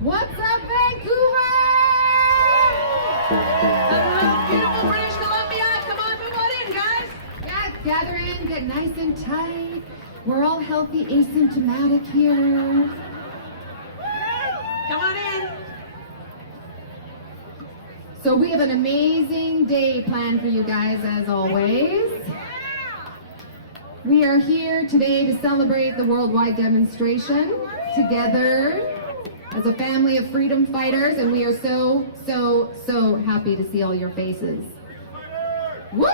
What's up, Vancouver? Hello, beautiful British Columbia. Come on, move on in, guys. Yeah, gather in, get nice and tight. We're all healthy, asymptomatic here. Come on in. So we have an amazing day planned for you guys, as always. We are here today to celebrate the worldwide demonstration together as a family of freedom fighters, and we are so, so, so happy to see all your faces. Woo!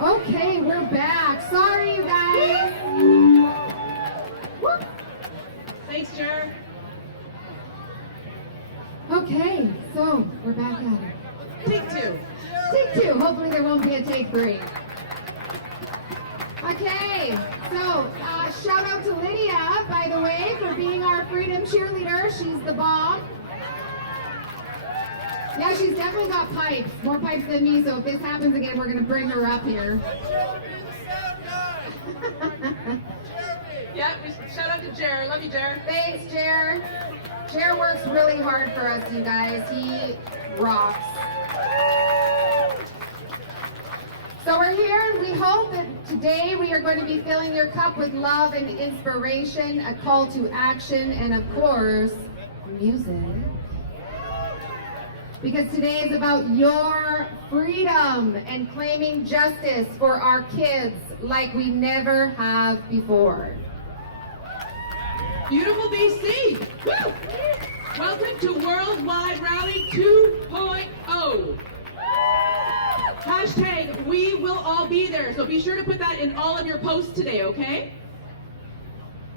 Okay, we're back. Sorry, you guys. Woo. Thanks, Jer. Okay, so we're back at it. Take two. Take two. Hopefully there won't be a take three. Okay, so shout out to Lydia, by the way, for being our freedom cheerleader. She's the bomb. Yeah, she's definitely got pipes. More pipes than me, so if this happens again, we're going to bring her up here. Yeah, shout out to Jer. Love you, Jer. Thanks, Jer. Jer works really hard for us, you guys. He rocks. So we're here, and we hope that today we are going to be filling your cup with love and inspiration, a call to action, and of course, music. Because today is about your freedom and claiming justice for our kids like we never have before. Beautiful BC. Woo! Welcome to Worldwide Rally 2.0. Hashtag we will all be there. So be sure to put that in all of your posts today, okay?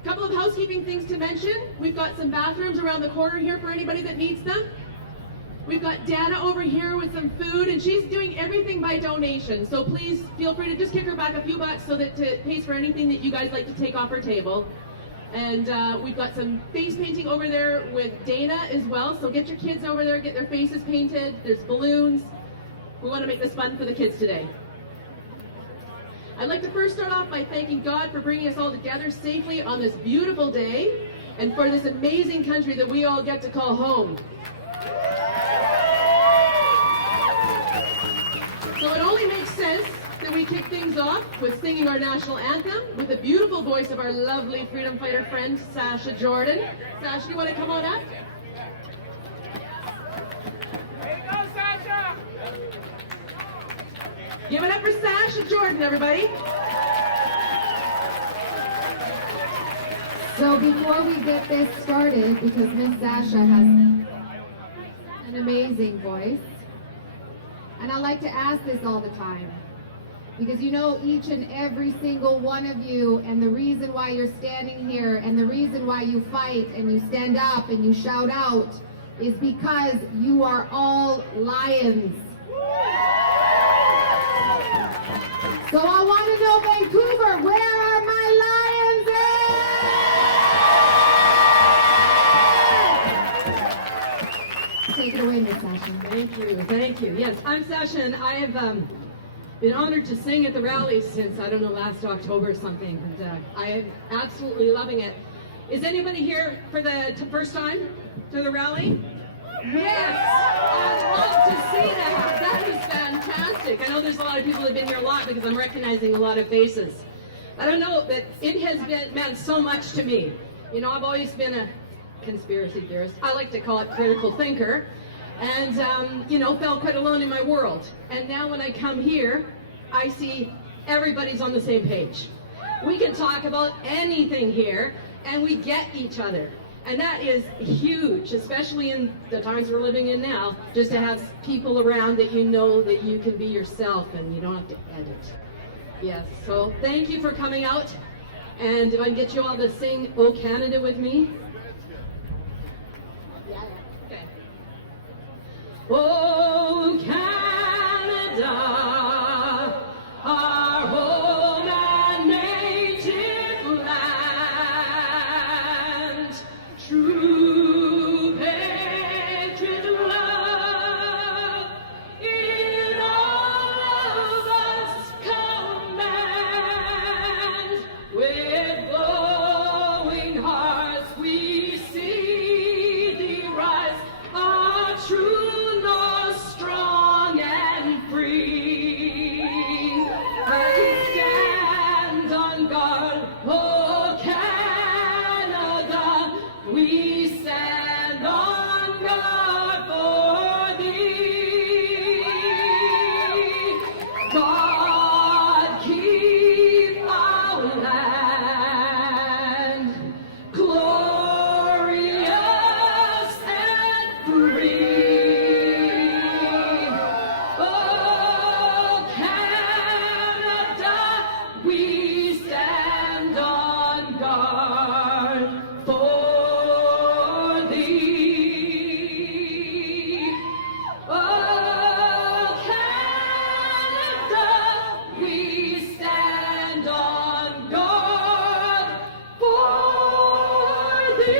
Couple of housekeeping things to mention. We've got some bathrooms around the corner here for anybody that needs them. We've got Dana over here with some food, and she's doing everything by donation. So please feel free to just kick her back a few bucks so that it pays for anything that you guys like to take off her table. And we've got some face painting over there with Dana as well. So get your kids over there, get their faces painted. There's balloons. We want to make this fun for the kids today. I'd like to first start off by thanking God for bringing us all together safely on this beautiful day and for this amazing country that we all get to call home. So it only makes sense that we kick things off with singing our national anthem with the beautiful voice of our lovely freedom fighter friend, Sasha Jordan. Sasha, do you want to come on up? Way to go, Sasha! Give it up for Sasha Jordan, everybody. So before we get this started, because Miss Sasha has an amazing voice, and I like to ask this all the time, because you know each and every single one of you, and the reason why you're standing here, and the reason why you fight, and you stand up, and you shout out, is because you are all lions. So I want to know, Vancouver, where are my lions at? Take it away, Miss Sasha. Thank you. Yes, I'm Sasha, and I have been honored to sing at the rally since, I don't know, last October or something, and I am absolutely loving it. Is anybody here for the first time to the rally? Yes, I'd love to see that. That is fantastic. I know there's a lot of people who've been here a lot because I'm recognizing a lot of faces. I don't know, but it has meant so much to me. You know, I've always been a conspiracy theorist. I like to call it critical thinker. And, you know, felt quite alone in my world. And now when I come here, I see everybody's on the same page. We can talk about anything here, and we get each other. And that is huge, especially in the times we're living in now, just to have people around that you know that you can be yourself and you don't have to edit. Yes, so thank you for coming out. And if I can get you all to sing "O Canada" with me. Okay. Oh, Canada, our home and native land, true patriot love in all of us command. With glowing hearts we see thee rise, our true north, strong and free. I stand on guard, oh Canada, we stand on guard for thee. God keep our land glorious and free. Oh, Canada, we stand on guard for thee. Oh, Canada, we stand on guard for thee.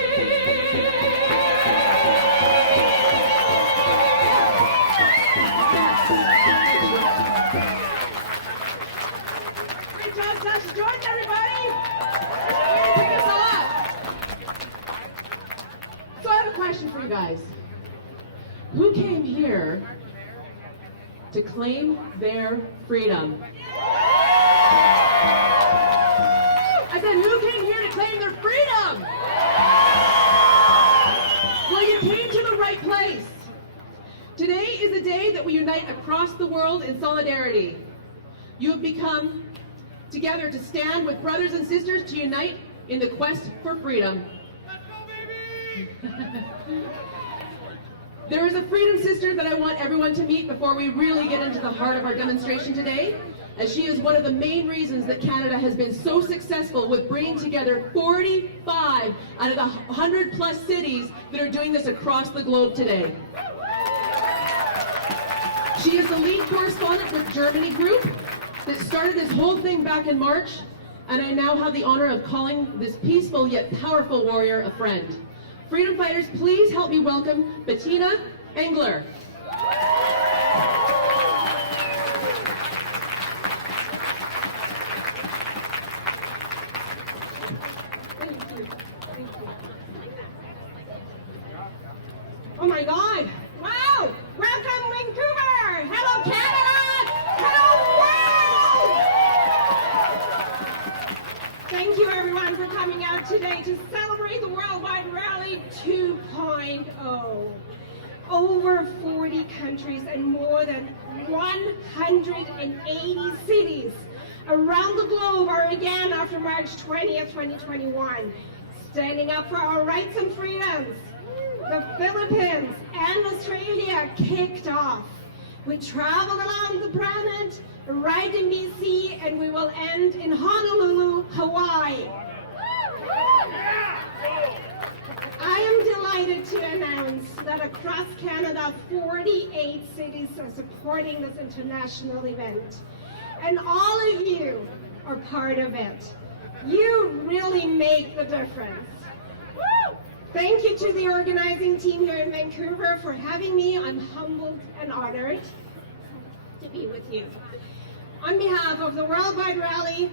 Great job, Sasha Jordan, everybody! Way to pick us all up. So I have a question for you guys. Who came here to claim their freedom? I said, who came here to claim their freedom? Well, you came to the right place. Today is a day that we unite across the world in solidarity. You have become together to stand with brothers and sisters to unite in the quest for freedom. Let's go, baby! There is a freedom sister that I want everyone to meet before we really get into the heart of our demonstration today, as she is one of the main reasons that Canada has been so successful with bringing together 45 out of the 100 plus cities that are doing this across the globe today. She is the lead correspondent with Germany Group that started this whole thing back in March, and I now have the honor of calling this peaceful yet powerful warrior a friend. Freedom fighters, please help me welcome Bettina Engler. Oh my God! Wow! Welcome Vancouver! Hello Canada! Hello world! Thank you everyone for coming out today to celebrate the Worldwide Rally 2.0. Over 40 countries and more than 180 cities around the globe are again after March 20th, 2021, standing up for our rights and freedoms. The Philippines and Australia kicked off. We traveled around the planet, right in BC, and we will end in Honolulu, Hawaii. I am delighted to announce that across Canada, 48 cities are supporting this international event. And all of you are part of it. You really make the difference. Thank you to the organizing team here in Vancouver for having me. I'm humbled and honored to be with you. On behalf of the Worldwide Rally,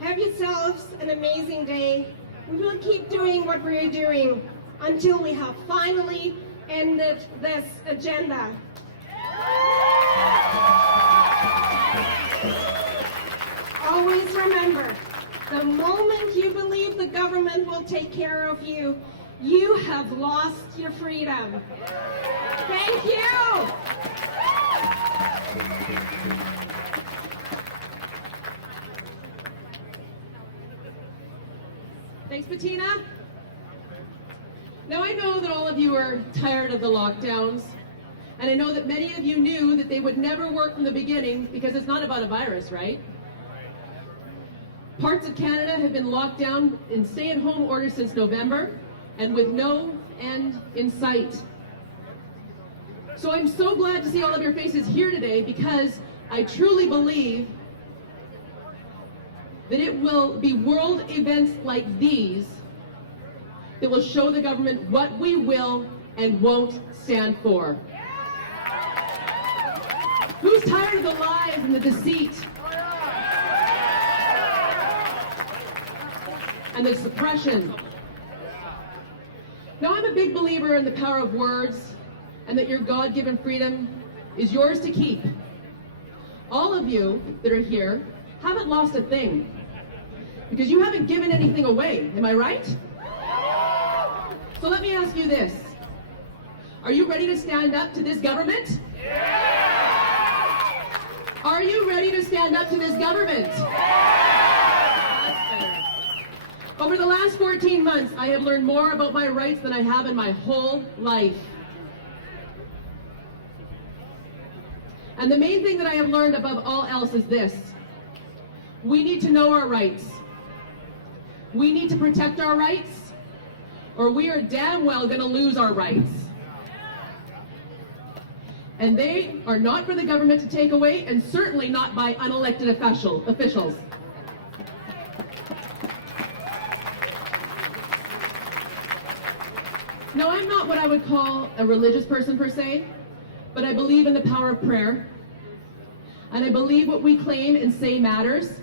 have yourselves an amazing day. We will keep doing what we're doing until we have finally ended this agenda. Always remember, the moment you believe the government will take care of you, you have lost your freedom. Thank you. Thanks, Bettina. Now, I know that all of you are tired of the lockdowns, and I know that many of you knew that they would never work from the beginning because it's not about a virus, right? Parts of Canada have been locked down in stay-at-home orders since November, and with no end in sight. So I'm so glad to see all of your faces here today, because I truly believe that it will be world events like these that will show the government what we will and won't stand for. Who's tired of the lies and the deceit and the suppression? Now, I'm a big believer in the power of words, and that your God-given freedom is yours to keep. All of you that are here haven't lost a thing, because you haven't given anything away. Am I right? So let me ask you this. Are you ready to stand up to this government? Are you ready to stand up to this government? Over the last 14 months, I have learned more about my rights than I have in my whole life. And the main thing that I have learned above all else is this. We need to know our rights. We need to protect our rights, or we are damn well going to lose our rights. And they are not for the government to take away, and certainly not by unelected officials. Now, I'm not what I would call a religious person per se, but I believe in the power of prayer. And I believe what we claim and say matters.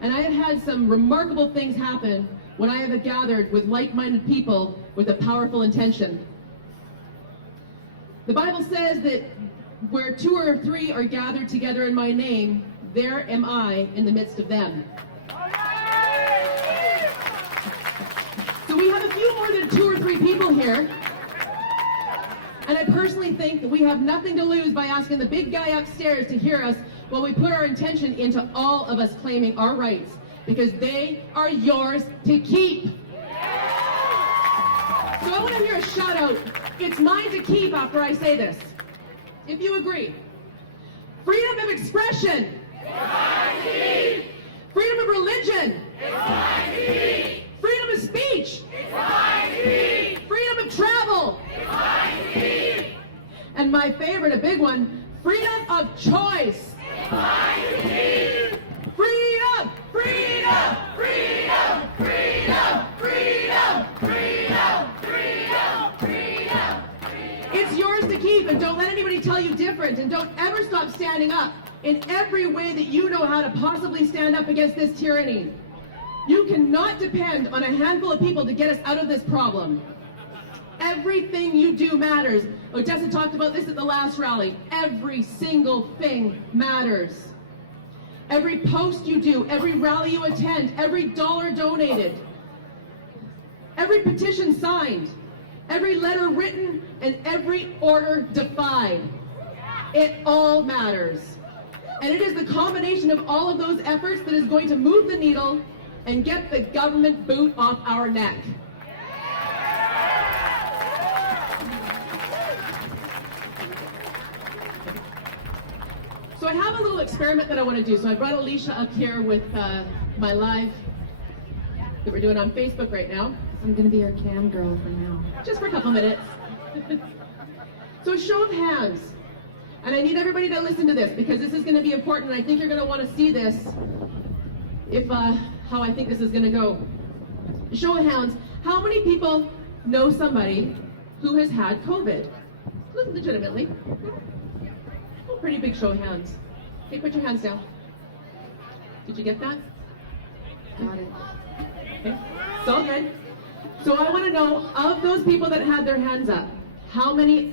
And I have had some remarkable things happen when I have gathered with like-minded people with a powerful intention. The Bible says that where 2 or 3 are gathered together in my name, there am I in the midst of them. So we have a few more than 2 or 3 people here. And I personally think that we have nothing to lose by asking the big guy upstairs to hear us while we put our intention into all of us claiming our rights, because they are yours to keep. So I want to hear a shout out. It's mine to keep after I say this. If you agree. Freedom of expression. It's mine to keep. Freedom of religion. It's mine to keep. Freedom of speech. It's mine to keep. Freedom of travel. It's mine to keep. And my favorite, a big one, freedom of choice. It's mine to keep. Freedom! Freedom! Freedom! Freedom! Freedom! Freedom! Freedom! Freedom! It's yours to keep, and don't let anybody tell you different, and don't ever stop standing up in every way that you know how to possibly stand up against this tyranny. You cannot depend on a handful of people to get us out of this problem. Everything you do matters. Odessa talked about this at the last rally. Every single thing matters. Every post you do, every rally you attend, every dollar donated, every petition signed, every letter written, and every order defied. It all matters. And it is the combination of all of those efforts that is going to move the needle and get the government boot off our neck. So I have a little experiment that I want to do. So I brought Alicia up here with my live that we're doing on Facebook right now. I'm going to be your cam girl for now. Just for a couple minutes. So a show of hands. And I need everybody to listen to this, because this is going to be important, and I think you're going to want to see this if how I think this is going to go. A show of hands. How many people know somebody who has had COVID? Legitimately. Oh, pretty big show of hands. Okay, put your hands down. Did you get that? Got it. Okay? It's all good. So I want to know, of those people that had their hands up, how many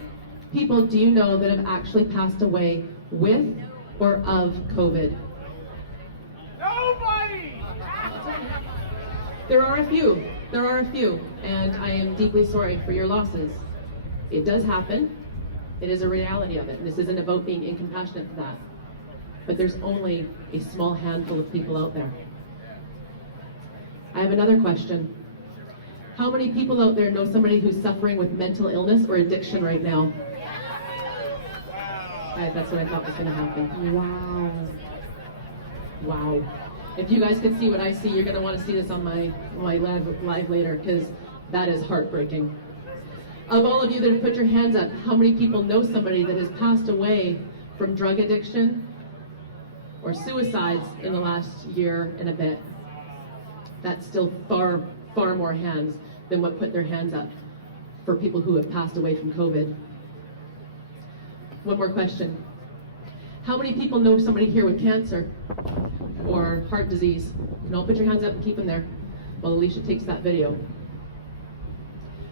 people do you know that have actually passed away with or of COVID? Nobody! There are a few. There are a few. And I am deeply sorry for your losses. It does happen. It is a reality of it. And this isn't about being incompassionate for that. But there's only a small handful of people out there. I have another question. How many people out there know somebody who's suffering with mental illness or addiction right now? That's what I thought was going to happen. Wow. Wow. If you guys could see what I see, you're going to want to see this on my live later, because that is heartbreaking. Of all of you that have put your hands up, how many people know somebody that has passed away from drug addiction or suicides in the last year and a bit? That's still far, far more hands than what put their hands up for people who have passed away from COVID. One more question. How many people know somebody here with cancer or heart disease? You can all put your hands up and keep them there while Alicia takes that video.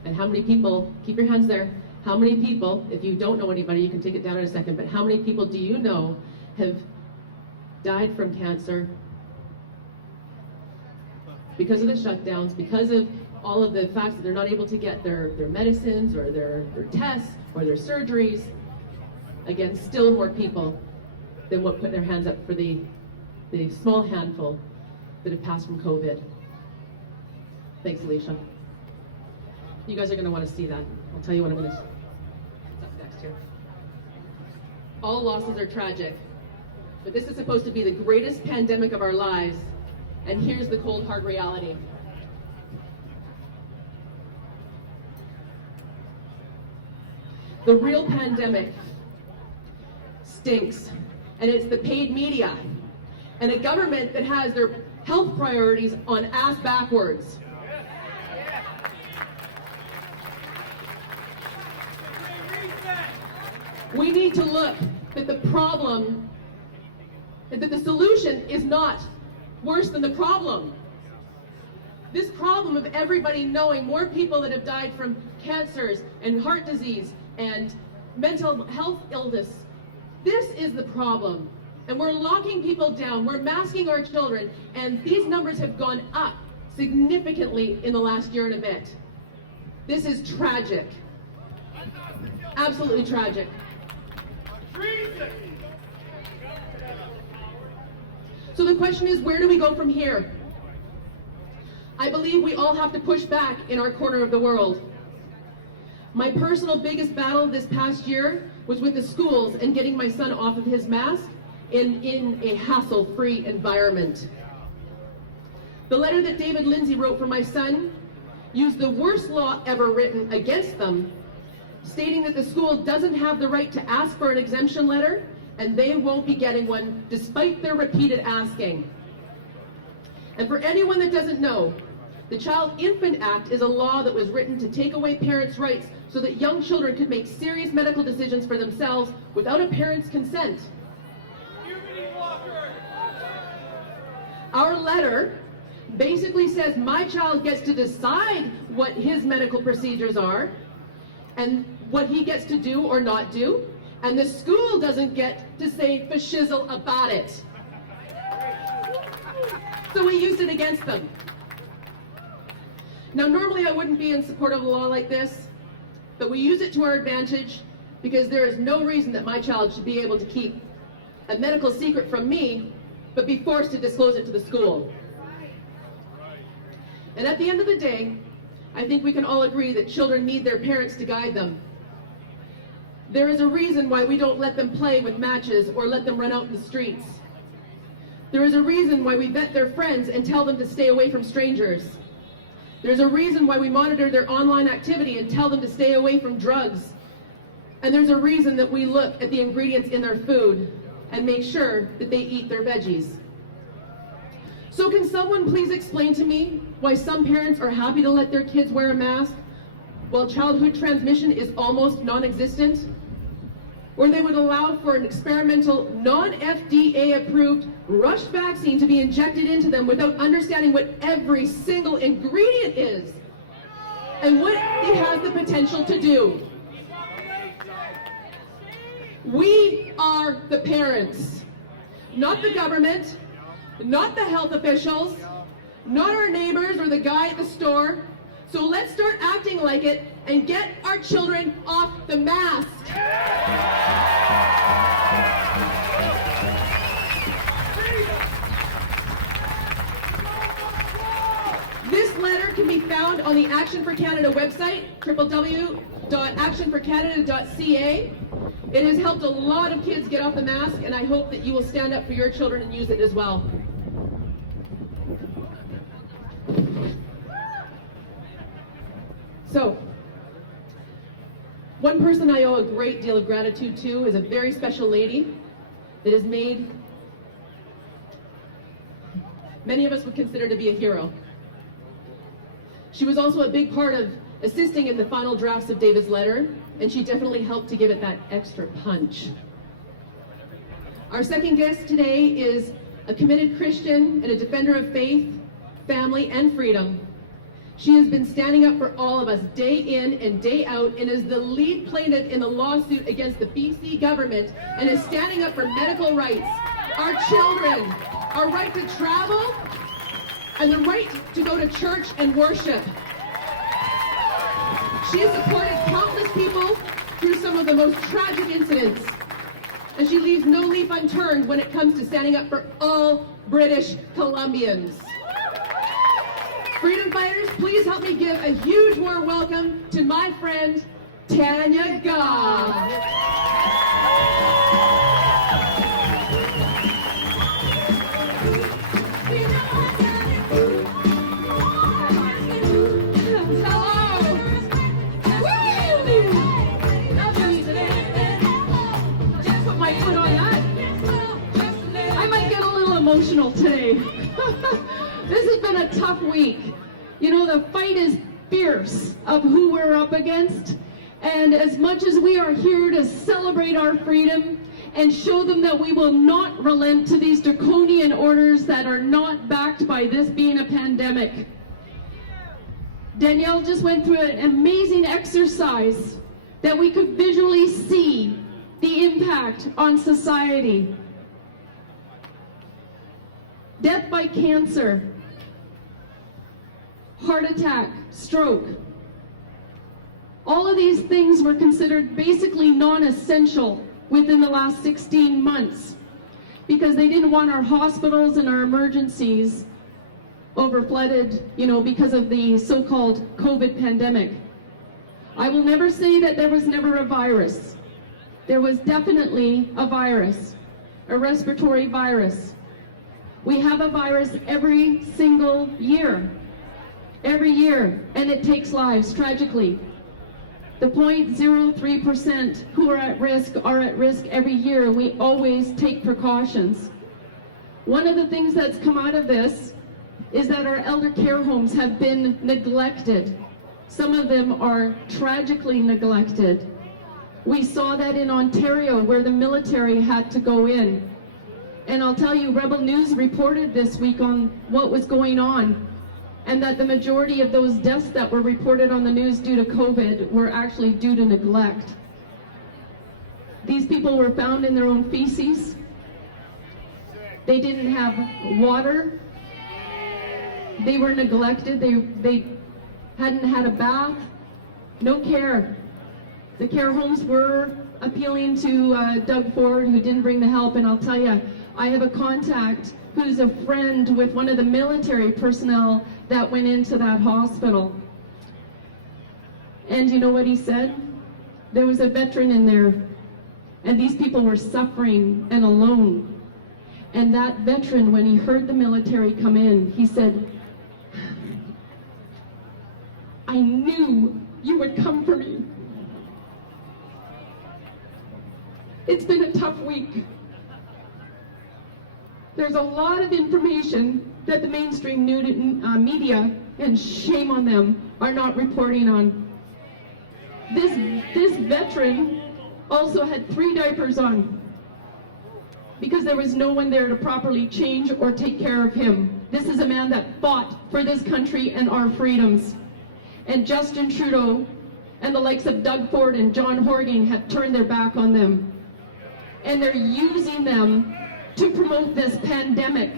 And how many people, keep your hands there, how many people, if you don't know anybody, you can take it down in a second, but how many people do you know have died from cancer because of the shutdowns, because of all of the facts that they're not able to get their medicines or their tests or their surgeries? Again, still more people than what put their hands up for the small handful that have passed from COVID. Thanks, Alicia. You guys are going to want to see that. I'll tell you what I'm going to. What's up next here? All losses are tragic, but this is supposed to be the greatest pandemic of our lives, and here's the cold, hard reality. The real pandemic stinks, and it's the paid media and a government that has their health priorities on ass backwards. We need to look at the problem, and that the solution is not worse than the problem. This problem of everybody knowing more people that have died from cancers and heart disease and mental health illness, this is the problem. And we're locking people down, we're masking our children, and these numbers have gone up significantly in the last year and a bit. This is tragic. Absolutely tragic. So the question is, where do we go from here? I believe we all have to push back in our corner of the world. My personal biggest battle this past year was with the schools and getting my son off of his mask in a hassle-free environment. The letter that David Lindsay wrote for my son used the worst law ever written against them, stating that the school doesn't have the right to ask for an exemption letter, and they won't be getting one despite their repeated asking. And for anyone that doesn't know, the Child Infant Act is a law that was written to take away parents' rights so that young children could make serious medical decisions for themselves without a parent's consent. Our letter basically says my child gets to decide what his medical procedures are and what he gets to do or not do, and the school doesn't get to say fashizzle about it. So we used it against them. Now, normally I wouldn't be in support of a law like this, but we use it to our advantage because there is no reason that my child should be able to keep a medical secret from me, but be forced to disclose it to the school. And at the end of the day, I think we can all agree that children need their parents to guide them. There is a reason why we don't let them play with matches or let them run out in the streets. There is a reason why we vet their friends and tell them to stay away from strangers. There's a reason why we monitor their online activity and tell them to stay away from drugs. And there's a reason that we look at the ingredients in their food and make sure that they eat their veggies. So can someone please explain to me why some parents are happy to let their kids wear a mask while childhood transmission is almost non-existent? where they would allow for an experimental, non-FDA approved rushed vaccine to be injected into them without understanding what every single ingredient is and what it has the potential to do. We are the parents, not the government, not the health officials, not our neighbors or the guy at the store. So let's start acting like it and get our children off the mask. This letter can be found on the Action for Canada website, www.actionforcanada.ca. It has helped a lot of kids get off the mask, and I hope that you will stand up for your children and use it as well. So, one person I owe a great deal of gratitude to is a very special lady that has made many of us would consider to be a hero. She was also a big part of assisting in the final drafts of David's letter, and she definitely helped to give it that extra punch. Our second guest today is a committed Christian and a defender of faith, family, and freedom. She has been standing up for all of us day in and day out and is the lead plaintiff in the lawsuit against the BC government and is standing up for medical rights, our children, our right to travel, and the right to go to church and worship. She has supported countless people through some of the most tragic incidents, and she leaves no leaf unturned when it comes to standing up for all British Columbians. Freedom fighters, please help me give a huge warm welcome to my friend, Tanya Goff. Emotional today. This has been a tough week. You know, the fight is fierce of who we're up against, and as much as we are here to celebrate our freedom and show them that we will not relent to these draconian orders that are not backed by this being a pandemic. Danielle just went through an amazing exercise that we could visually see the impact on society. Death by cancer, heart attack, stroke. All of these things were considered basically non-essential within the last 16 months because they didn't want our hospitals and our emergencies overflooded, you know, because of the so-called COVID pandemic. I will never say that there was never a virus. There was definitely a virus, a respiratory virus. We have a virus every single year, and it takes lives, tragically. The 0.03% who are at risk every year, and we always take precautions. One of the things that's come out of this is that our elder care homes have been neglected. Some of them are tragically neglected. We saw that in Ontario, where the military had to go in. And I'll tell you, Rebel News reported this week on what was going on, and that the majority of those deaths that were reported on the news due to COVID were actually due to neglect. These people were found in their own feces. They didn't have water. They were neglected. They hadn't had a bath. No care. The care homes were appealing to Doug Ford, who didn't bring the help, and I'll tell you, I have a contact who's a friend with one of the military personnel that went into that hospital. And you know what he said? There was a veteran in there, and these people were suffering and alone. And that veteran, when he heard the military come in, he said, "I knew you would come for me." It's been a tough week. There's a lot of information that the mainstream media, and shame on them, are not reporting on. This veteran also had 3 diapers on because there was no one there to properly change or take care of him. This is a man that fought for this country and our freedoms. And Justin Trudeau and the likes of Doug Ford and John Horgan have turned their back on them. And they're using them to promote this pandemic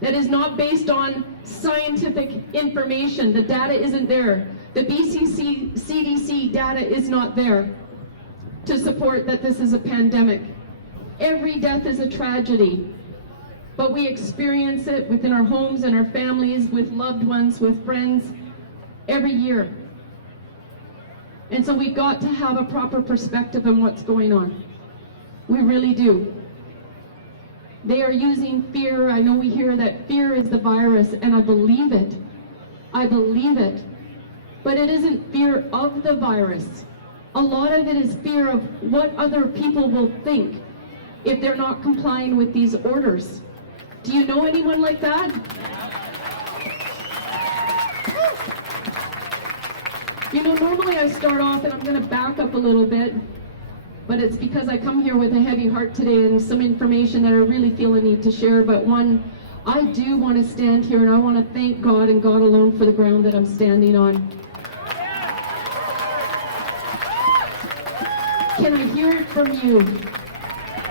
that is not based on scientific information. The data isn't there. The CDC data is not there to support that this is a pandemic. Every death is a tragedy, but we experience it within our homes and our families, with loved ones, with friends, every year. And so we got to have a proper perspective on what's going on. We really do. They are using fear. I know we hear that fear is the virus, and I believe it. I believe it. But it isn't fear of the virus. A lot of it is fear of what other people will think if they're not complying with these orders. Do you know anyone like that? You know, normally I start off, and I'm going to back up a little bit, but it's because I come here with a heavy heart today and some information that I really feel a need to share. But one, I do want to stand here and I want to thank God and God alone for the ground that I'm standing on. Can I hear it from you?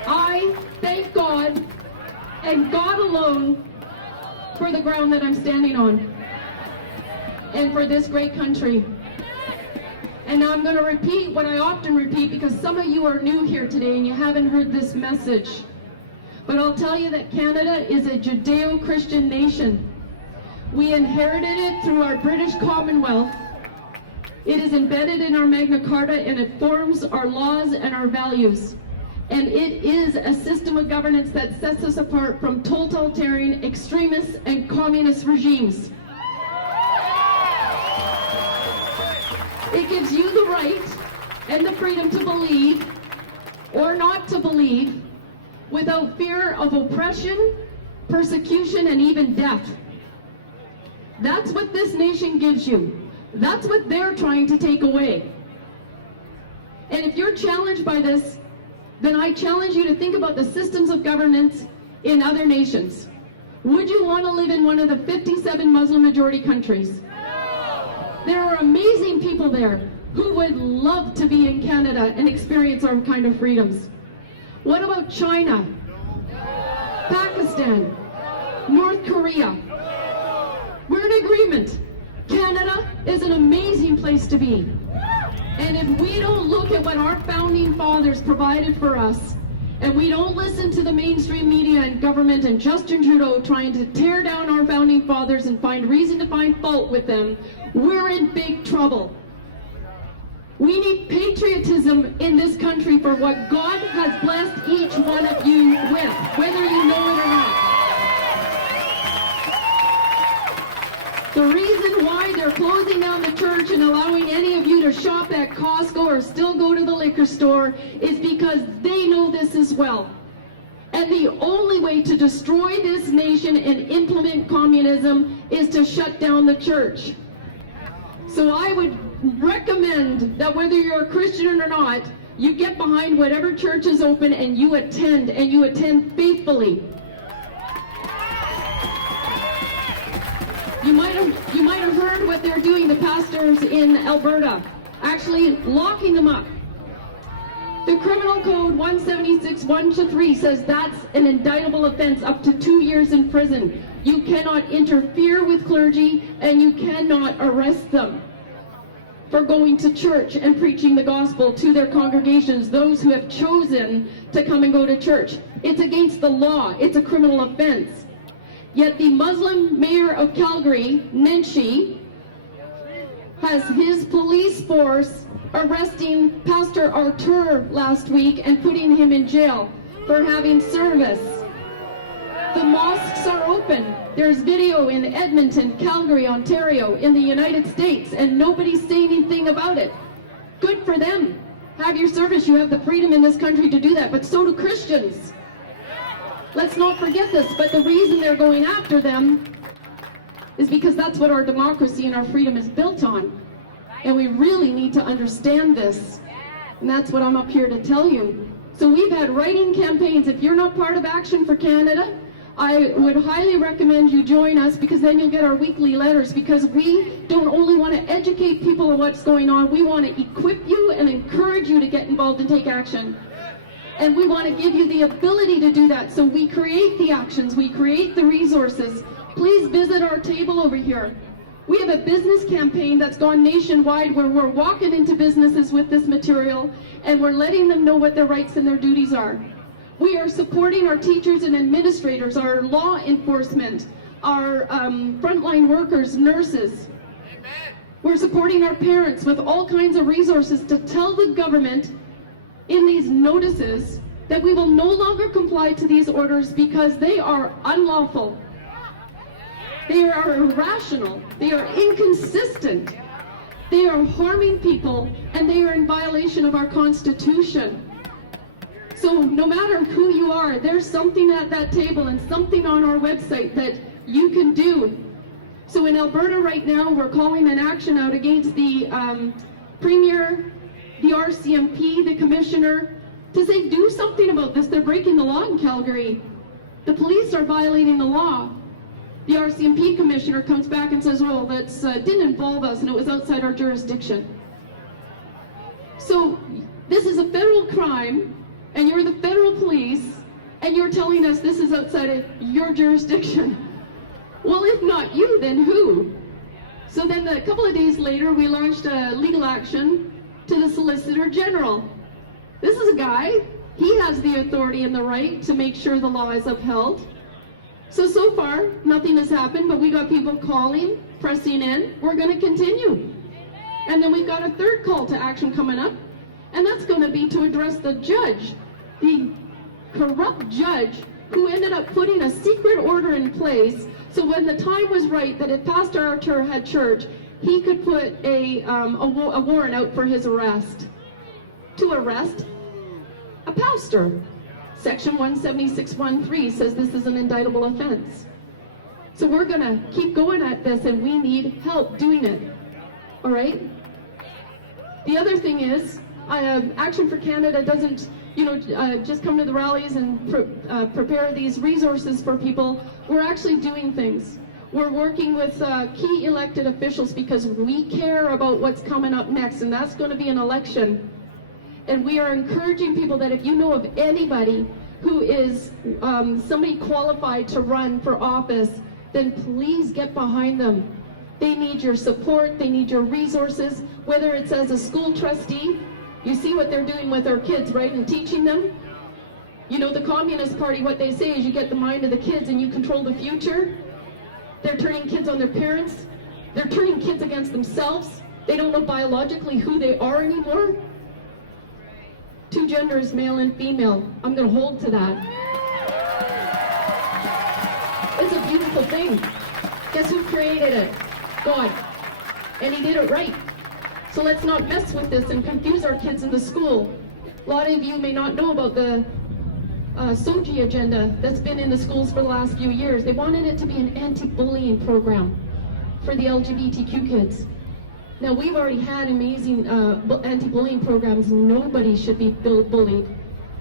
I thank God and God alone for the ground that I'm standing on and for this great country. And now I'm going to repeat what I often repeat, because some of you are new here today and you haven't heard this message. But I'll tell you that Canada is a Judeo-Christian nation. We inherited it through our British Commonwealth. It is embedded in our Magna Carta, and it forms our laws and our values. And it is a system of governance that sets us apart from totalitarian, extremist, and communist regimes. It gives you the right and the freedom to believe or not to believe without fear of oppression, persecution, and even death. That's what this nation gives you. That's what they're trying to take away. And if you're challenged by this, then I challenge you to think about the systems of governance in other nations. Would you want to live in one of the 57 Muslim majority countries? There are amazing people there who would love to be in Canada and experience our kind of freedoms. What about China, Pakistan, North Korea? We're in agreement. Canada is an amazing place to be. And if we don't look at what our founding fathers provided for us, and we don't listen to the mainstream media and government and Justin Trudeau trying to tear down our founding fathers and find reason to find fault with them, we're in big trouble. We need patriotism in this country for what God has blessed each one of you with, whether you know it or not. The reason why they're closing down the church and allowing any of you to shop at Costco or still go to the liquor store is because they know this as well. And the only way to destroy this nation and implement communism is to shut down the church. So I would recommend that whether you're a Christian or not, you get behind whatever church is open and you attend faithfully. You might have heard what they're doing, the pastors in Alberta, actually locking them up. The Criminal Code 176(1)(3) says that's an indictable offense, up to 2 years in prison. You cannot interfere with clergy, and you cannot arrest them for going to church and preaching the gospel to their congregations, those who have chosen to come and go to church. It's against the law. It's a criminal offense. Yet the Muslim mayor of Calgary, Nenshi, has his police force arresting Pastor Artur last week and putting him in jail for having service. The mosques are open. There's video in Edmonton, Calgary, Ontario, in the United States, and nobody's saying anything about it. Good for them. Have your service. You have the freedom in this country to do that, but so do Christians. Let's not forget this, but the reason they're going after them is because that's what our democracy and our freedom is built on. And we really need to understand this. And that's what I'm up here to tell you. So we've had writing campaigns. If you're not part of Action for Canada, I would highly recommend you join us, because then you'll get our weekly letters, because we don't only want to educate people on what's going on, we want to equip you and encourage you to get involved and take action. And we want to give you the ability to do that. So we create the actions, we create the resources. Please visit our table over here. We have a business campaign that's gone nationwide, where we're walking into businesses with this material and we're letting them know what their rights and their duties are. We are supporting our teachers and administrators, our law enforcement, our frontline workers, nurses. We're supporting our parents with all kinds of resources to tell the government in these notices that we will no longer comply to these orders because they are unlawful. They are irrational. They are inconsistent. They are harming people, and they are in violation of our Constitution. So no matter who you are, there's something at that table and something on our website that you can do. So in Alberta right now, we're calling an action out against the Premier, the RCMP, the Commissioner, to say do something about this. They're breaking the law in Calgary. The police are violating the law. The RCMP Commissioner comes back and says, well, that didn't involve us and it was outside our jurisdiction. So this is a federal crime, and you're the federal police, and you're telling us this is outside of your jurisdiction. Well, if not you, then who? So then a couple of days later, we launched a legal action to the Solicitor General. This is a guy, he has the authority and the right to make sure the law is upheld. So far, nothing has happened, but we got people calling, pressing in. We're going to continue. And then we've got a third call to action coming up, and that's going to be to address the judge, the corrupt judge who ended up putting a secret order in place, so when the time was right that if Pastor Artur had church, he could put a warrant out for his arrest. To arrest a pastor. Section 176.13 says this is an indictable offense. So we're going to keep going at this, and we need help doing it. All right? The other thing is, Action for Canada doesn't, just come to the rallies and prepare these resources for people. We're actually doing things. We're working with key elected officials because we care about what's coming up next, and that's going to be an election. And we are encouraging people that if you know of anybody who is somebody qualified to run for office, then please get behind them. They need your support, they need your resources, whether it's as a school trustee. You see what they're doing with our kids, right, and teaching them. You know, the Communist Party, what they say is you get the mind of the kids and you control the future. They're turning kids on their parents. They're turning kids against themselves. They don't know biologically who they are anymore. Two genders, male and female. I'm going to hold to that. It's a beautiful thing. Guess who created it? God. And he did it right. So let's not mess with this and confuse our kids in the school. A lot of you may not know about the SOGI agenda that's been in the schools for the last few years. They wanted it to be an anti-bullying program for the LGBTQ kids. Now, we've already had amazing anti-bullying programs. Nobody should be bullied.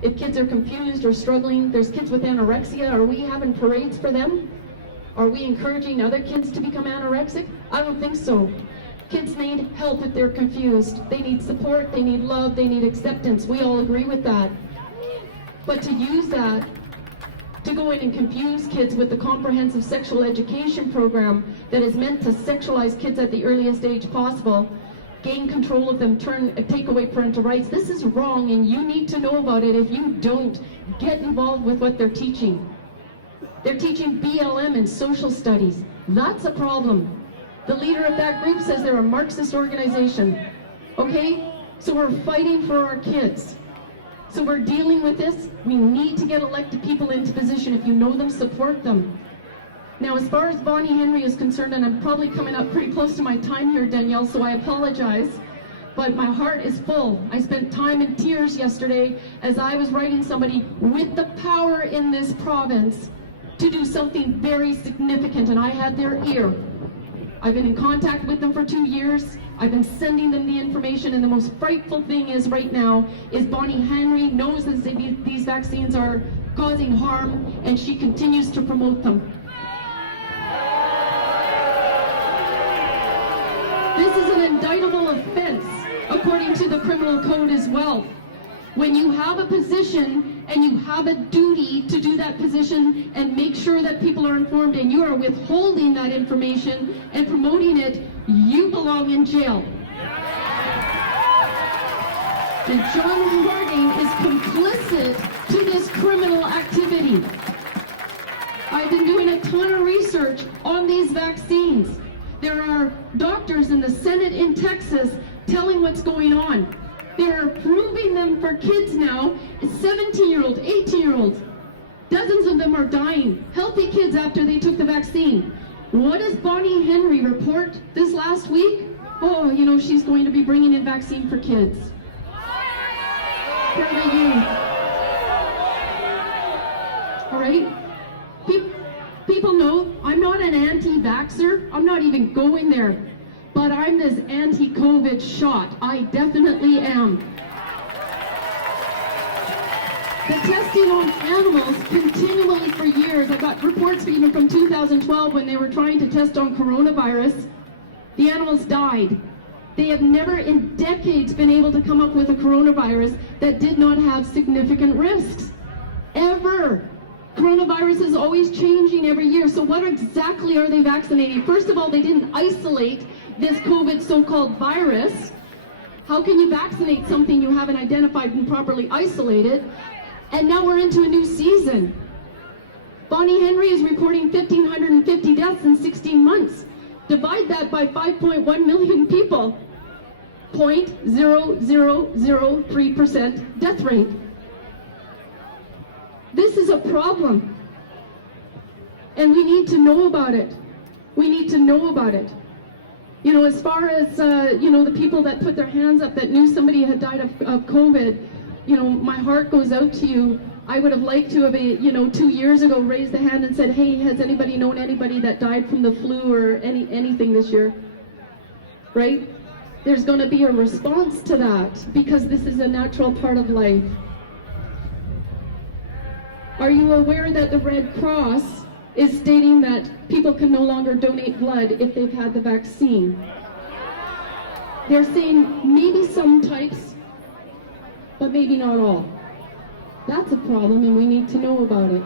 If kids are confused or struggling, there's kids with anorexia. Are we having parades for them? Are we encouraging other kids to become anorexic? I don't think so. Kids need help if they're confused. They need support, they need love, they need acceptance. We all agree with that. But to use that to go in and confuse kids with the comprehensive sexual education program that is meant to sexualize kids at the earliest age possible, gain control of them, take away parental rights, this is wrong, and you need to know about it. If you don't, get involved with what they're teaching. They're teaching BLM and social studies. That's a problem. The leader of that group says they're a Marxist organization. Okay? So we're fighting for our kids. So we're dealing with this. We need to get elected people into position. If you know them, support them. Now, as far as Bonnie Henry is concerned, and I'm probably coming up pretty close to my time here, Danielle, so I apologize, but my heart is full. I spent time in tears yesterday as I was writing somebody with the power in this province to do something very significant, and I had their ear. I've been in contact with them for 2 years. I've been sending them the information, and the most frightful thing is right now is Bonnie Henry knows that these vaccines are causing harm, and she continues to promote them. This is an indictable offense according to the criminal code as well. When you have a position and you have a duty to do that position and make sure that people are informed, and you are withholding that information and promoting it, you belong in jail. And John Harding is complicit to this criminal activity. I've been doing a ton of research on these vaccines. There are doctors in the Senate in Texas telling what's going on. They're approving them for kids now, 17-year-olds, 18-year-olds. Dozens of them are dying, healthy kids after they took the vaccine. What does Bonnie Henry report this last week? Oh, you know, she's going to be bringing in vaccine for kids. For the youth. All right? People know I'm not an anti-vaxxer. I'm not even going there. But I'm this anti-COVID shot. I definitely am. The testing on animals continually for years. I got reports even from 2012 when they were trying to test on coronavirus. The animals died. They have never in decades been able to come up with a coronavirus that did not have significant risks. Ever. Coronavirus is always changing every year. So what exactly are they vaccinating? First of all, they didn't isolate this COVID so-called virus. How can you vaccinate something you haven't identified and properly isolated? And now we're into a new season. Bonnie Henry is reporting 1,550 deaths in 16 months. Divide that by 5.1 million people. 0.0003% death rate. This is a problem. And we need to know about it. We need to know about it. You know, as far as, you know, the people that put their hands up that knew somebody had died of COVID, you know, my heart goes out to you. I would have liked to have, you know, 2 years ago raised a hand and said, hey, has anybody known anybody that died from the flu or anything this year? Right? There's going to be a response to that because this is a natural part of life. Are you aware that the Red Cross is stating that people can no longer donate blood if they've had the vaccine? They're saying maybe some types, but maybe not all. That's a problem, and we need to know about it.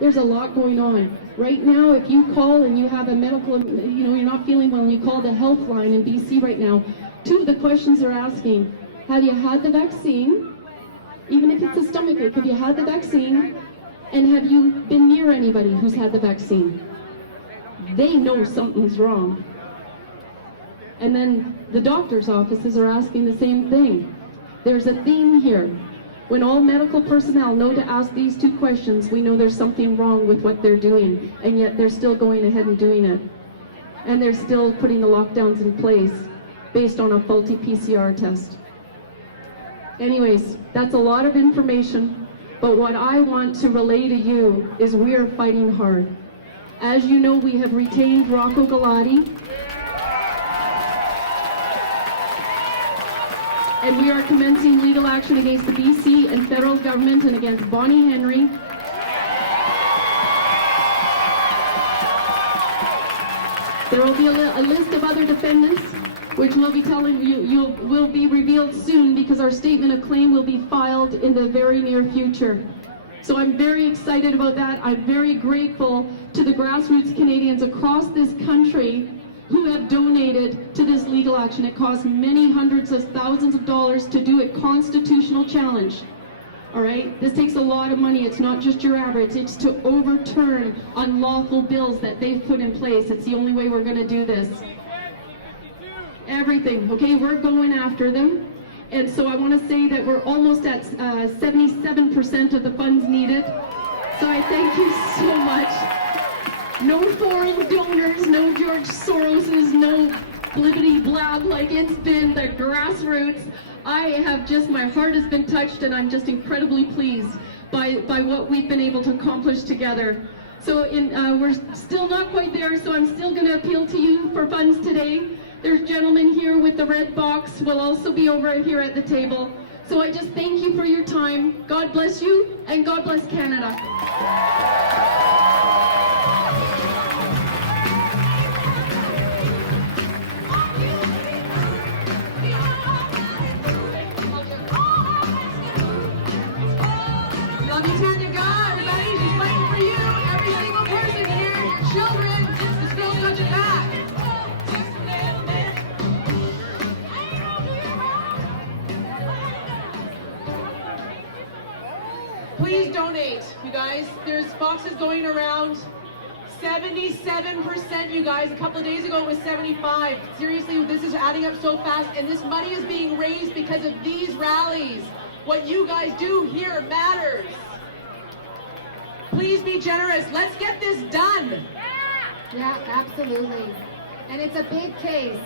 There's a lot going on. Right now, if you call and you have a medical, you know, you're not feeling well, and you call the health line in BC right now, 2 of the questions they're asking: have you had the vaccine? Even if it's a stomachache, have you had the vaccine? And have you been near anybody who's had the vaccine? They know something's wrong. And then the doctor's offices are asking the same thing. There's a theme here. When all medical personnel know to ask these 2 questions, we know there's something wrong with what they're doing, and yet they're still going ahead and doing it. And they're still putting the lockdowns in place based on a faulty PCR test. Anyways, that's a lot of information, but what I want to relay to you is we are fighting hard. As you know, we have retained Rocco Galati, and we are commencing legal action against the BC and federal government and against Bonnie Henry. There will be a list of other defendants, which we'll be telling you will be revealed soon, because our statement of claim will be filed in the very near future. So I'm very excited about that. I'm very grateful to the grassroots Canadians across this country who have donated to this legal action. It costs many hundreds of thousands of dollars to do a constitutional challenge. All right? This takes a lot of money. It's not just your average. It's to overturn unlawful bills that they've put in place. It's the only way we're going to do this. Everything, okay? We're going after them. And so I want to say that we're almost at 77% of the funds needed. So I thank you so much. No foreign donors, no George Soroses, no blibbity blab, like it's been the grassroots. My heart has been touched, and I'm just incredibly pleased by what we've been able to accomplish together. So we're still not quite there, so I'm still going to appeal to you for funds today. There's gentlemen here with the red box will also be over here at the table. So I just thank you for your time. God bless you, and God bless Canada. Love you, Tanya. Go, everybody. She's fighting for you. Every single person here. Children, this girl's got your back. Please donate, you guys. There's boxes going around. 77%, you guys. A couple of days ago it was 75. Seriously, this is adding up so fast, and this money is being raised because of these rallies. What you guys do here matters. Please be generous. Let's get this done. Yeah, absolutely. And it's a big case.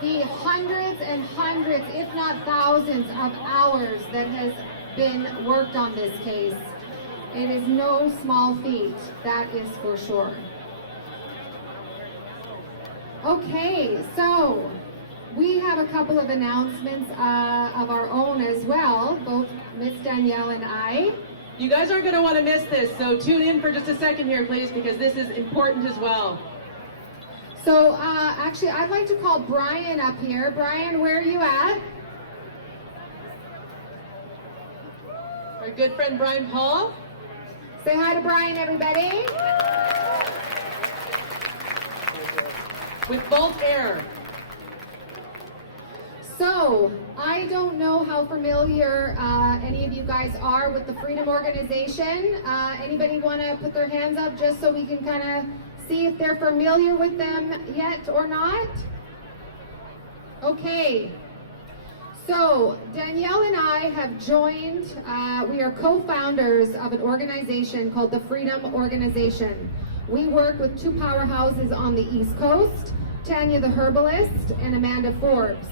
The hundreds and hundreds, if not thousands of hours that has been worked on this case. It is no small feat, that is for sure. Okay, so we have a couple of announcements of our own as well, both Miss Danielle and I. You guys aren't going to want to miss this, so tune in for just a second here, please, because this is important as well. So actually, I'd like to call Brian up here. Brian, where are you at? Our good friend Brian Paul. Say hi to Brian, everybody. With Bolt Air. So, I don't know how familiar any of you guys are with the Freedom Organization. Anybody want to put their hands up just so we can kind of see if they're familiar with them yet or not? Okay. So, Danielle and I have joined, we are co-founders of an organization called the Freedom Organization. We work with two powerhouses on the East Coast, Tanya the Herbalist and Amanda Forbes.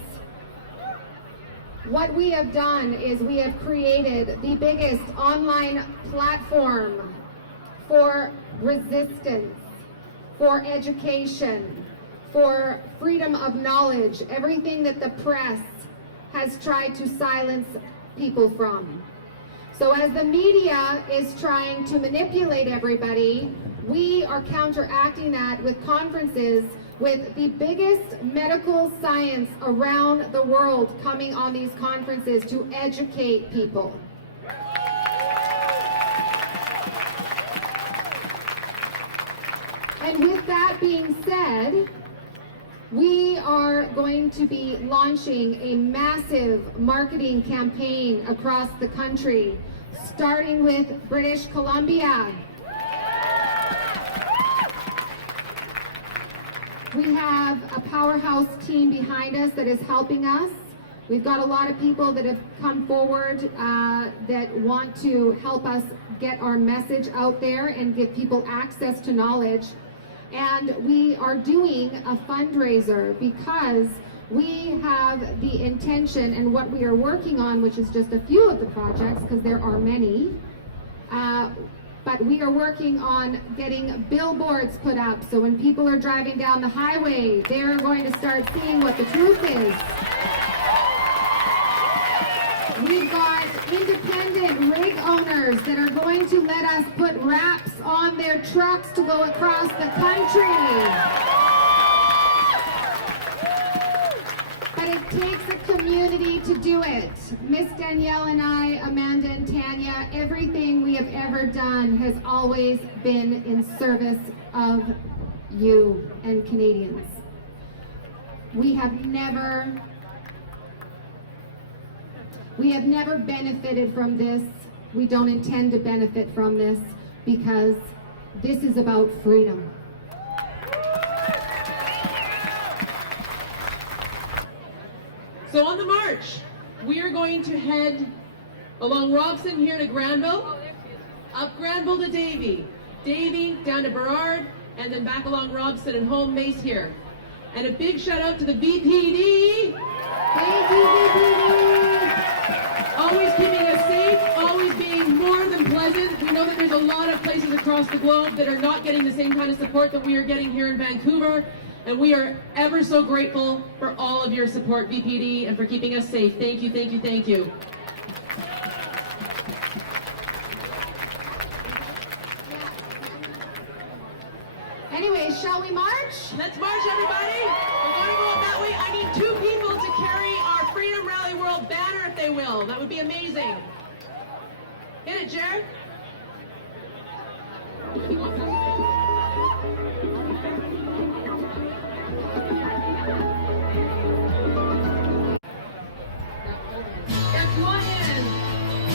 What we have done is we have created the biggest online platform for resistance, for education, for freedom of knowledge, everything that the press has tried to silence people from. So as the media is trying to manipulate everybody, we are counteracting that with conferences with the biggest medical science around the world coming on these conferences to educate people. And with that being said, we are going to be launching a massive marketing campaign across the country, starting with British Columbia. We have a powerhouse team behind us that is helping us. We've got a lot of people that have come forward that want to help us get our message out there and give people access to knowledge. And we are doing a fundraiser because we have the intention and what we are working on, which is just a few of the projects because there are many, but we are working on getting billboards put up so when people are driving down the highway, they're going to start seeing what the truth is. We've got independent rig owners that are going to let us put wraps on their trucks to go across the country. But it takes a community to do it. Miss Danielle and I, Amanda and Tanya, everything we have ever done has always been in service of you and Canadians. We have never benefited from this. We don't intend to benefit from this because this is about freedom. So on the march, we are going to head along Robson here to Granville, up Granville to Davie, Davie down to Burrard, and then back along Robson and home base here. And a big shout out to the VPD. Thank you, VPD. Always keeping us safe, always being more than pleasant. We know that there's a lot of places across across the globe that are not getting the same kind of support that we are getting here in Vancouver. And we are ever so grateful for all of your support, VPD, and for keeping us safe. Thank you, thank you, thank you. Anyway, shall we march? Let's march, everybody. We're going to go up that way. I need 2 people to carry our Freedom Rally World banner, if they will. That would be amazing. Hit it, Jared. Yeah, come on in.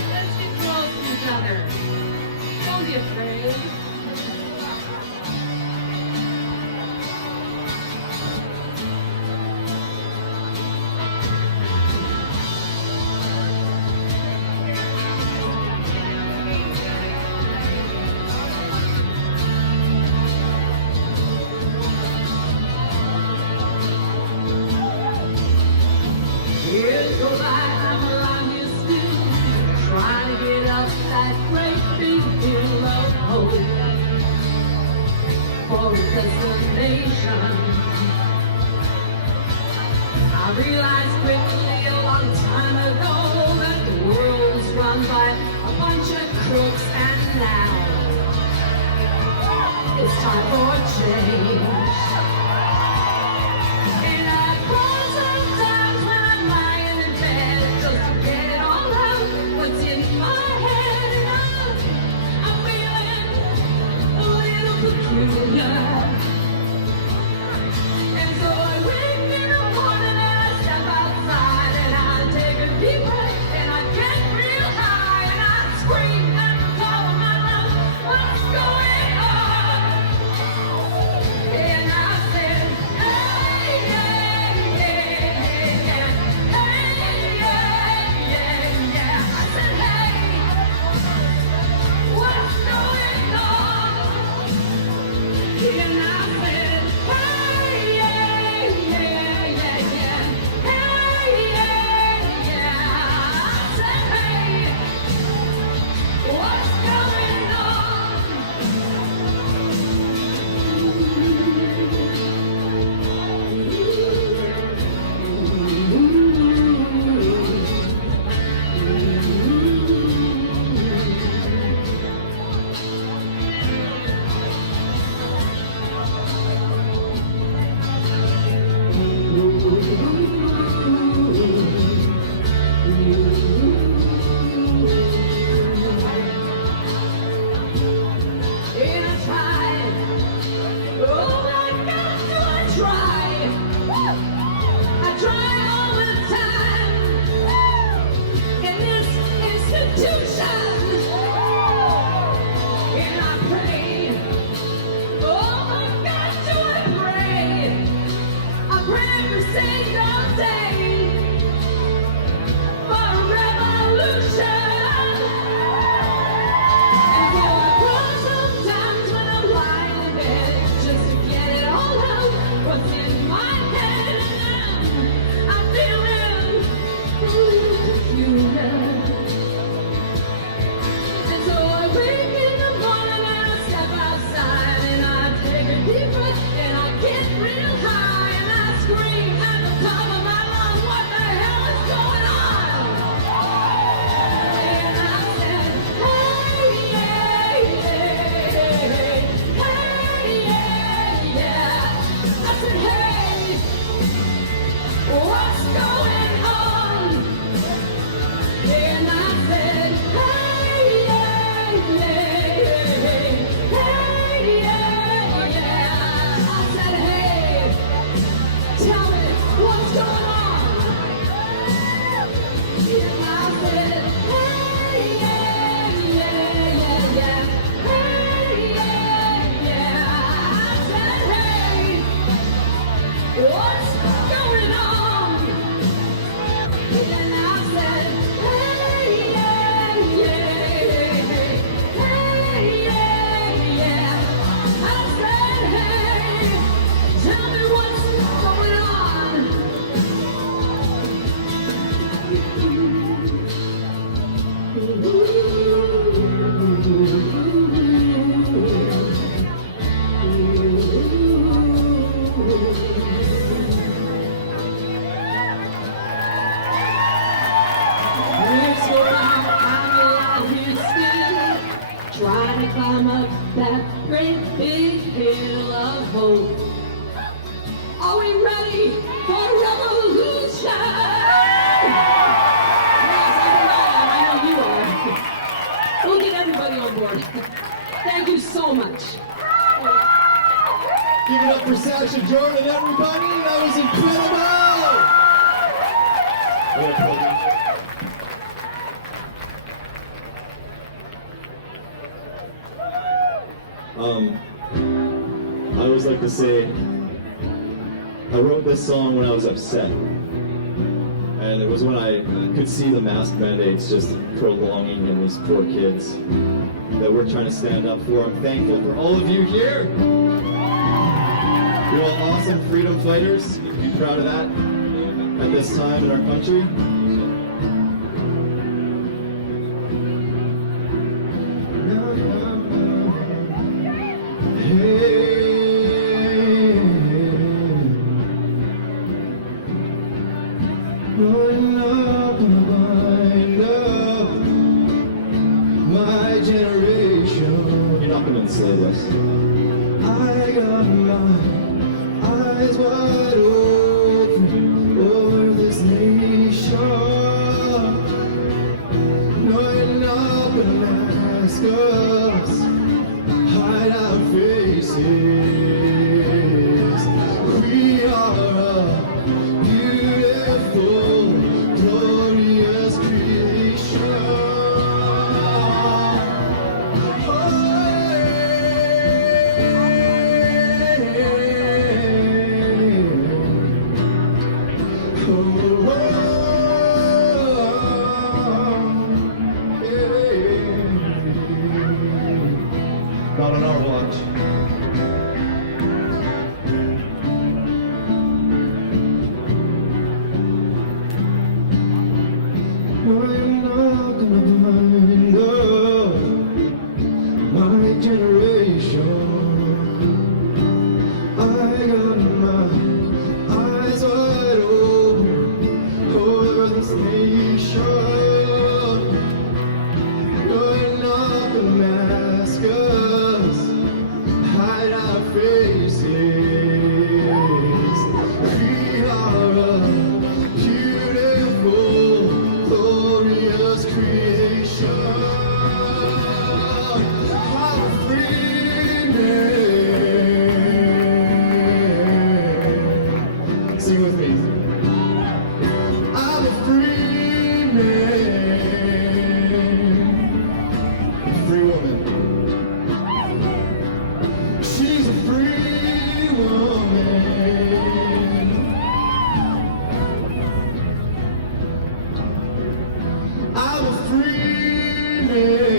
Let's get close to each other. Don't be afraid. Here's the light, I'm around you still, trying to get up that great big hill of hope for a destination. I realized quickly a long time ago that the world was run by a bunch of crooks, and now it's time for change. And I cry sometimes when I'm lying in bed just to get it all out what's in my head, and I'm feeling a little peculiar. And so I wake in the morning and I step outside and I take a deep breath and I get real high and I scream at the top of my lungs, what's going on? And I said, hey, yeah, yeah, yeah, hey, yeah, yeah, yeah. I said, hey, what's going on? And Jordan, everybody. That was incredible. What a pleasure. I always like to say, I wrote this song when I was upset. And it was when I could see the mask mandates just prolonging in these poor kids that we're trying to stand up for. I'm thankful for all of you here. You're all awesome freedom fighters. You can be proud of that at this time in our country. Growing up in the mind of my generation. You're not gonna enslave us. I got my eyes wide open over this nation. No, you're not gonna mask us, hide our faces. We are a beautiful, glorious creation. Oh, not on our watch. No, you're not gonna find us, my generation. I got my eyes wide open over this nation. No, you're not gonna mask us, hide our faces. We are a beautiful, glorious creation. I'm a free man. Sing with me. I'm a free man. A free woman. She's a free woman. I'm a free man.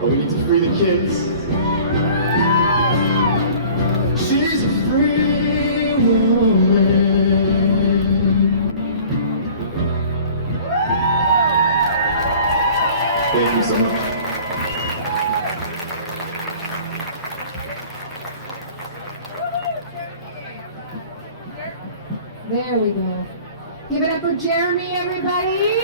Oh, we need to free the kids. She's a free woman. Thank you so much. There we go. Give it up for Jeremy, everybody.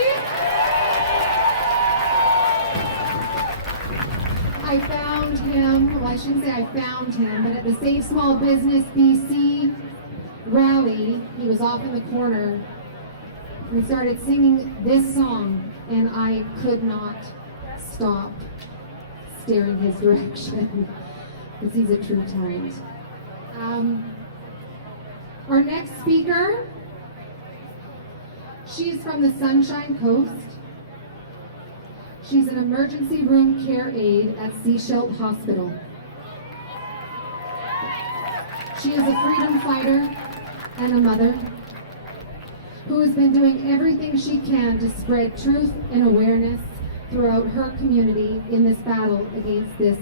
I found him, well, I shouldn't say I found him, but at the Save Small Business BC rally, he was off in the corner. We started singing this song, and I could not stop staring his direction, because he's a true talent. Our next speaker, she is from the Sunshine Coast. She's an emergency room care aide at Seashell Hospital. She is a freedom fighter and a mother who has been doing everything she can to spread truth and awareness throughout her community in this battle against this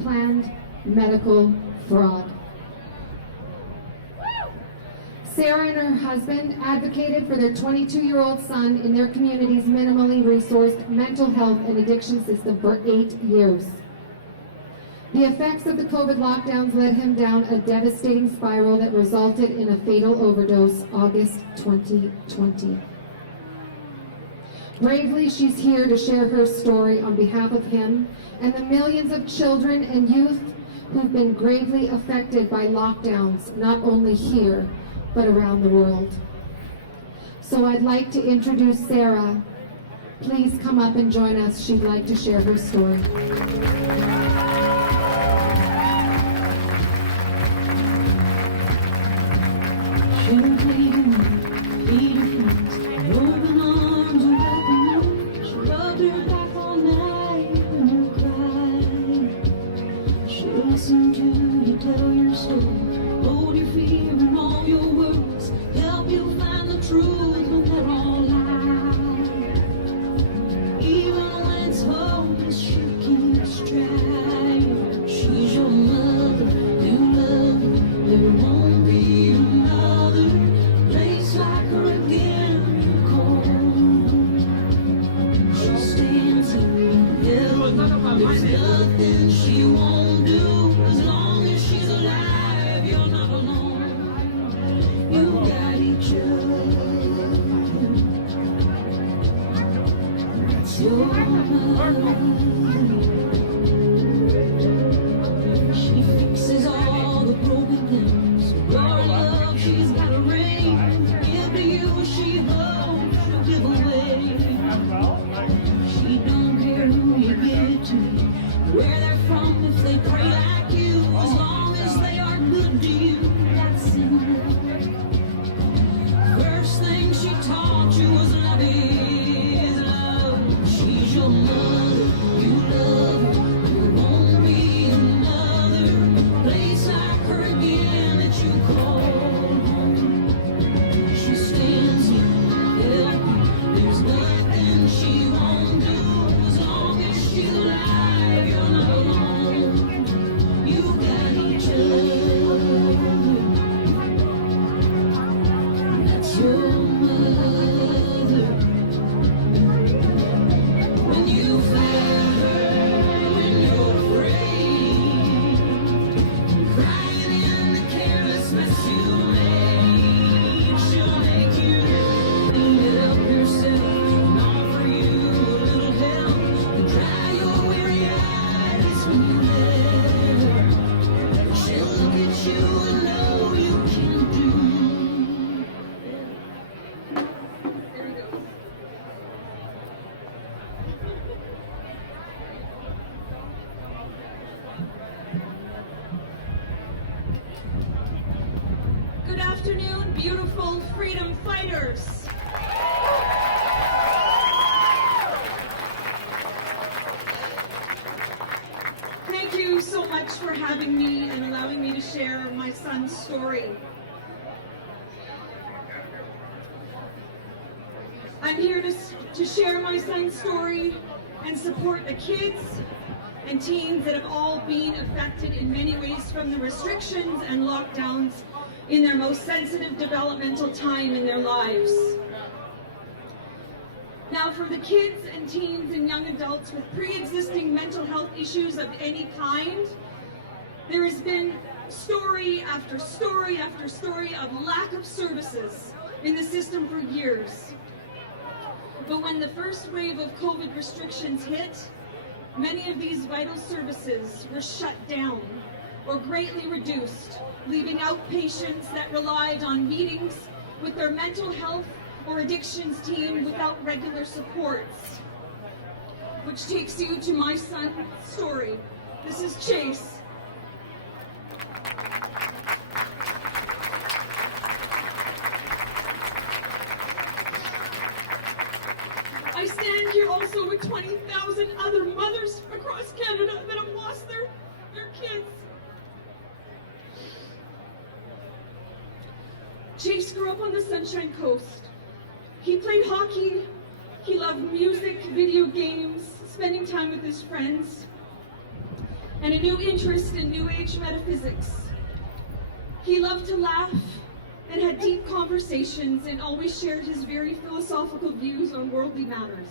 planned medical fraud. Sarah and her husband advocated for their 22-year-old son in their community's minimally resourced mental health and addiction system for 8 years. The effects of the COVID lockdowns led him down a devastating spiral that resulted in a fatal overdose August 2020. Bravely, she's here to share her story on behalf of him and the millions of children and youth who've been gravely affected by lockdowns, not only here, but around the world. So I'd like to introduce Sarah. Please come up and join us. She'd like to share her story. There's nothing she won't do as long as she's alive. You're not alone. You got each other. That's your mother. She fixes all the broken things. Your love, she's got a ring. Give to you, she hopes she'll give away. She don't care who you give it to, where they're from, if they pray like you, as long as they are good to you. That's enough. First thing she taught you was love is love. She's your mother, you love her. There won't be another place like her again that you call home. She stands here, helping. There's nothing she won't do as long as she's alive. You're not alone. You got each other. That's your mother. When you find her, when you're afraid, crying in the careless mess you made, she'll make you help yourself and offer you a little help and dry your weary eyes when you let her. She'll look at you and know you can do. Good afternoon, beautiful freedom fighters. Thank you so much for having me and allowing me to share my son's story. I'm here to share my son's story and support the kids and teens that have all been affected in many ways from the restrictions and lockdowns in their most sensitive developmental time in their lives. Now, for the kids and teens and young adults with pre-existing mental health issues of any kind, there has been story after story after story of lack of services in the system for years. But when the first wave of COVID restrictions hit, many of these vital services were shut down or greatly reduced, leaving out patients that relied on meetings with their mental health or addictions team without regular supports. Which takes you to my son's story. This is Chase. I stand here also with 20,000 other mothers across Canada that have lost their kids. Chase grew up on the Sunshine Coast. He played hockey, he loved music, video games, spending time with his friends, and a new interest in New Age metaphysics. He loved to laugh and had deep conversations and always shared his very philosophical views on worldly matters.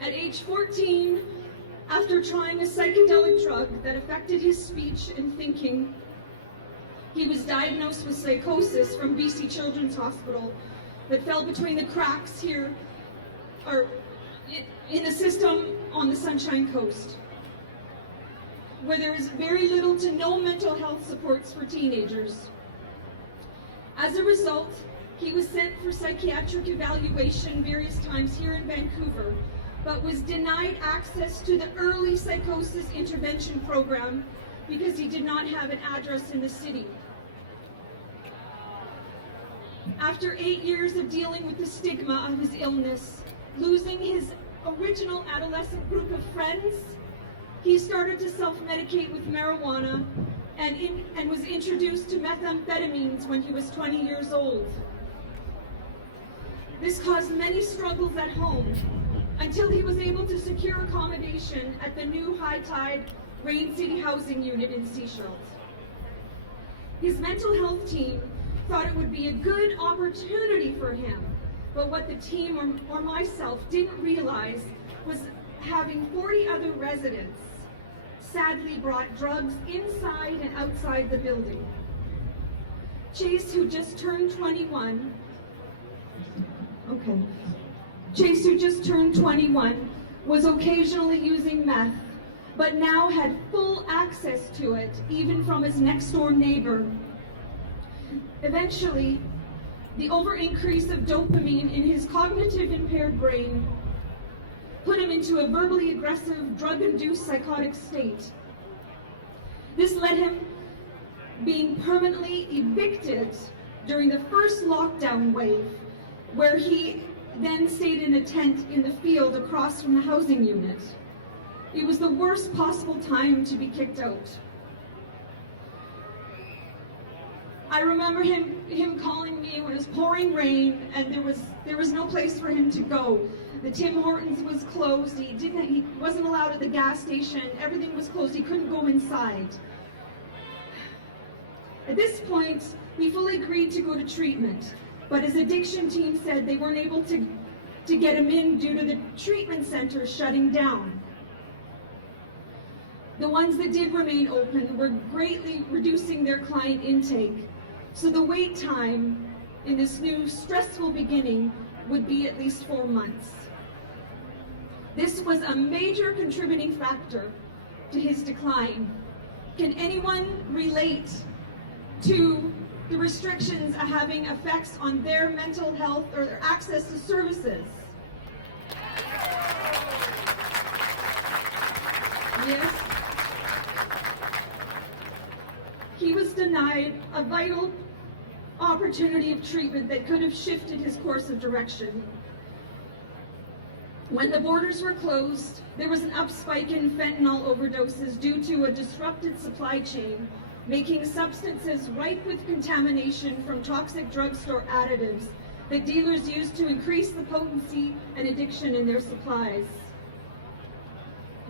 At age 14, after trying a psychedelic drug that affected his speech and thinking, he was diagnosed with psychosis from BC Children's Hospital that fell between the cracks here, or in the system on the Sunshine Coast, where there is very little to no mental health supports for teenagers. As a result, he was sent for psychiatric evaluation various times here in Vancouver, but was denied access to the early psychosis intervention program because he did not have an address in the city. After 8 years of dealing with the stigma of his illness, losing his original adolescent group of friends, he started to self-medicate with marijuana and was introduced to methamphetamines when he was 20 years old. This caused many struggles at home until he was able to secure accommodation at the new High Tide Rain City Housing Unit in Sechelt. His mental health team thought it would be a good opportunity for him, but what the team or myself didn't realize was having 40 other residents sadly brought drugs inside and outside the building. Chase, who just turned 21, was occasionally using meth, but now had full access to it, even from his next door neighbor. Eventually, the over-increase of dopamine in his cognitive impaired brain put him into a verbally aggressive, drug-induced psychotic state. This led him being permanently evicted during the first lockdown wave, where he then stayed in a tent in the field across from the housing unit. It was the worst possible time to be kicked out. I remember him calling me when it was pouring rain and there was no place for him to go. The Tim Hortons was closed. He wasn't allowed at the gas station. Everything was closed. He couldn't go inside. At this point, he fully agreed to go to treatment, but his addiction team said they weren't able to get him in due to the treatment center shutting down. The ones that did remain open were greatly reducing their client intake, so the wait time in this new stressful beginning would be at least 4 months. This was a major contributing factor to his decline. Can anyone relate to the restrictions having effects on their mental health or their access to services? Yes. He was denied a vital opportunity of treatment that could have shifted his course of direction. When the borders were closed, there was an upspike in fentanyl overdoses due to a disrupted supply chain, making substances ripe with contamination from toxic drugstore additives that dealers use to increase the potency and addiction in their supplies.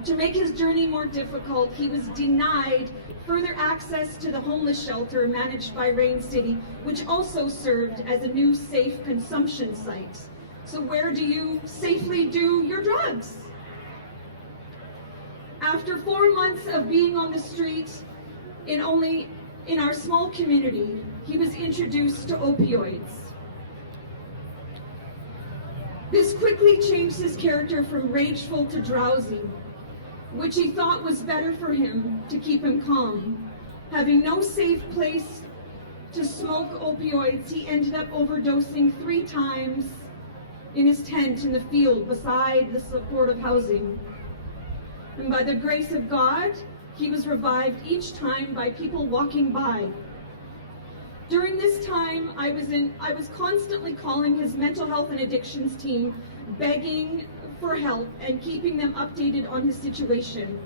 To make his journey more difficult, he was denied further access to the homeless shelter managed by Rain City, which also served as a new safe consumption site. So where do you safely do your drugs? After 4 months of being on the street in our small community, he was introduced to opioids. This quickly changed his character from rageful to drowsy, which he thought was better for him to keep him calm. Having no safe place to smoke opioids, he ended up overdosing 3 times in his tent in the field beside the supportive housing. And by the grace of God, he was revived each time by people walking by. During this time, I was constantly calling his mental health and addictions team, begging for help and keeping them updated on his situation.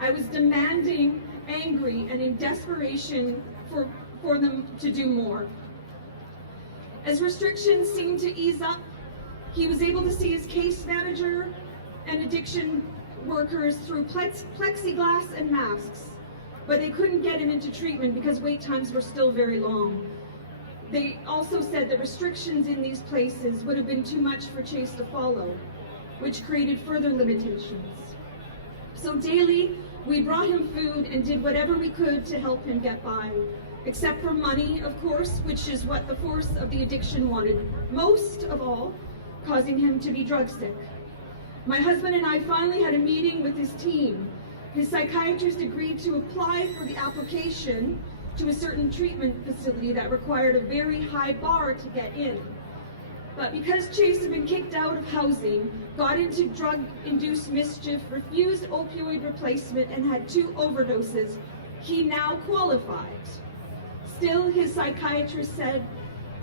I was demanding, angry, and in desperation for them to do more. As restrictions seemed to ease up, he was able to see his case manager and addiction workers through plexiglass and masks, but they couldn't get him into treatment because wait times were still very long. They also said the restrictions in these places would have been too much for Chase to follow, which created further limitations. So daily, we brought him food and did whatever we could to help him get by, except for money, of course, which is what the force of the addiction wanted, most of all, causing him to be drug sick. My husband and I finally had a meeting with his team. His psychiatrist agreed to apply for the application to a certain treatment facility that required a very high bar to get in. But because Chase had been kicked out of housing, got into drug-induced mischief, refused opioid replacement, and had 2 overdoses, he now qualified. Still, his psychiatrist said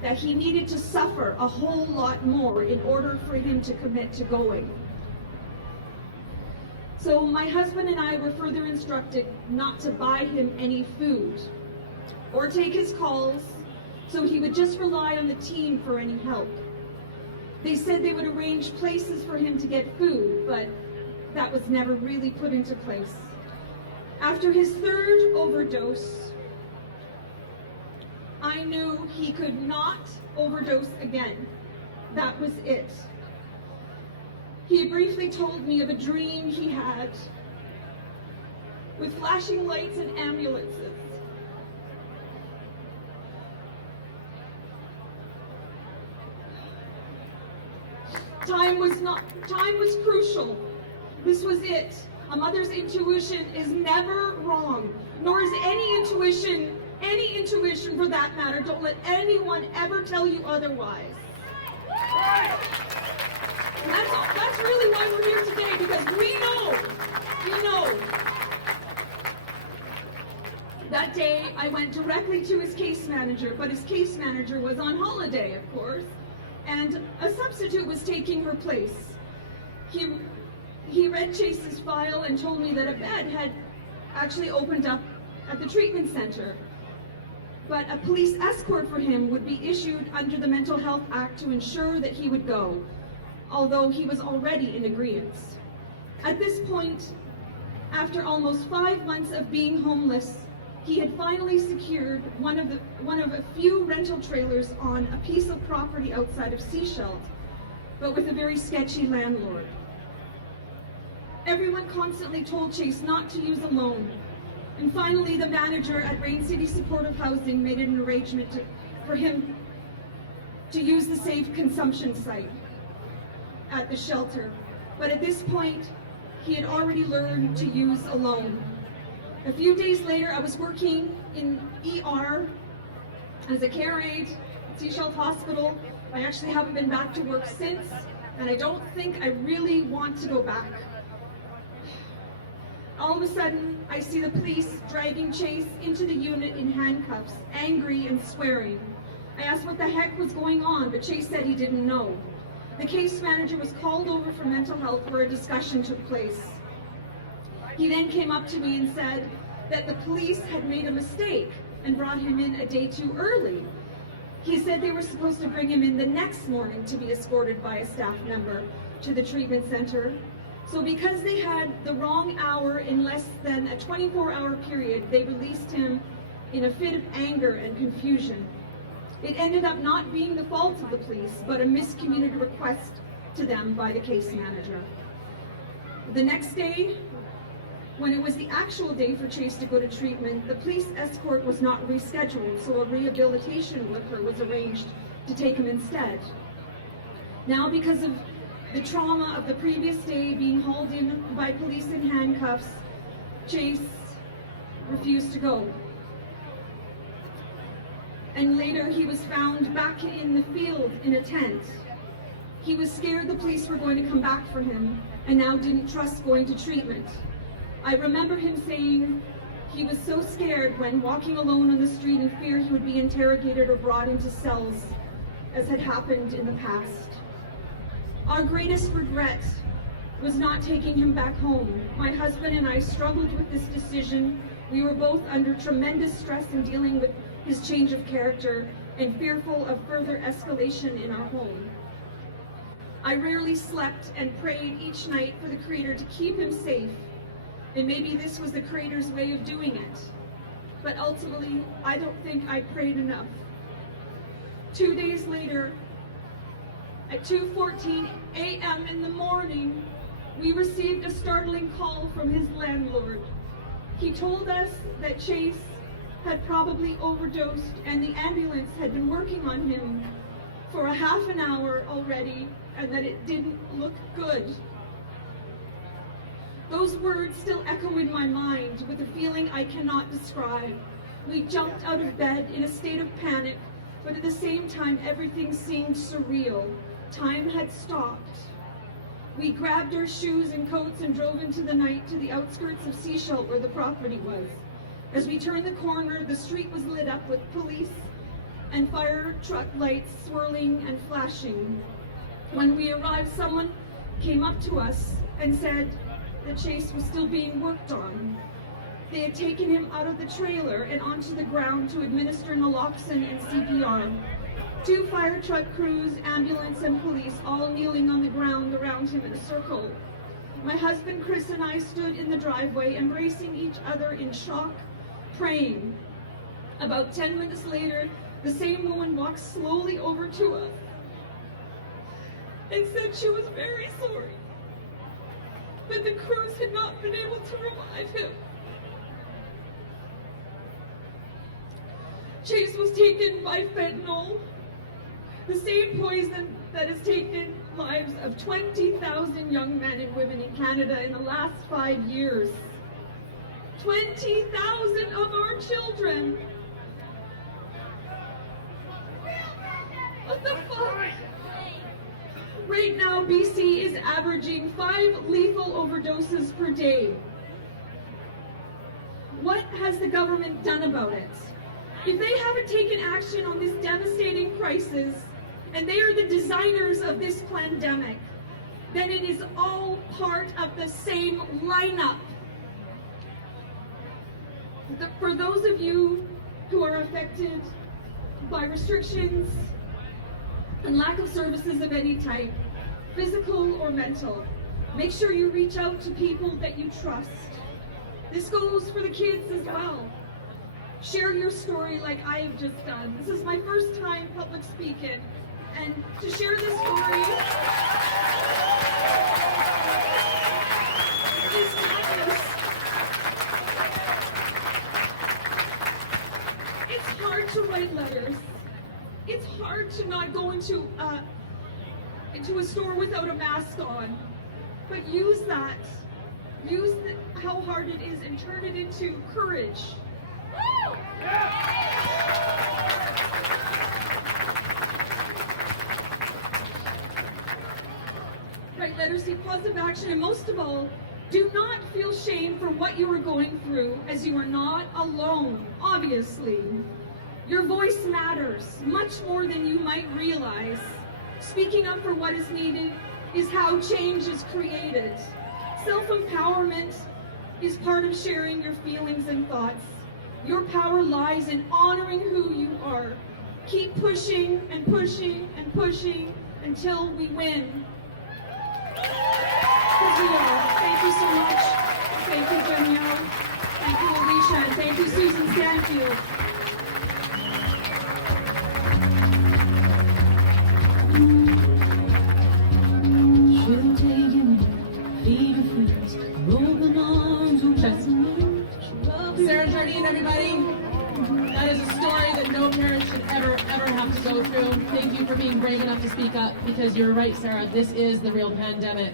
that he needed to suffer a whole lot more in order for him to commit to going. So my husband and I were further instructed not to buy him any food or take his calls, so he would just rely on the team for any help. They said they would arrange places for him to get food, but that was never really put into place. After his 3rd overdose, I knew he could not overdose again. That was it. He briefly told me of a dream he had with flashing lights and ambulances. Time was crucial. This was it. A mother's intuition is never wrong, nor is any intuition for that matter. Don't let anyone ever tell you otherwise. And that's really why we're here today, because we know. That day, I went directly to his case manager, but his case manager was on holiday, of course, and a substitute was taking her place. He read Chase's file and told me that a bed had actually opened up at the treatment center, but a police escort for him would be issued under the Mental Health Act to ensure that he would go, although he was already in agreement. At this point, after almost 5 months of being homeless, he had finally secured one of a few rental trailers on a piece of property outside of Sechelt, but with a very sketchy landlord. Everyone constantly told Chase not to use a loan, and finally the manager at Rain City Supportive Housing made an arrangement for him to use the safe consumption site at the shelter. But at this point, he had already learned to use a loan. A few days later, I was working in ER as a care aide at Sechelt Hospital. I actually haven't been back to work since, and I don't think I really want to go back. All of a sudden, I see the police dragging Chase into the unit in handcuffs, angry and swearing. I asked what the heck was going on, but Chase said he didn't know. The case manager was called over for mental health where a discussion took place. He then came up to me and said that the police had made a mistake and brought him in a day too early. He said they were supposed to bring him in the next morning to be escorted by a staff member to the treatment center. So because they had the wrong hour in less than a 24-hour period, they released him in a fit of anger and confusion. It ended up not being the fault of the police, but a miscommunicated request to them by the case manager. The next day, when it was the actual day for Chase to go to treatment, the police escort was not rescheduled, so a rehabilitation worker was arranged to take him instead. Now, because of the trauma of the previous day being hauled in by police in handcuffs, Chase refused to go. And later he was found back in the field in a tent. He was scared the police were going to come back for him and now didn't trust going to treatment. I remember him saying he was so scared when walking alone on the street in fear he would be interrogated or brought into cells, as had happened in the past. Our greatest regret was not taking him back home. My husband and I struggled with this decision. We were both under tremendous stress in dealing with his change of character and fearful of further escalation in our home. I rarely slept and prayed each night for the Creator to keep him safe, and maybe this was the Creator's way of doing it. But ultimately, I don't think I prayed enough. 2 days later, at 2:14 a.m. in the morning, we received a startling call from his landlord. He told us that Chase had probably overdosed and the ambulance had been working on him for a half an hour already and that it didn't look good. Those words still echo in my mind with a feeling I cannot describe. We jumped out of bed in a state of panic, but at the same time everything seemed surreal. Time had stopped. We grabbed our shoes and coats and drove into the night to the outskirts of Sechelt where the property was. As we turned the corner, the street was lit up with police and fire truck lights swirling and flashing. When we arrived, someone came up to us and said that Chase was still being worked on. They had taken him out of the trailer and onto the ground to administer naloxone and CPR. 2 fire truck crews, ambulance, and police all kneeling on the ground around him in a circle. My husband Chris and I stood in the driveway, embracing each other in shock, praying. About 10 minutes later, the same woman walked slowly over to us and said she was very sorry that the crews had not been able to revive him. Chase was taken by fentanyl, the same poison that has taken lives of 20,000 young men and women in Canada in the last 5 years. 20,000 of our children. What the fuck? Right now, BC is averaging 5 lethal overdoses per day. What has the government done about it? If they haven't taken action on this devastating crisis, and they are the designers of this pandemic, then it is all part of the same lineup. For those of you who are affected by restrictions and lack of services of any type, physical or mental, make sure you reach out to people that you trust. This goes for the kids as well. Share your story like I have just done. This is my first time public speaking, and to share this story is madness. It's hard to write letters. It's hard to not go into a store without a mask on. But use that. Use how hard it is and turn it into courage. Write letters, take positive action, and most of all, do not feel shame for what you are going through, as you are not alone, obviously. Your voice matters much more than you might realize. Speaking up for what is needed is how change is created. Self-empowerment is part of sharing your feelings and thoughts. Your power lies in honoring who you are. Keep pushing and pushing and pushing until we win. Because we are. Thank you so much. Thank you, Danielle. Thank you, Alicia. And thank you, Susan Stanfield. Sarah Jardine, everybody. That is a story that no parent should ever have to go through. Thank you for being brave enough to speak up, because you're right, Sarah, this is the real pandemic.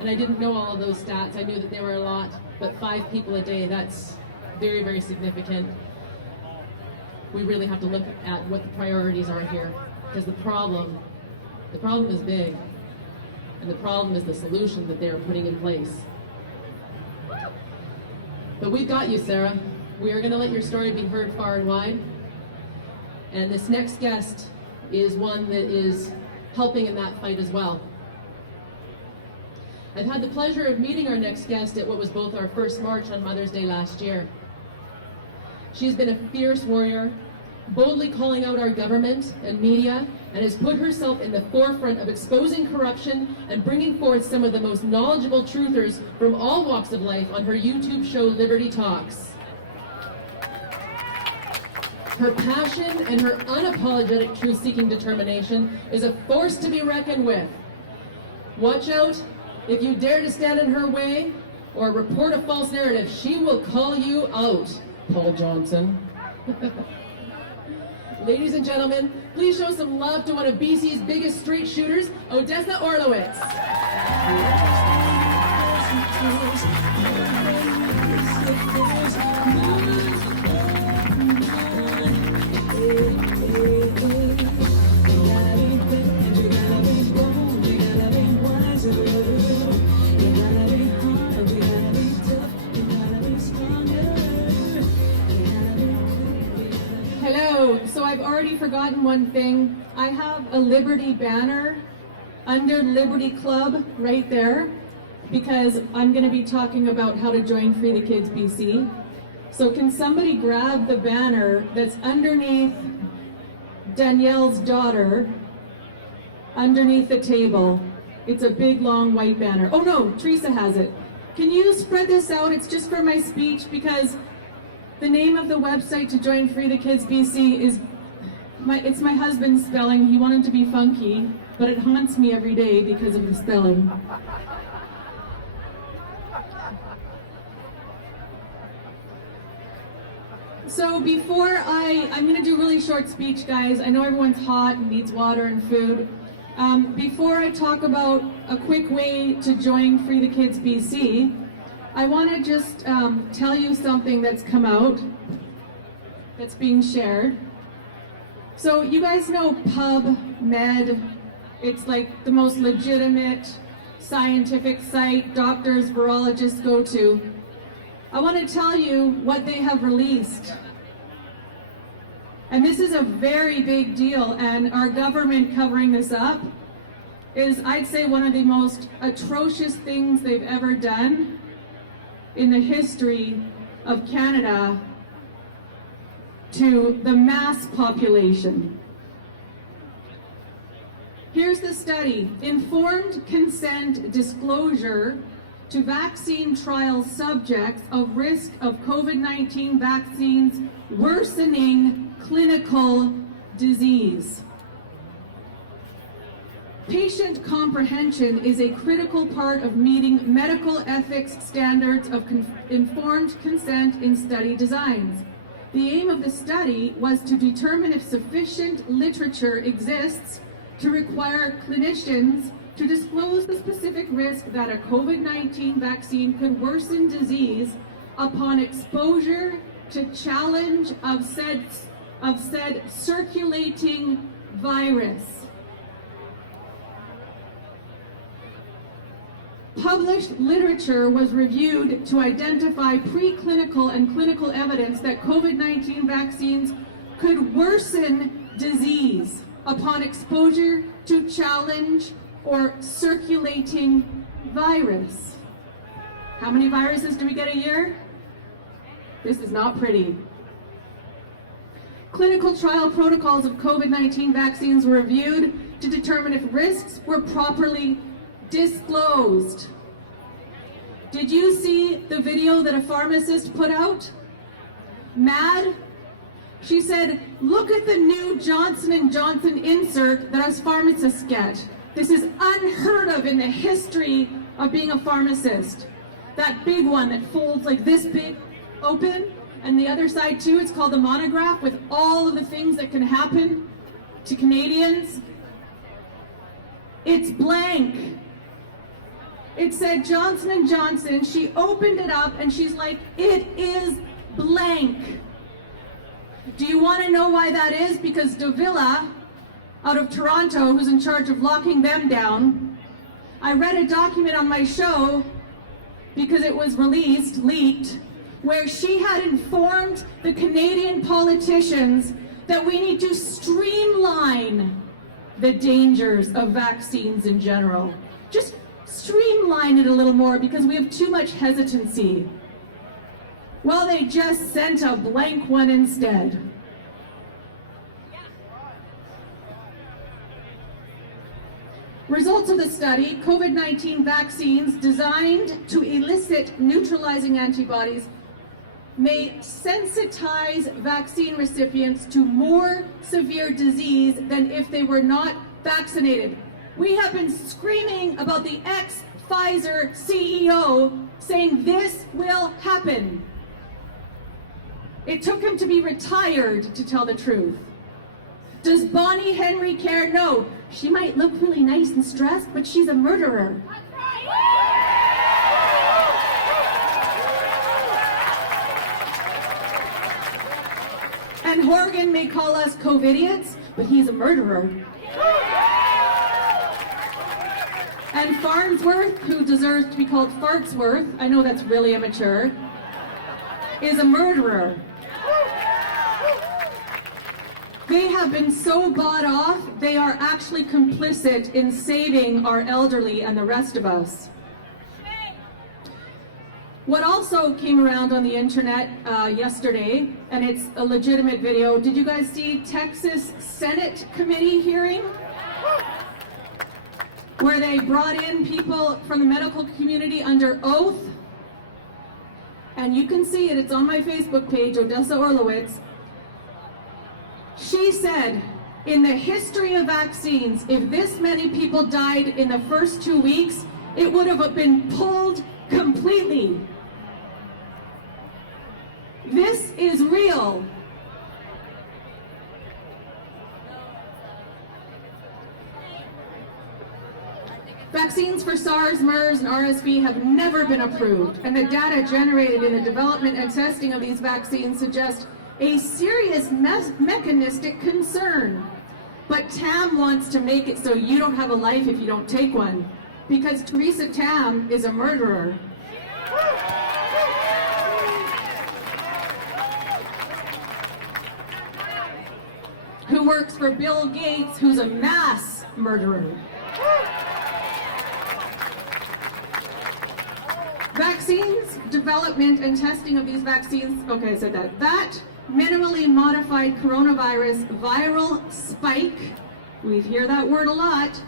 And I didn't know all of those stats. I knew that they were a lot, but 5 people a day, that's very, very significant. We really have to look at what the priorities are here, because the problem is big, and the problem is the solution that they are putting in place. But we've got you, Sarah. We are going to let your story be heard far and wide. And this next guest is one that is helping in that fight as well. I've had the pleasure of meeting our next guest at what was both our first march on Mother's Day last year. She's been a fierce warrior, boldly calling out our government and media, and has put herself in the forefront of exposing corruption and bringing forth some of the most knowledgeable truthers from all walks of life on her YouTube show, Liberty Talks. Her passion and her unapologetic truth-seeking determination is a force to be reckoned with. Watch out. If you dare to stand in her way or report a false narrative, she will call you out, Paul Johnson. Ladies and gentlemen, please show some love to one of BC's biggest street shooters, Odessa Orlowitz. Hello, so I've already forgotten one thing. I have a Liberty banner under Liberty Club right there, because I'm going to be talking about how to join Free the Kids BC. So can somebody grab the banner that's underneath Danielle's daughter, underneath the table? It's a big, long white banner. Oh no, Teresa has it. Can you spread this out? It's just for my speech, because the name of the website to join Free the Kids BC is, it's my husband's spelling. He wanted to be funky, but it haunts me every day because of the spelling. So before I'm going to do a really short speech, guys. I know everyone's hot and needs water and food. Before I talk about a quick way to join Free the Kids BC, I want to just tell you something that's come out that's being shared. So you guys know PubMed. It's like the most legitimate scientific site doctors, virologists go to. I want to tell you what they have released. And this is a very big deal, and our government covering this up is, I'd say, one of the most atrocious things they've ever done in the history of Canada to the mass population. Here's the study. Informed consent disclosure to vaccine trial subjects of risk of COVID-19 vaccines worsening clinical disease. Patient comprehension is a critical part of meeting medical ethics standards of informed consent in study designs. The aim of the study was to determine if sufficient literature exists to require clinicians to disclose the specific risk that a COVID-19 vaccine could worsen disease upon exposure to challenge of said circulating virus. Published literature was reviewed to identify preclinical and clinical evidence that COVID-19 vaccines could worsen disease upon exposure to challenge or circulating virus. How many viruses do we get a year? This is not pretty. Clinical trial protocols of COVID-19 vaccines were reviewed to determine if risks were properly disclosed. Did you see the video that a pharmacist put out? Mad? She said, look at the new Johnson & Johnson insert that us pharmacists get. This is unheard of in the history of being a pharmacist. That big one that folds like this big open, and the other side too, it's called the monograph with all of the things that can happen to Canadians. It's blank. It said Johnson & Johnson. She opened it up and she's like, it is blank. Do you want to know why that is? Because Davila, out of Toronto, who's in charge of locking them down, I read a document on my show because it was released, leaked, where she had informed the Canadian politicians that we need to streamline the dangers of vaccines in general. Just streamline it a little more because we have too much hesitancy. Well, they just sent a blank one instead. Results of the study, COVID-19 vaccines designed to elicit neutralizing antibodies may sensitize vaccine recipients to more severe disease than if they were not vaccinated. We have been screaming about the ex-Pfizer CEO saying this will happen. It took him to be retired to tell the truth. Does Bonnie Henry care? No. She might look really nice and stressed, but she's a murderer. And Horgan may call us COVIDiots, but he's a murderer. And Farnsworth, who deserves to be called Fartsworth, I know that's really immature, is a murderer. They have been so bought off, they are actually complicit in saving our elderly and the rest of us. What also came around on the internet yesterday, and it's a legitimate video, did you guys see Texas Senate committee hearing? Where they brought in people from the medical community under oath. And you can see it, it's on my Facebook page, Odessa Orlowitz. She said, in the history of vaccines, if this many people died in the first 2 weeks, it would have been pulled completely. This is real. Vaccines for SARS, MERS, and RSV have never been approved, and the data generated in the development and testing of these vaccines suggest a serious mechanistic concern. But Tam wants to make it so you don't have a life if you don't take one, because Theresa Tam is a murderer. Who works for Bill Gates, who's a mass murderer. Vaccines, development and testing of these vaccines, okay, I said that. That minimally modified coronavirus viral spike, we hear that word a lot,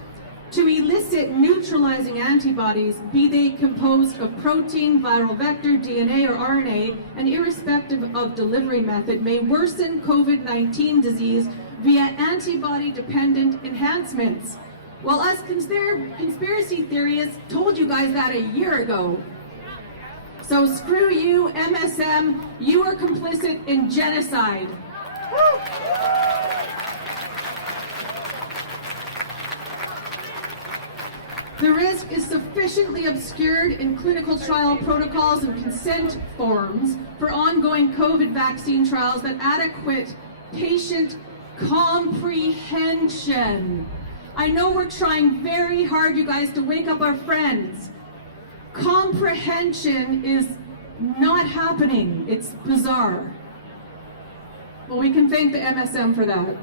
to elicit neutralizing antibodies, be they composed of protein, viral vector, DNA, or RNA, and irrespective of delivery method, may worsen COVID-19 disease via antibody-dependent enhancements. Well, us conspiracy theorists told you guys that a year ago. So screw you, MSM, you are complicit in genocide. The risk is sufficiently obscured in clinical trial protocols and consent forms for ongoing COVID vaccine trials that adequate patient comprehension. I know we're trying very hard, you guys, to wake up our friends. Comprehension is not happening. It's bizarre. Well, we can thank the MSM for that.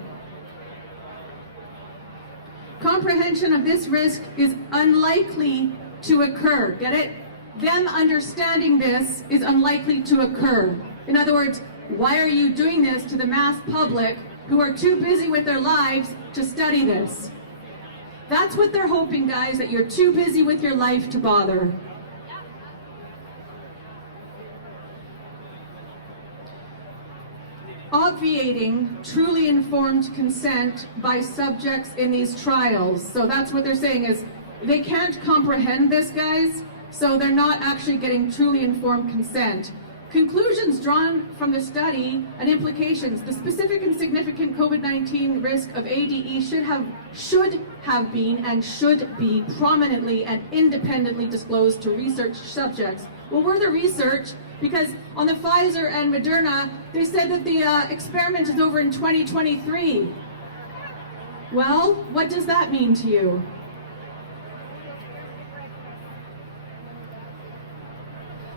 Comprehension of this risk is unlikely to occur. Get it? Them understanding this is unlikely to occur. In other words, why are you doing this to the mass public who are too busy with their lives to study this? That's what they're hoping, guys, that you're too busy with your life to bother. Obviating truly informed consent by subjects in these trials. So that's what they're saying is they can't comprehend this, guys, so they're not actually getting truly informed consent. Conclusions drawn from the study and implications. The specific and significant COVID-19 risk of ADE should have been and should be prominently and independently disclosed to research subjects. Well, we're the research because on the Pfizer and Moderna, they said that the experiment is over in 2023. Well, what does that mean to you?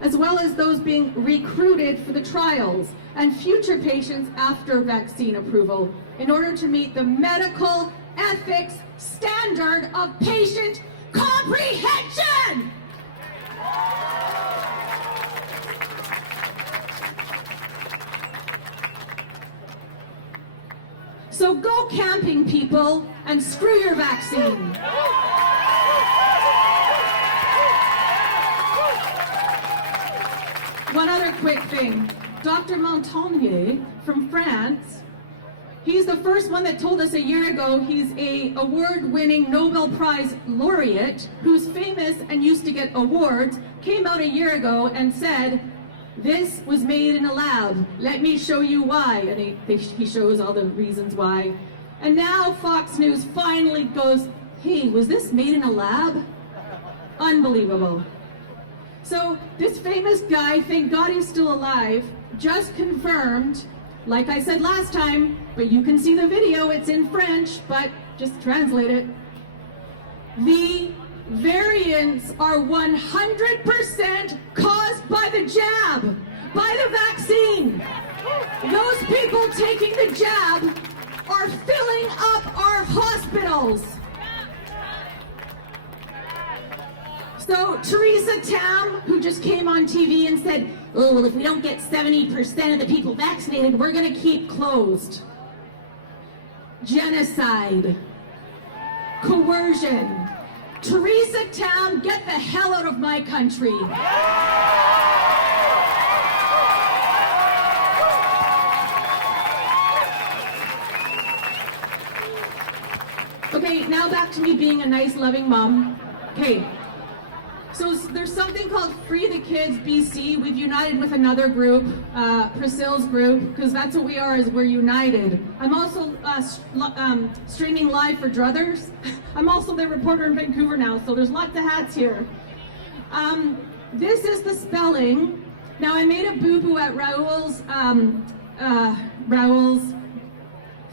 As well as those being recruited for the trials and future patients after vaccine approval in order to meet the medical ethics standard of patient comprehension. So go camping, people, and screw your vaccine. One other quick thing. Dr. Montagnier from France, he's the first one that told us a year ago he's a award-winning Nobel Prize laureate who's famous and used to get awards, came out a year ago and said, this was made in a lab. Let me show you why. And he shows all the reasons why. And now Fox News finally goes, hey, was this made in a lab? Unbelievable. So this famous guy, thank God he's still alive, just confirmed, like I said last time, but you can see the video, it's in French, but just translate it. The variants are 100% caused by the jab, by the vaccine. Those people taking the jab are filling up our hospitals. So Theresa Tam, who just came on TV and said, oh, well, if we don't get 70% of the people vaccinated, we're going to keep closed. Genocide. Coercion. Theresa Tam, get the hell out of my country. Okay, now back to me being a nice, loving mom. Okay. So there's something called Free the Kids BC. We've united with another group, Priscilla's group, because that's what we are, is we're united. I'm also streaming live for Druthers. I'm also their reporter in Vancouver now, so there's lots of hats here. This is the spelling. Now I made a boo-boo at Raoul's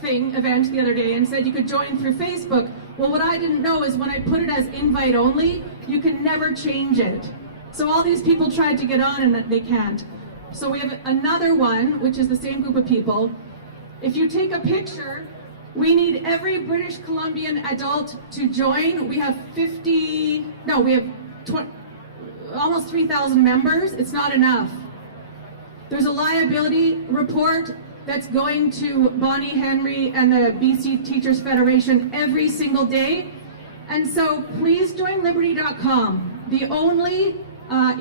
event the other day and said you could join through Facebook. Well, what I didn't know is when I put it as invite only, you can never change it. So all these people tried to get on and they can't. So we have another one, which is the same group of people. If you take a picture, we need every British Columbian adult to join. We have almost 3,000 members. It's not enough. There's a liability report that's going to Bonnie Henry and the BC Teachers Federation every single day. And so please join liberty.com. The only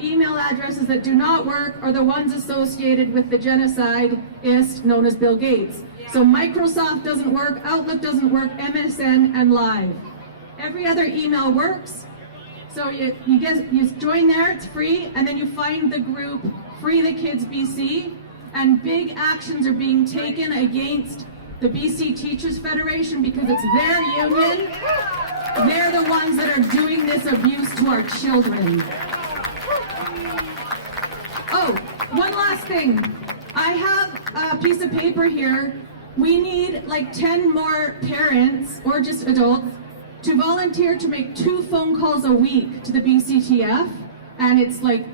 email addresses that do not work are the ones associated with the genocidist known as Bill Gates. So Microsoft doesn't work, Outlook doesn't work, MSN and Live. Every other email works. So you join there, it's free, and then you find the group Free the Kids BC, and big actions are being taken against the BC Teachers Federation because it's their union. They're the ones that are doing this abuse to our children. Oh, one last thing. I have a piece of paper here. We need like 10 more parents, or just adults, to volunteer to make 2 phone calls a week to the BCTF, and it's like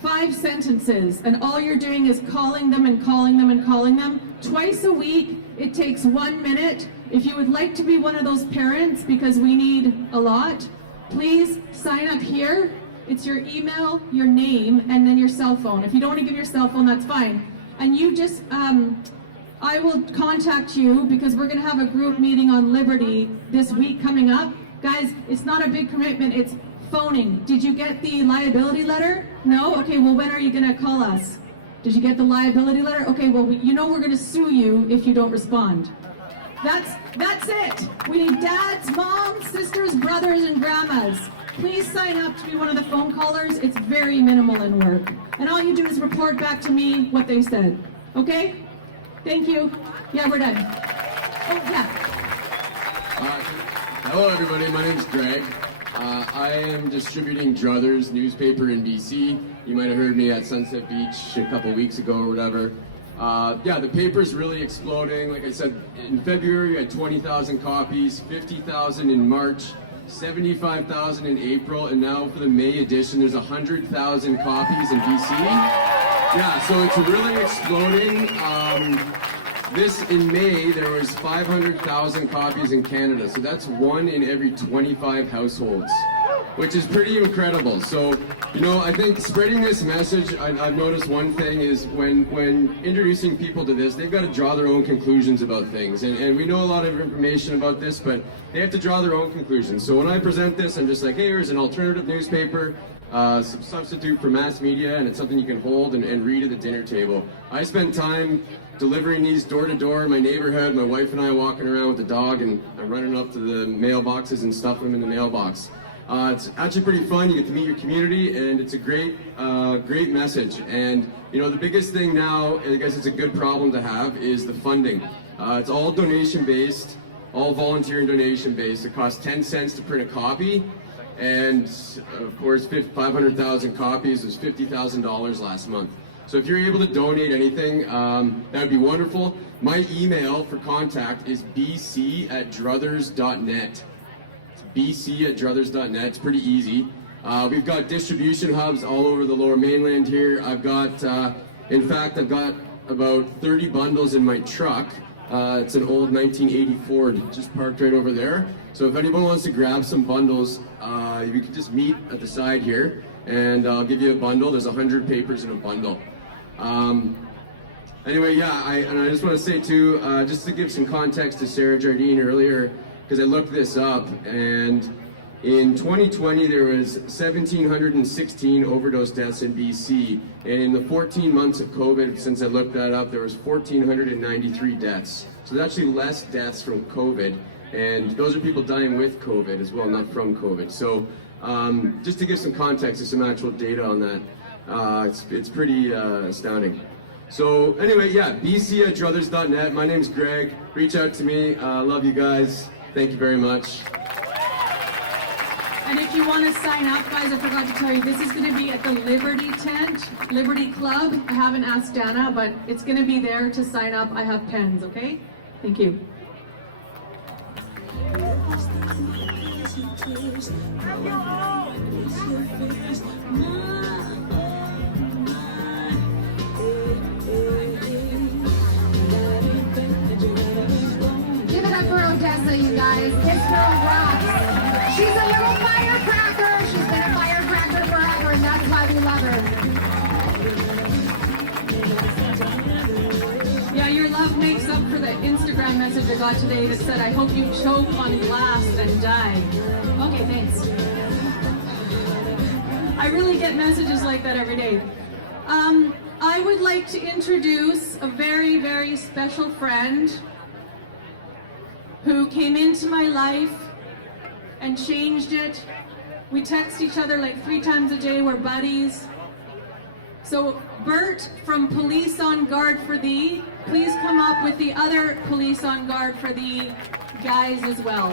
5 sentences, and all you're doing is calling them and calling them and calling them twice a week. It takes 1 minute. If you would like to be one of those parents, because we need a lot, please sign up here. It's your email, your name, and then your cell phone. If you don't want to give your cell phone, that's fine. And you just, I will contact you because we're going to have a group meeting on Liberty this week coming up. Guys, it's not a big commitment. It's phoning. Did you get the liability letter? No? Okay, well, when are you going to call us? Did you get the liability letter? Okay, well, you know we're going to sue you if you don't respond. That's it. We need dads, moms, sisters, brothers, and grandmas. Please sign up to be one of the phone callers. It's very minimal in work. And all you do is report back to me what they said. Okay? Thank you. Yeah, we're done. Oh, yeah. Hello, everybody. My name's Greg. I am distributing Druthers newspaper in BC. You might have heard me at Sunset Beach a couple weeks ago or whatever. Yeah, the paper's really exploding. Like I said, in February, I had 20,000 copies, 50,000 in March, 75,000 in April, and now for the May edition, there's 100,000 copies in BC. Yeah, so it's really exploding. In May, there was 500,000 copies in Canada, so that's 1 in every 25 households, which is pretty incredible. So, you know, I think spreading this message, I've noticed one thing is when introducing people to this, they've got to draw their own conclusions about things. And we know a lot of information about this, but they have to draw their own conclusions. So when I present this, I'm just like, hey, here's an alternative newspaper, some substitute for mass media, and it's something you can hold and read at the dinner table. I spend time delivering these door to door in my neighborhood, my wife and I walking around with the dog, and I'm running up to the mailboxes and stuffing them in the mailbox. It's actually pretty fun. You get to meet your community, and it's a great message. And you know, the biggest thing now, I guess it's a good problem to have, is the funding. It's all donation based, all volunteer and donation based. It costs 10 cents to print a copy, and of course, 500,000 copies was $50,000 last month. So if you're able to donate anything, that would be wonderful. My email for contact is bc@druthers.net. bc@druthers.net. It's pretty easy. We've got distribution hubs all over the Lower Mainland here. I've got about 30 bundles in my truck. It's an old 1980 Ford, just parked right over there. So if anyone wants to grab some bundles, you can just meet at the side here, and I'll give you a bundle. There's 100 papers in a bundle. Anyway, yeah, I just want to say too, just to give some context to Sarah Jardine earlier, because I looked this up, and in 2020 there was 1,716 overdose deaths in BC, and in the 14 months of COVID, since I looked that up, there was 1,493 deaths. So there's actually less deaths from COVID And those are people dying with COVID as well, not from COVID. So just to give some context and some actual data on that, it's pretty astounding. So anyway, yeah, bc@druthers.net. My name's Greg. Reach out to me. Love you guys. Thank you very much. And if you want to sign up, guys, I forgot to tell you, this is going to be at the Liberty tent, Liberty Club. I haven't asked Dana, but it's going to be there to sign up. I have pens, okay? Thank you. Give it up for Odessa, you guys. This girl rocks. She's a little firecracker. She's been a firecracker forever, and that's why we love her. Yeah, your love makes up for the Instagram message I got today that said, I hope you choke on glass and die. Okay, thanks. I really get messages like that every day. I would like to introduce a very, very special friend who came into my life and changed it. We text each other like 3 times a day. We're buddies. So Bert from Police on Guard for Thee, please come up with the other Police on Guard for Thee guys as well.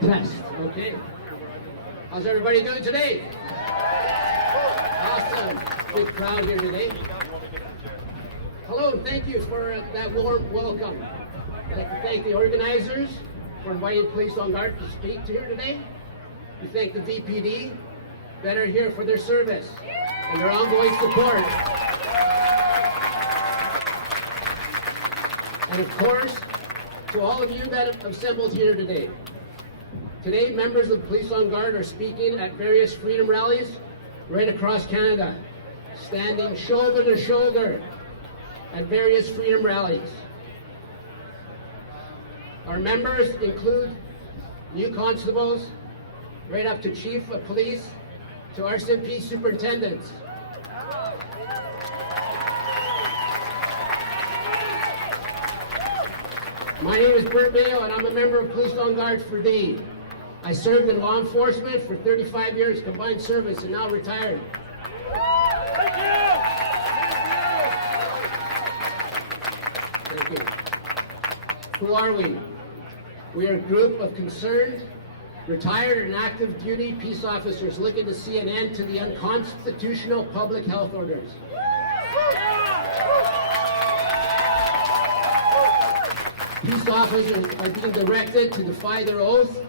Test. Okay. How's everybody doing today? Awesome. Big crowd here today. Hello, and thank you for that warm welcome. I'd like to thank the organizers for inviting Police on Guard to speak to here today. We thank the VPD that are here for their service and their ongoing support. And of course, to all of you that have assembled here today. Today, members of Police on Guard are speaking at various freedom rallies right across Canada, standing shoulder to shoulder at various freedom rallies. Our members include new constables, right up to chief of police, to RCMP superintendents. My name is Bert Mayo, and I'm a member of Police on Guard for Thee. I served in law enforcement for 35 years combined service and now retired. Thank you. Who are we? We are a group of concerned, retired and active duty peace officers looking to see an end to the unconstitutional public health orders. Peace officers are being directed to defy their oath,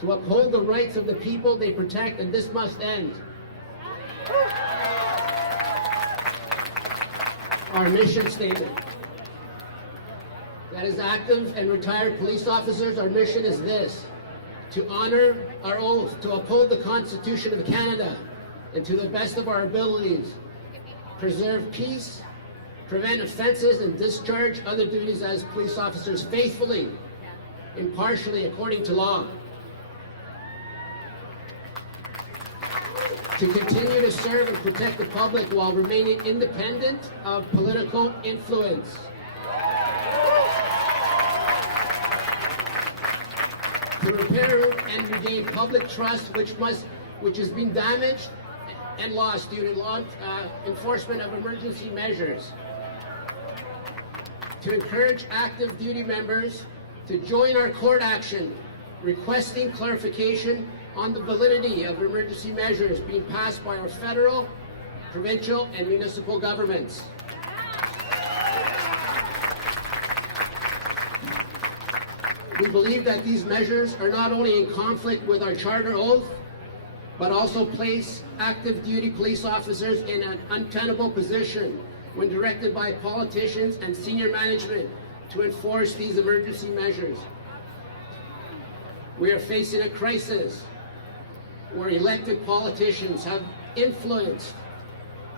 to uphold the rights of the people they protect, and this must end. Our mission statement. That is active and retired police officers, our mission is this: to honor our oath, to uphold the Constitution of Canada, and to the best of our abilities, preserve peace, prevent offenses, and discharge other duties as police officers faithfully, impartially, according to law. To continue to serve and protect the public while remaining independent of political influence. To repair and regain public trust which has been damaged and lost due to law enforcement of emergency measures. To encourage active duty members to join our court action requesting clarification on the validity of emergency measures being passed by our federal, provincial, and municipal governments. We believe that these measures are not only in conflict with our charter oath, but also place active duty police officers in an untenable position when directed by politicians and senior management to enforce these emergency measures. We are facing a crisis where elected politicians have influence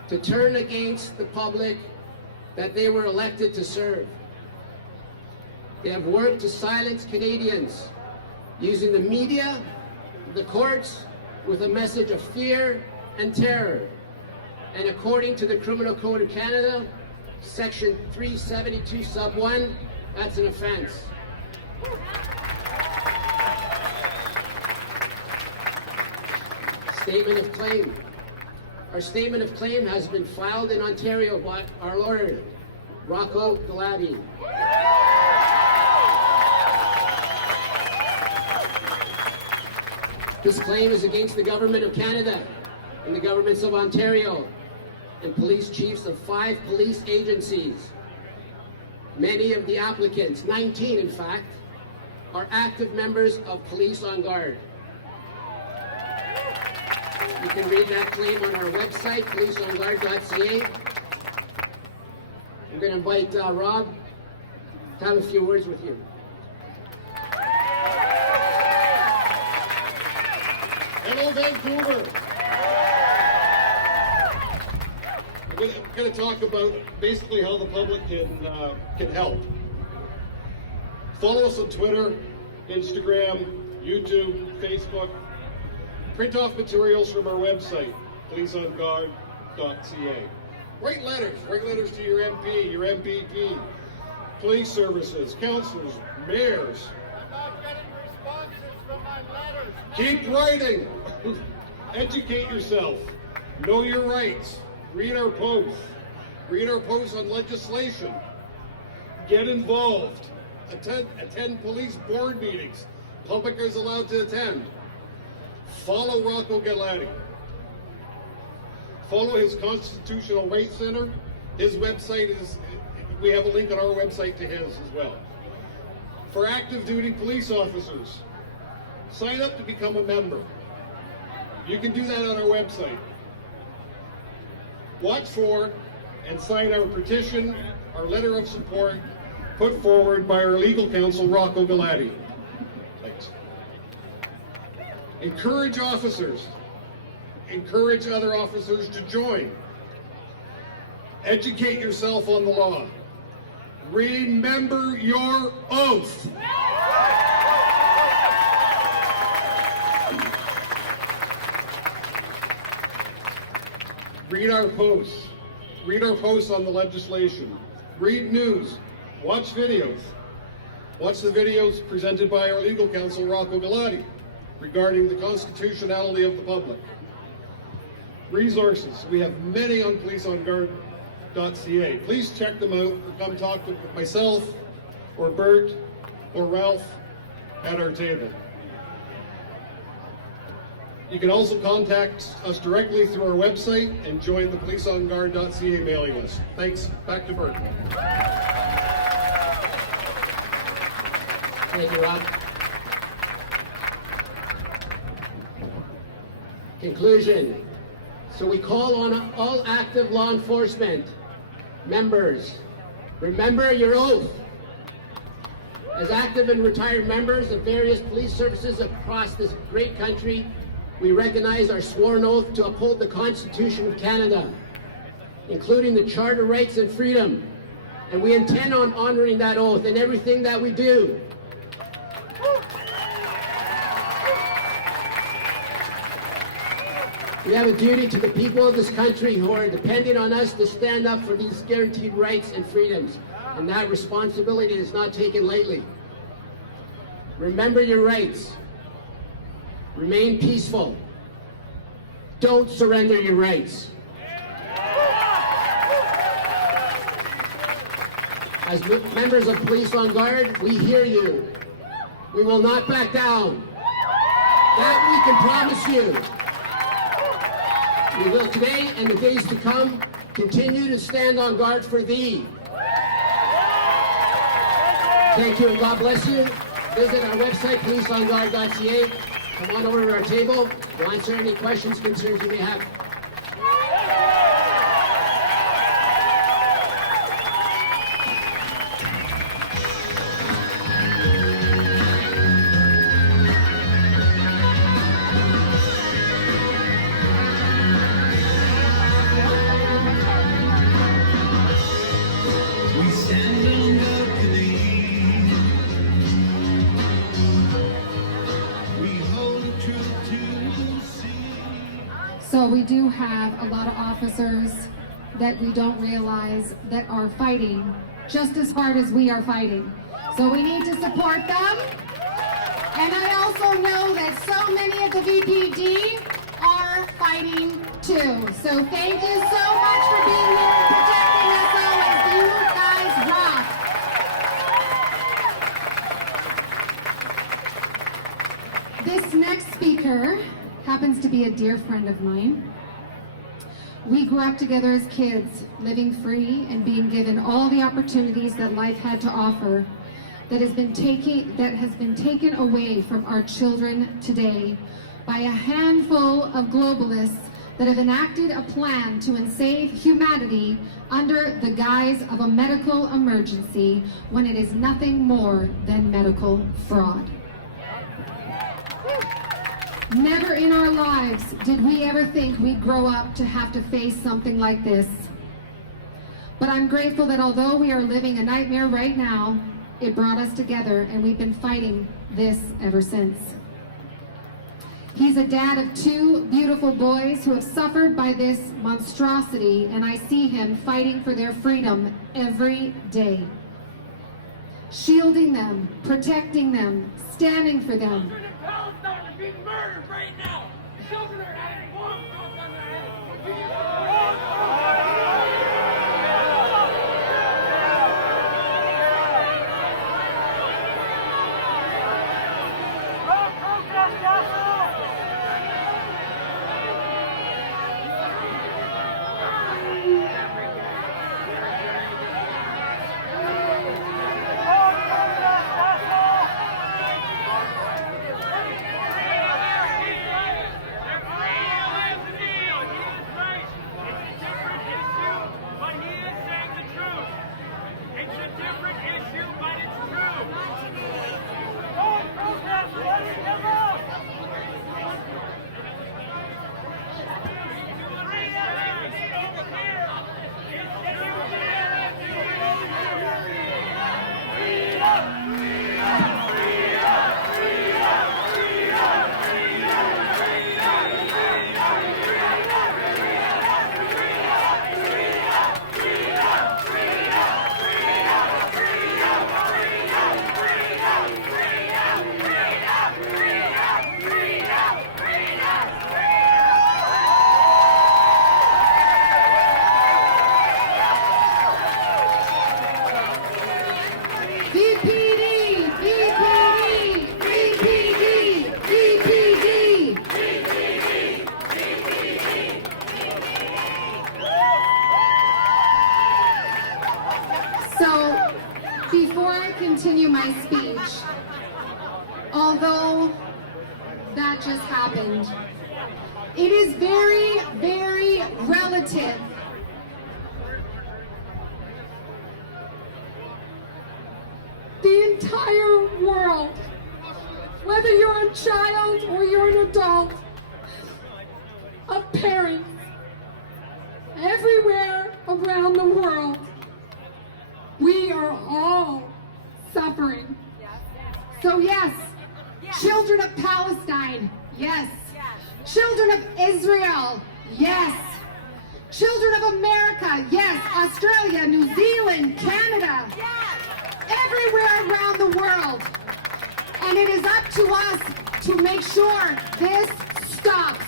to turn against the public that they were elected to serve. They have worked to silence Canadians using the media, the courts, with a message of fear and terror. And according to the Criminal Code of Canada, Section 372 sub 1, that's an offense. Statement of claim. Our statement of claim has been filed in Ontario by our lawyer, Rocco Galati. This claim is against the Government of Canada and the governments of Ontario and police chiefs of 5 police agencies. Many of the applicants, 19 in fact, are active members of Police on Guard. You can read that claim on our website, policeonguard.ca. I'm going to invite Rob to have a few words with you. Hello, Vancouver. I'm going to talk about basically how the public can help. Follow us on Twitter, Instagram, YouTube, Facebook. Print off materials from our website, policeonguard.ca. Write letters to your MP, your MPP, police services, councillors, mayors. I'm not getting responses from my letters. Keep writing. Educate yourself. Know your rights. Read our posts. Read our posts on legislation. Get involved. Attend police board meetings. Public is allowed to attend. Follow Rocco Galati. Follow his Constitutional Rights Center. His website is, we have a link on our website to his as well. For active duty police officers, sign up to become a member. You can do that on our website. Watch for and sign our petition, our letter of support, put forward by our legal counsel, Rocco Galati. Thanks. Encourage officers. Encourage other officers to join. Educate yourself on the law. Remember your oath. Read our posts. Read our posts on the legislation. Read news. Watch videos. Watch the videos presented by our legal counsel, Rocco Galati, regarding the constitutionality of the public. Resources. We have many on policeonguard.ca. Please check them out. Come talk to myself or Bert or Ralph at our table. You can also contact us directly through our website and join the policeonguard.ca mailing list. Thanks. Back to Bert. Thank you, Rob. Conclusion. So we call on all active law enforcement members, remember your oath. As active and retired members of various police services across this great country, we recognize our sworn oath to uphold the Constitution of Canada, including the Charter rights and freedom. And we intend on honoring that oath in everything that we do. We have a duty to the people of this country who are depending on us to stand up for these guaranteed rights and freedoms. And that responsibility is not taken lightly. Remember your rights. Remain peaceful. Don't surrender your rights. As members of Police on Guard, we hear you. We will not back down. That we can promise you. We will today and the days to come continue to stand on guard for thee. Thank you and God bless you. Visit our website, policeonguard.ca. come on over to our table. We'll answer any questions, concerns you may have. We stand on balcony. We hold the truth to see. So we do have a lot of officers that we don't realize that are fighting just as hard as we are fighting. So we need to support them. And I also know that so many of the VPD are fighting too. So thank you so much for being here and protecting us always. You guys rock. This next speaker happens to be a dear friend of mine. We grew up together as kids, living free and being given all the opportunities that life had to offer that has been taken away from our children today by a handful of globalists that have enacted a plan to enslave humanity under the guise of a medical emergency when it is nothing more than medical fraud. Never in our lives did we ever think we'd grow up to have to face something like this. But I'm grateful that although we are living a nightmare right now, it brought us together and we've been fighting this ever since. He's a dad of 2 beautiful boys who have suffered by this monstrosity, and I see him fighting for their freedom every day. Shielding them, protecting them, standing for them. Children in Palestine are being murdered right now. Children are having bombs dropped on their heads. Protest, asshole! So, before I continue my speech, although that just happened, it is very, very relative. The entire world, whether you're a child or you're an adult, of parents, everywhere around the world, we are all suffering. So yes, children of Palestine, yes. Children of Israel, yes. Children of America, yes. Australia, New Zealand, Canada, everywhere around the world. And it is up to us to make sure this stops.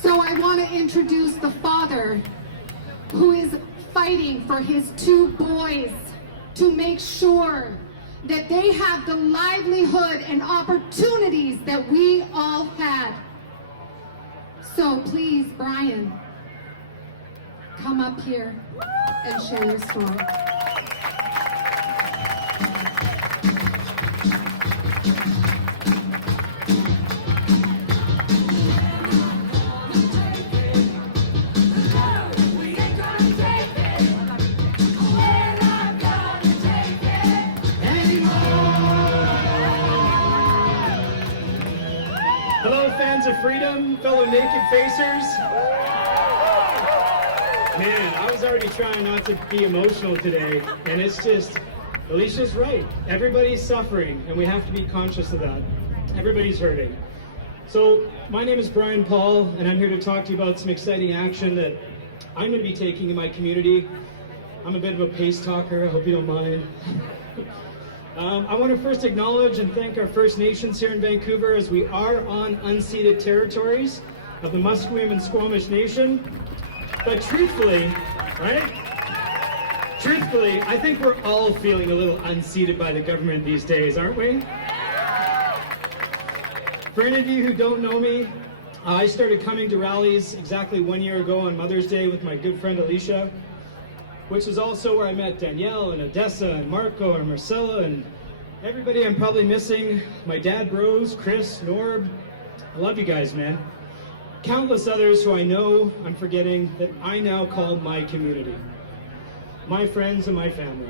So I want to introduce the father who is fighting for his 2 boys to make sure that they have the livelihood and opportunities that we all had. So please, Brian, come up here and share your story. Hello, fans of freedom, fellow naked facers. Man, I was already trying not to be emotional today, and it's just, Alicia's right. Everybody's suffering, and we have to be conscious of that. Everybody's hurting. So, my name is Brian Paul, and I'm here to talk to you about some exciting action that I'm going to be taking in my community. I'm a bit of a pace talker, I hope you don't mind. I want to first acknowledge and thank our First Nations here in Vancouver, as we are on unceded territories of the Musqueam and Squamish Nation. But truthfully, right? Truthfully, I think we're all feeling a little unceded by the government these days, aren't we? For any of you who don't know me, I started coming to rallies exactly 1 year ago on Mother's Day with my good friend Alicia, which is also where I met Danielle and Odessa and Marco and Marcella and everybody I'm probably missing. My dad bros, Chris, Norb. I love you guys, man. Countless others who I know I'm forgetting that I now call my community. My friends and my family.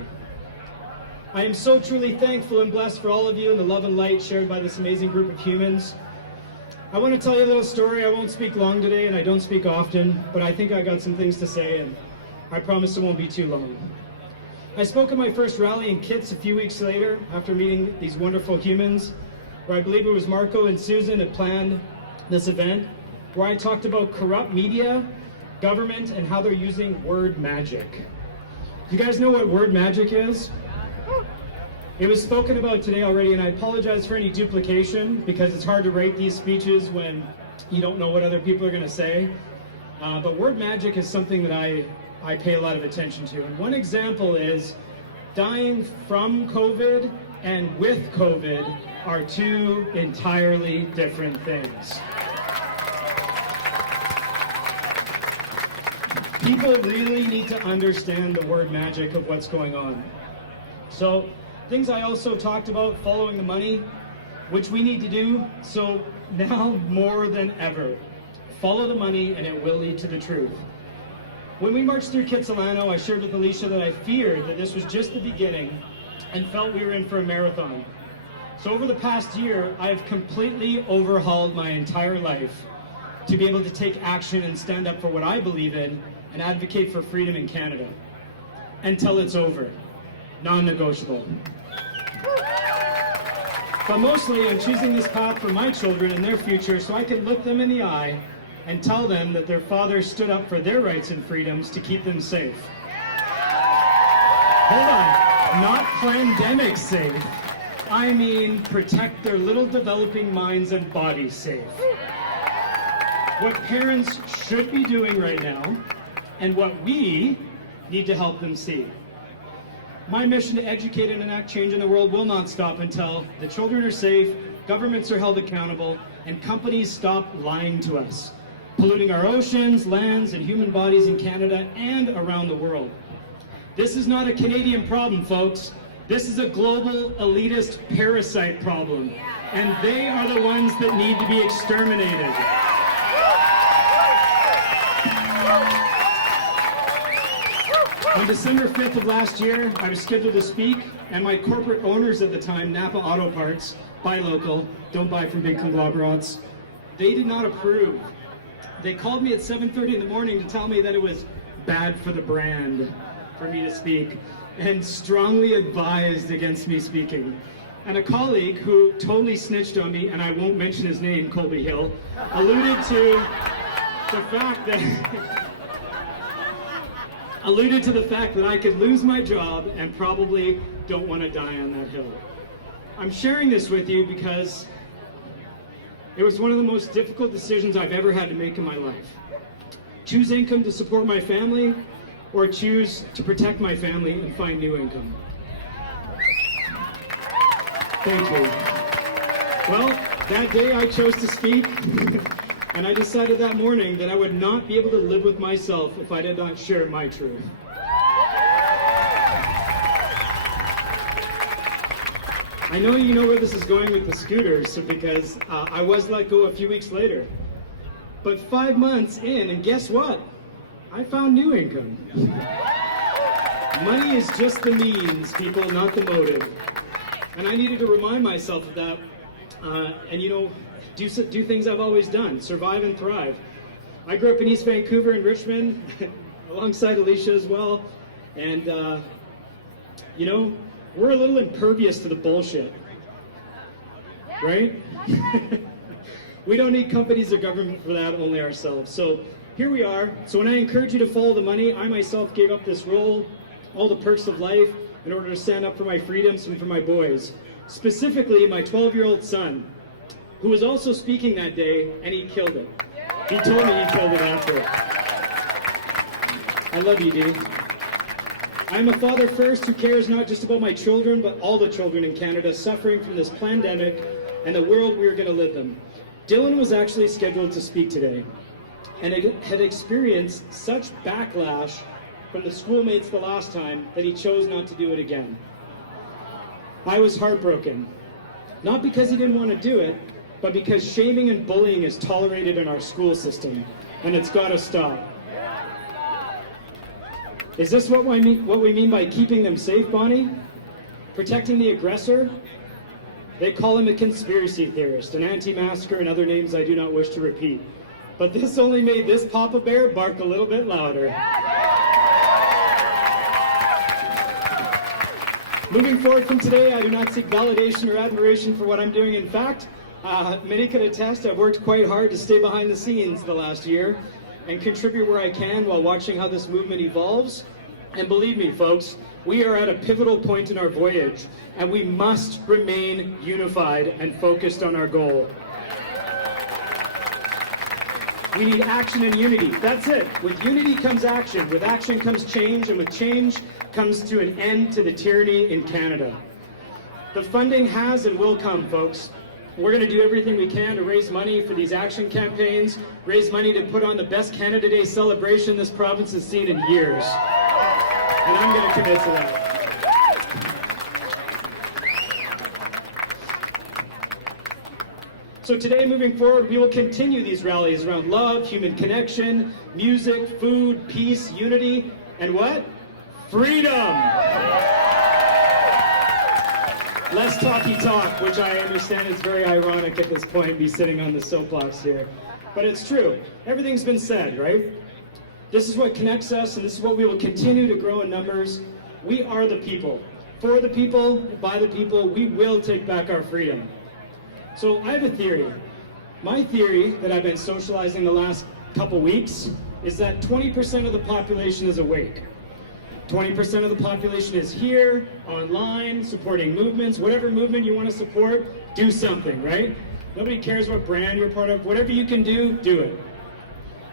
I am so truly thankful and blessed for all of you and the love and light shared by this amazing group of humans. I want to tell you a little story. I won't speak long today, and I don't speak often, but I think I got some things to say, and I promise it won't be too long. I spoke at my first rally in Kits a few weeks later after meeting these wonderful humans, where I believe it was Marco and Susan had planned this event, where I talked about corrupt media, government, and how they're using word magic. You guys know what word magic is? It was spoken about today already, and I apologize for any duplication because it's hard to write these speeches when you don't know what other people are going to say. But word magic is something that I pay a lot of attention to. And one example is dying from COVID and with COVID are two entirely different things. People really need to understand the word magic of what's going on. So, things I also talked about, following the money, which we need to do. So now more than ever, follow the money and it will lead to the truth. When we marched through Kitsilano, I shared with Alicia that I feared that this was just the beginning and felt we were in for a marathon. So over the past year, I have completely overhauled my entire life to be able to take action and stand up for what I believe in and advocate for freedom in Canada. Until it's over. Non-negotiable. But mostly, I'm choosing this path for my children and their future so I can look them in the eye and tell them that their fathers stood up for their rights and freedoms to keep them safe. Hold on, not pandemic safe. I mean protect their little developing minds and bodies safe. What parents should be doing right now and what we need to help them see. My mission to educate and enact change in the world will not stop until the children are safe, governments are held accountable, and companies stop lying to us, polluting our oceans, lands, and human bodies in Canada and around the world. This is not a Canadian problem, folks. This is a global elitist parasite problem, and they are the ones that need to be exterminated. On December 5th of last year, I was scheduled to speak, and my corporate owners at the time, Napa Auto Parts, buy local, don't buy from big conglomerates, they did not approve. They called me at 7:30 in the morning to tell me that it was bad for the brand for me to speak, and strongly advised against me speaking. And a colleague who totally snitched on me, and I won't mention his name, Colby Hill, alluded to the fact that I could lose my job and probably don't want to die on that hill. I'm sharing this with you because it was one of the most difficult decisions I've ever had to make in my life. Choose income to support my family, or choose to protect my family and find new income. Thank you. Well, that day I chose to speak. And I decided that morning that I would not be able to live with myself if I did not share my truth. I know you know where this is going with the scooters, because I was let go a few weeks later. But 5 months in, and guess what? I found new income. Money is just the means, people, not the motive. And I needed to remind myself of that. And do things I've always done, survive and thrive. I grew up in East Vancouver in Richmond, alongside Alicia as well. And, we're a little impervious to the bullshit, right? We don't need companies or government for that, only ourselves. So here we are. So when I encourage you to follow the money, I myself gave up this role, all the perks of life, in order to stand up for my freedoms and for my boys. Specifically, my 12-year-old son, who was also speaking that day, and he killed it. He told me he killed it after. I love you, D. I'm a father first who cares not just about my children, but all the children in Canada suffering from this pandemic and the world we are going to live in. Dylan was actually scheduled to speak today, and had experienced such backlash from the schoolmates the last time that he chose not to do it again. I was heartbroken, not because he didn't want to do it, but because shaming and bullying is tolerated in our school system, and it's got to stop. Is this what we mean by keeping them safe, Bonnie? Protecting the aggressor? They call him a conspiracy theorist, an anti-masker, and other names I do not wish to repeat. But this only made this Papa Bear bark a little bit louder. Moving forward from today, I do not seek validation or admiration for what I'm doing. In fact, many could attest I've worked quite hard to stay behind the scenes the last year and contribute where I can while watching how this movement evolves. And believe me, folks, we are at a pivotal point in our voyage, and we must remain unified and focused on our goal. We need action and unity. That's it. With unity comes action. With action comes change, and with change comes to an end to the tyranny in Canada. The funding has and will come, folks. We're going to do everything we can to raise money for these action campaigns, raise money to put on the best Canada Day celebration this province has seen in years. And I'm going to commit to that. So today, moving forward, we will continue these rallies around love, human connection, music, food, peace, unity, and what? Freedom! Less talky talk, which I understand is very ironic at this point, be sitting on the soapbox here. But it's true. Everything's been said, right? This is what connects us, and this is what we will continue to grow in numbers. We are the people. For the people, by the people, we will take back our freedom. So I have a theory. My theory that I've been socializing the last couple weeks is that 20% of the population is awake. 20% of the population is here, online, supporting movements. Whatever movement you want to support, do something, right? Nobody cares what brand you're part of. Whatever you can do, do it.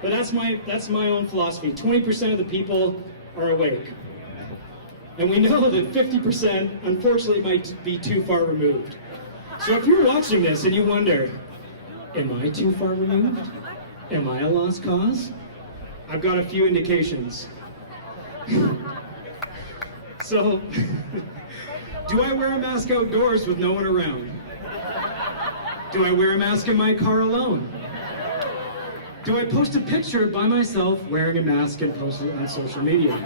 But that's my own philosophy. 20% of the people are awake. And we know that 50%, unfortunately, might be too far removed. So if you're watching this and you wonder, am I too far removed? Am I a lost cause? I've got a few indications. So, do I wear a mask outdoors with no one around? Do I wear a mask in my car alone? Do I post a picture by myself wearing a mask and post it on social media?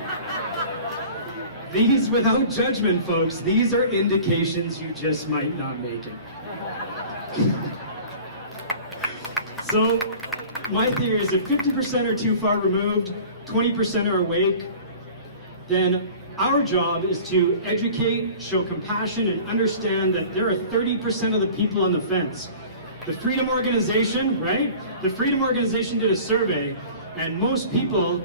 These, without judgment, folks, these are indications you just might not make it. So, my theory is if 50% are too far removed, 20% are awake, then our job is to educate, show compassion, and understand that there are 30% of the people on the fence. The Freedom Organization, right? The Freedom Organization did a survey, and most people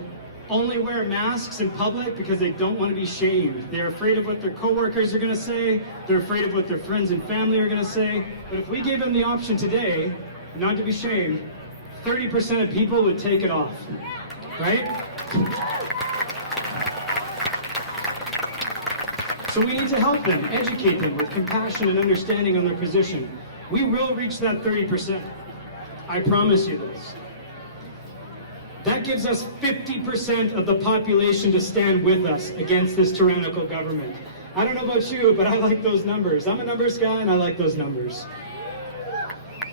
only wear masks in public because they don't want to be shamed. They're afraid of what their coworkers are going to say. They're afraid of what their friends and family are going to say. But if we gave them the option today, not to be shamed, 30% of people would take it off, right? So we need to help them, educate them with compassion and understanding on their position. We will reach that 30%. I promise you this. That gives us 50% of the population to stand with us against this tyrannical government. I don't know about you, but I like those numbers. I'm a numbers guy and I like those numbers.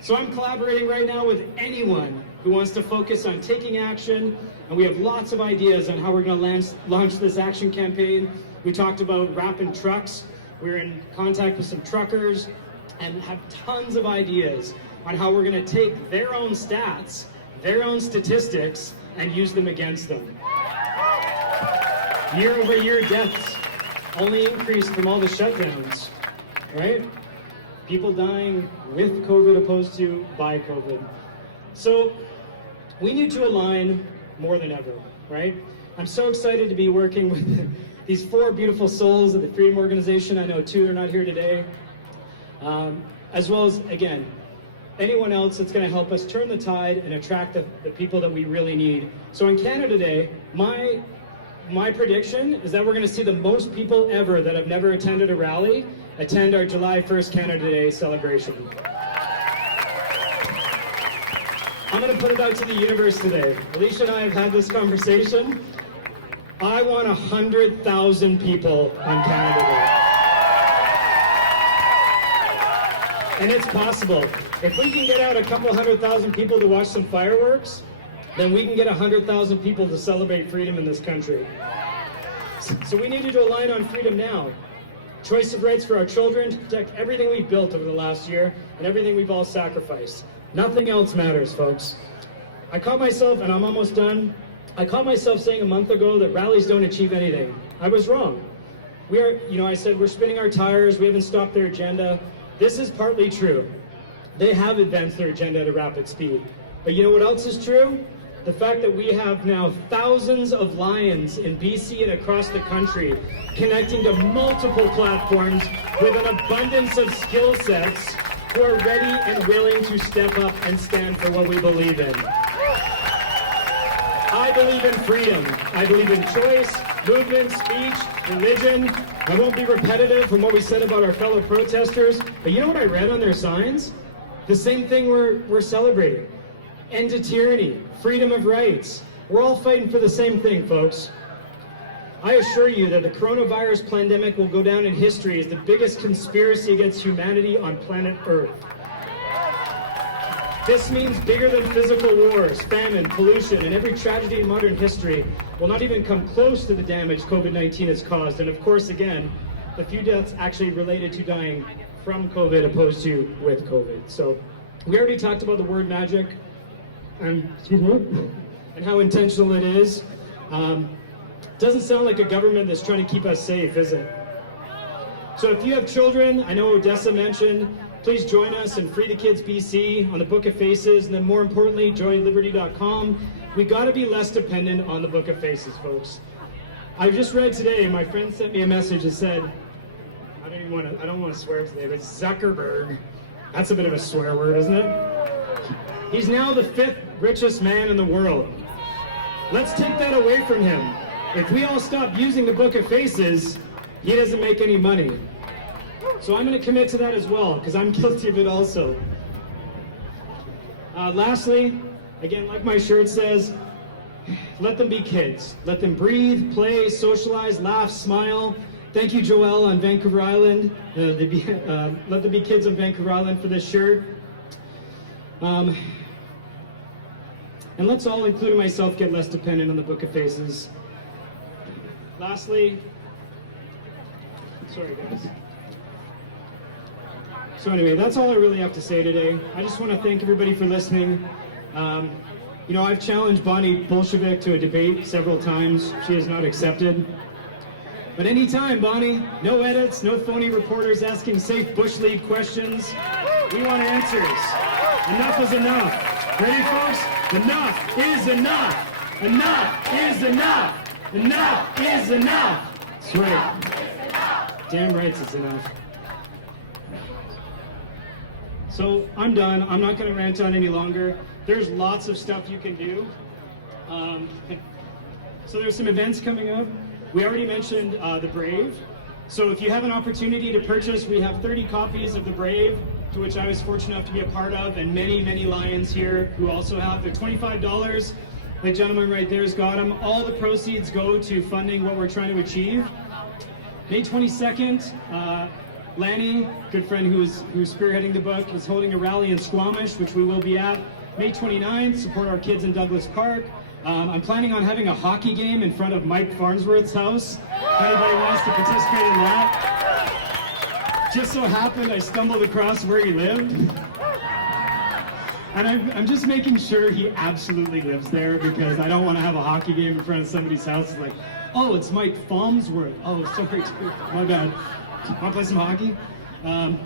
So I'm collaborating right now with anyone who wants to focus on taking action, and we have lots of ideas on how we're going to launch this action campaign. We talked about rapid trucks. We're in contact with some truckers and have tons of ideas on how we're going to take their own stats, their own statistics, and use them against them. Year-over-year deaths only increased from all the shutdowns, right? People dying with COVID opposed to by COVID. So we need to align more than ever, right? I'm so excited to be working with these 4 beautiful souls of the Freedom Organization. I know 2 are not here today. As well as, again, anyone else that's going to help us turn the tide and attract the people that we really need. So in Canada Day, my prediction is that we're going to see the most people ever that have never attended a rally attend our July 1st Canada Day celebration. I'm going to put it out to the universe today. Alicia and I have had this conversation. I want 100,000 people on Canada Day. And it's possible. If we can get out a couple 100,000 people to watch some fireworks, then we can get 100,000 people to celebrate freedom in this country. So we need to align on freedom now. Choice of rights for our children to protect everything we've built over the last year and everything we've all sacrificed. Nothing else matters, folks. I caught myself, and I'm almost done, I caught myself saying a month ago that rallies don't achieve anything. I was wrong. I said we're spinning our tires, we haven't stopped their agenda. This is partly true. They have advanced their agenda at a rapid speed. But you know what else is true? The fact that we have now thousands of lions in BC and across the country connecting to multiple platforms with an abundance of skill sets who are ready and willing to step up and stand for what we believe in. I believe in freedom. I believe in choice, movement, speech, religion. I won't be repetitive from what we said about our fellow protesters, but you know what I read on their signs? The same thing we're celebrating. End to tyranny, freedom of rights. We're all fighting for the same thing, folks. I assure you that the coronavirus pandemic will go down in history as the biggest conspiracy against humanity on planet Earth. This means bigger than physical wars, famine, pollution, and every tragedy in modern history will not even come close to the damage COVID-19 has caused. And of course, again, the few deaths actually related to dying from COVID opposed to with COVID. So we already talked about the word magic. And how intentional it is. Doesn't sound like a government that's trying to keep us safe, is it? So if you have children, I know Odessa mentioned, please join us and Free the Kids BC on the Book of Faces, and then more importantly, join liberty.com. We got to be less dependent on the Book of Faces, folks. I just read today, my friend sent me a message that said, I don't want to swear today, but Zuckerberg, that's a bit of a swear word, isn't it? He's now the 5th richest man in the world. Let's take that away from him. If we all stop using the Book of Faces, he doesn't make any money. So I'm going to commit to that as well, because I'm guilty of it also. Lastly, again, like my shirt says, let them be kids. Let them breathe, play, socialize, laugh, smile. Thank you, Joelle on Vancouver Island. Let them be kids on Vancouver Island for this shirt. And let's all, including myself, get less dependent on the Book of Faces. Lastly, sorry guys. So anyway, that's all I really have to say today. I just want to thank everybody for listening. I've challenged Bonnie Bolshevik to a debate several times. She has not accepted. But anytime, Bonnie, no edits, no phony reporters asking safe Bush League questions. We want answers. Enough is enough. Ready, folks? Enough is enough. Enough is enough. Enough is enough. That's right. Damn right it's enough. So I'm done. I'm not going to rant on any longer. There's lots of stuff you can do. So there's some events coming up. We already mentioned The Brave. So if you have an opportunity to purchase, we have 30 copies of The Brave. to which I was fortunate enough to be a part of, and many, many Lions here who also have. They're $25. The gentleman right there's got them. All the proceeds go to funding what we're trying to achieve. May 22nd, Lanny, good friend who's spearheading the book, is holding a rally in Squamish, which we will be at. May 29th, support our kids in Douglas Park. I'm planning on having a hockey game in front of Mike Farnsworth's house. If anybody wants to participate in that. Just so happened I stumbled across where he lived. And I'm just making sure he absolutely lives there, because I don't want to have a hockey game in front of somebody's house. It's like, oh, it's Mike Farnsworth. Oh, sorry, my bad. Want to play some hockey? And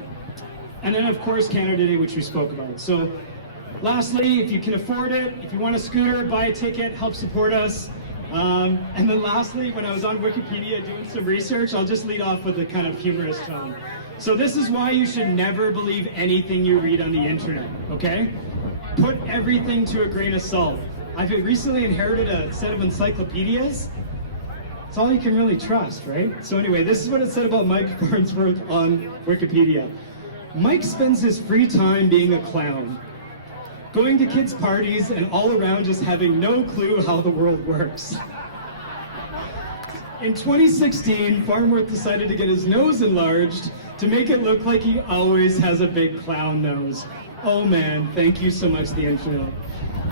then, of course, Canada Day, which we spoke about. So, lastly, if you can afford it, if you want a scooter, buy a ticket, help support us. And then lastly, when I was on Wikipedia doing some research, I'll just lead off with a kind of humorous tone. So this is why you should never believe anything you read on the internet, okay? Put everything to a grain of salt. I've recently inherited a set of encyclopedias. It's all you can really trust, right? So anyway, this is what it said about Mike Farnsworth on Wikipedia. Mike spends his free time being a clown, going to kids' parties and all around just having no clue how the world works. In 2016, Farnsworth decided to get his nose enlarged to make it look like he always has a big clown nose. Oh man, thank you so much, the internet.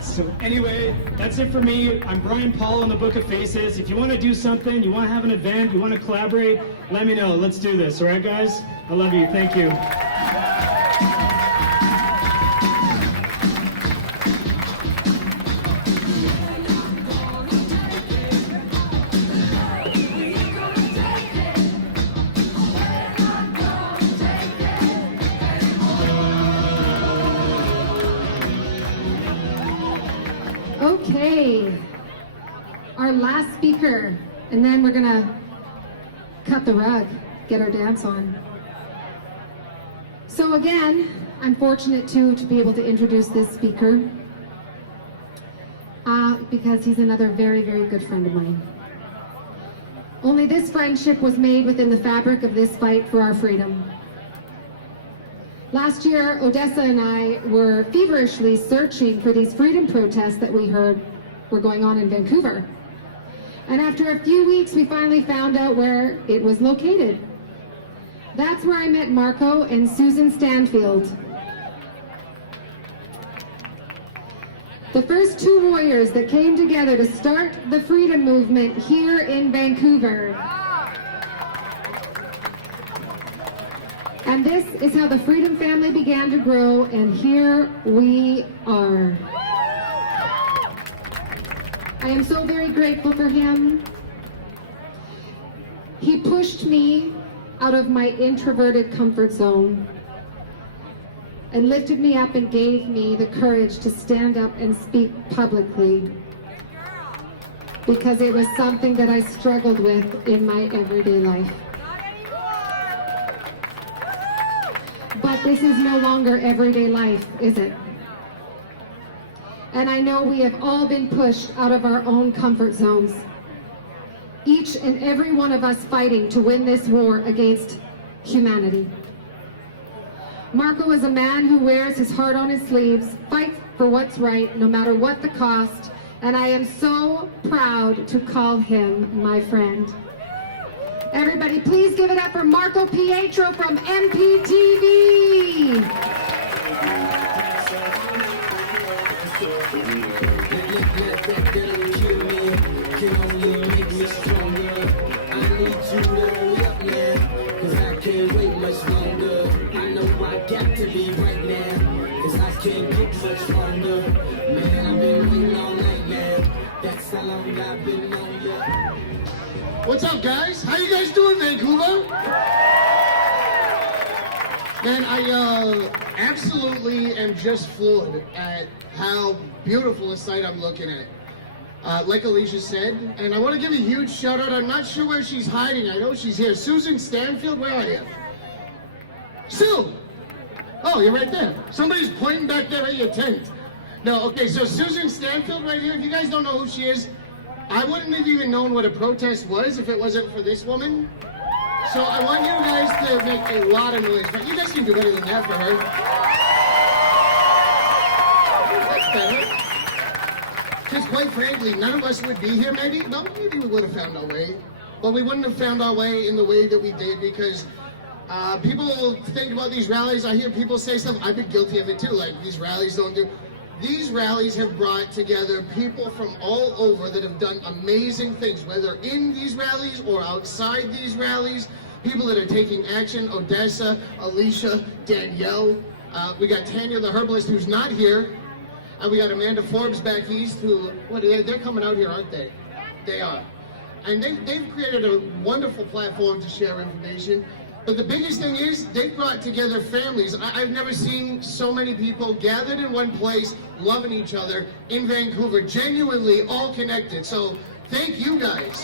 So anyway, that's it for me. I'm Brian Paul on the Book of Faces. If you want to do something, you want to have an event, you want to collaborate, let me know. Let's do this, all right, guys? I love you. Thank you. Okay, our last speaker, and then we're gonna cut the rug, get our dance on. So again, I'm fortunate to be able to introduce this speaker because he's another very, very good friend of mine. Only this friendship was made within the fabric of this fight for our freedom. Last year, Odessa and I were feverishly searching for these freedom protests that we heard were going on in Vancouver. And after a few weeks, we finally found out where it was located. That's where I met Marco and Susan Stanfield. The first two warriors that came together to start the freedom movement here in Vancouver. And this is how the Freedom family began to grow, and here we are. I am so very grateful for him. He pushed me out of my introverted comfort zone and lifted me up and gave me the courage to stand up and speak publicly, because it was something that I struggled with in my everyday life. But this is no longer everyday life, is it? And I know we have all been pushed out of our own comfort zones. Each and every one of us fighting to win this war against humanity. Marco is a man who wears his heart on his sleeves, fights for what's right, no matter what the cost, and I am so proud to call him my friend. Everybody, please give it up for Marco Pietro from MPTV. What's up, guys? How you guys doing, Vancouver? Man, I absolutely am just floored at how beautiful a sight I'm looking at. Like Alicia said, and I want to give a huge shout out. I'm not sure where she's hiding. I know she's here. Susan Stanfield, where are you? Sue! Oh, you're right there. Somebody's pointing back there at your tent. No, okay, so Susan Stanfield right here. If you guys don't know who she is, I wouldn't have even known what a protest was if it wasn't for this woman. So I want you guys to make a lot of noise, but you guys can do better than that for her. That's better. Because quite frankly, none of us would be here maybe. No, maybe we would have found our way. But we wouldn't have found our way in the way that we did because people think about these rallies. I hear people say stuff. I've been guilty of it too. Like, these rallies don't do. These rallies have brought together people from all over that have done amazing things, whether in these rallies or outside these rallies. People that are taking action, Odessa, Alicia, Danielle. We got Tanya the herbalist who's not here. And we got Amanda Forbes back east who, they're coming out here, aren't they? They are. And they've created a wonderful platform to share information. But the biggest thing is they've brought together families. I've never seen so many people gathered in one place, loving each other in Vancouver, genuinely all connected. So thank you guys.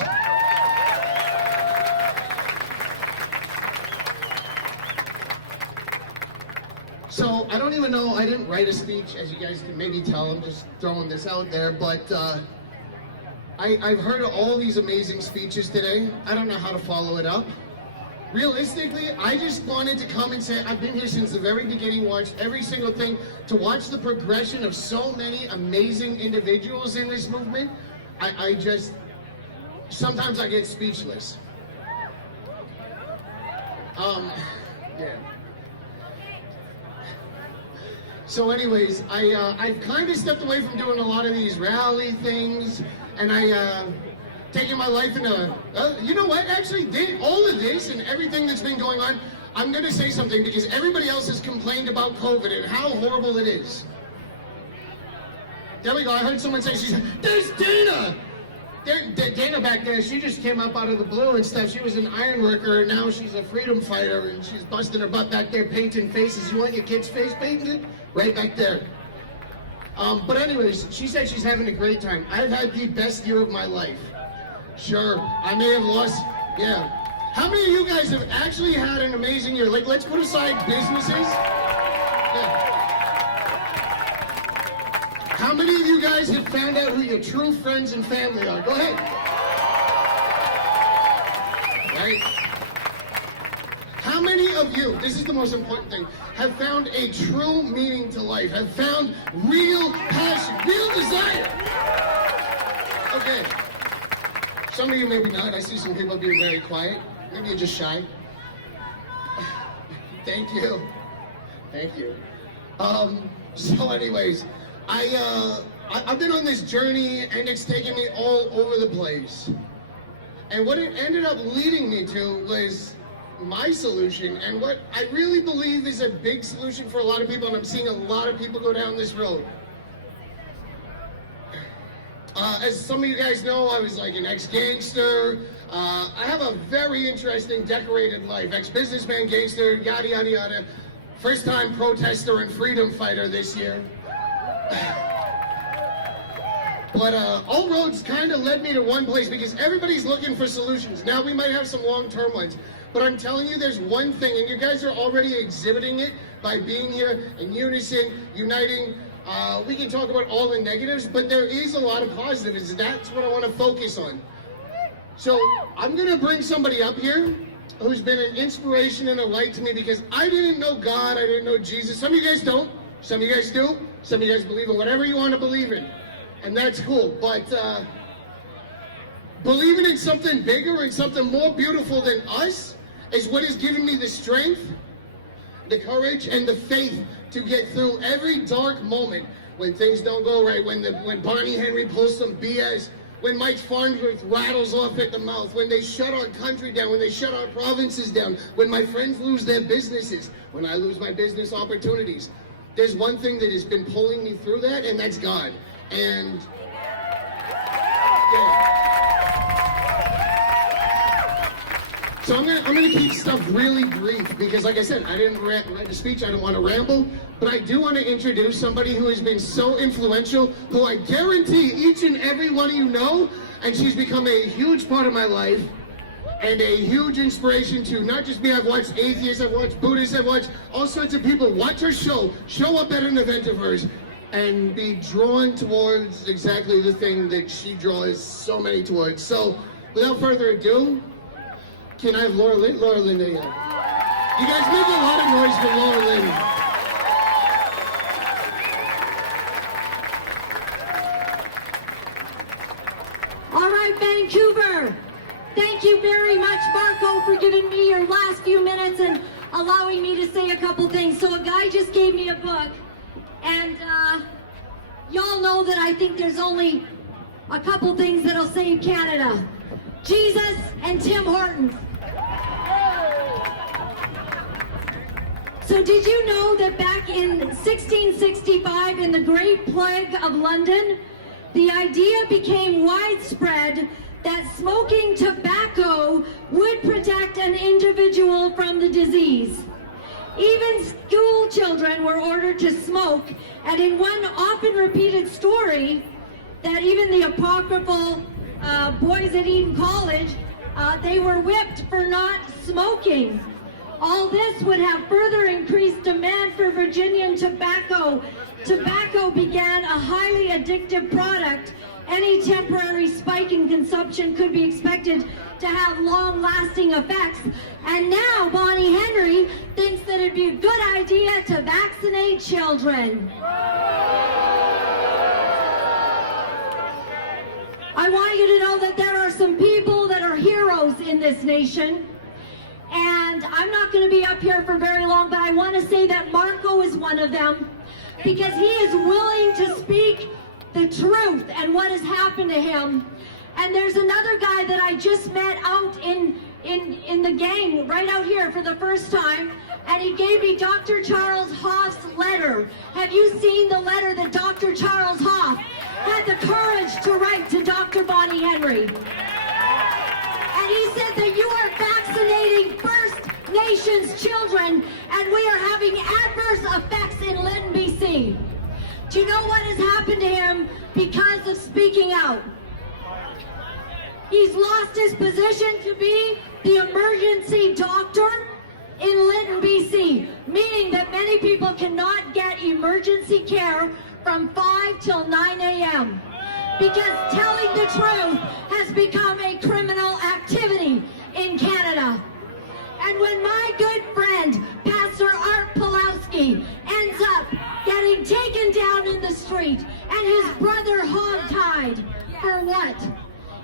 So I don't even know, I didn't write a speech, as you guys can maybe tell. I'm just throwing this out there, but I've heard all these amazing speeches today. I don't know how to follow it up. Realistically, I just wanted to come and say I've been here since the very beginning, watched every single thing, to watch the progression of so many amazing individuals in this movement. I just, sometimes I get speechless. Yeah. So anyways, I've kind of stepped away from doing a lot of these rally things, and taking my life into, you know what, actually, all of this and everything that's been going on, I'm going to say something because everybody else has complained about COVID and how horrible it is. There we go, I heard someone say, there's Dana! Dana back there, she just came up out of the blue and stuff. She was an iron worker, and now she's a freedom fighter, and she's busting her butt back there painting faces. You want your kid's face painted? Right back there. But anyways, she said she's having a great time. I've had the best year of my life. Sure, I may have lost, yeah. How many of you guys have actually had an amazing year? Like, let's put aside businesses. Yeah. How many of you guys have found out who your true friends and family are? Go ahead. Right? How many of you, this is the most important thing, have found a true meaning to life, have found real passion, real desire? Okay. Some of you maybe not. I see some people being very quiet. Maybe you're just shy. Thank you. Thank you. So anyways, I've been on this journey and it's taken me all over the place. And what it ended up leading me to was my solution, and what I really believe is a big solution for a lot of people, and I'm seeing a lot of people go down this road. As some of you guys know, I was like an ex-gangster. I have a very interesting, decorated life. Ex-businessman, gangster, yada, yada, yada. First-time protester and freedom fighter this year. But all roads kind of led me to one place because everybody's looking for solutions. Now, we might have some long-term ones, but I'm telling you, there's one thing, and you guys are already exhibiting it by being here in unison, uniting. We can talk about all the negatives, but there is a lot of positives. That's what I want to focus on. So I'm going to bring somebody up here who's been an inspiration and a light to me because I didn't know God, I didn't know Jesus. Some of you guys don't. Some of you guys do. Some of you guys believe in whatever you want to believe in. And that's cool. But believing in something bigger and something more beautiful than us is what has given me the strength, the courage, and the faith to get through every dark moment when things don't go right, when Barney Henry pulls some BS, when Mike Farnsworth rattles off at the mouth, when they shut our country down, when they shut our provinces down, when my friends lose their businesses, when I lose my business opportunities. There's one thing that has been pulling me through that, and that's God. And yeah. So I'm gonna keep stuff really brief because, like I said, I didn't write a speech. I don't want to ramble, but I do want to introduce somebody who has been so influential, who I guarantee each and every one of you know, and she's become a huge part of my life and a huge inspiration to not just me. I've watched atheists, I've watched Buddhists, I've watched all sorts of people watch her show up at an event of hers, and be drawn towards exactly the thing that she draws so many towards. So, without further ado, Can I have Laura Lynn? Laura Lynn, there you go. You guys make a lot of noise for Laura Lynn. All right, Vancouver. Thank you very much, Marco, for giving me your last few minutes and allowing me to say a couple things. So a guy just gave me a book, and y'all know that I think there's only a couple things that'll save Canada. Jesus and Tim Hortons. So did you know that back in 1665, in the Great Plague of London, the idea became widespread that smoking tobacco would protect an individual from the disease. Even school children were ordered to smoke, and in one often repeated story, that even the apocryphal boys at Eton College, they were whipped for not smoking. All this would have further increased demand for Virginian tobacco. Tobacco began a highly addictive product. Any temporary spike in consumption could be expected to have long-lasting effects. And now Bonnie Henry thinks that it'd be a good idea to vaccinate children. I want you to know that there are some people that are heroes in this nation. And I'm not going to be up here for very long, but I want to say that Marco is one of them, because he is willing to speak the truth and what has happened to him. And there's another guy that I just met out in the gang right out here for the first time, and he gave me Dr. Charles Hoff's letter. Have you seen the letter that Dr. Charles Hoff had the courage to write to Dr. Bonnie Henry? And he said that you are vaccinating First Nations children, and we are having adverse effects in Lytton, BC. Do you know what has happened to him because of speaking out? He's lost his position to be the emergency doctor in Lytton, BC, meaning that many people cannot get emergency care from 5 till 9 a.m. because telling the truth has become a criminal activity in Canada. And when my good friend, Pastor Art Pulowski, ends up getting taken down in the street and his brother hogtied, for what?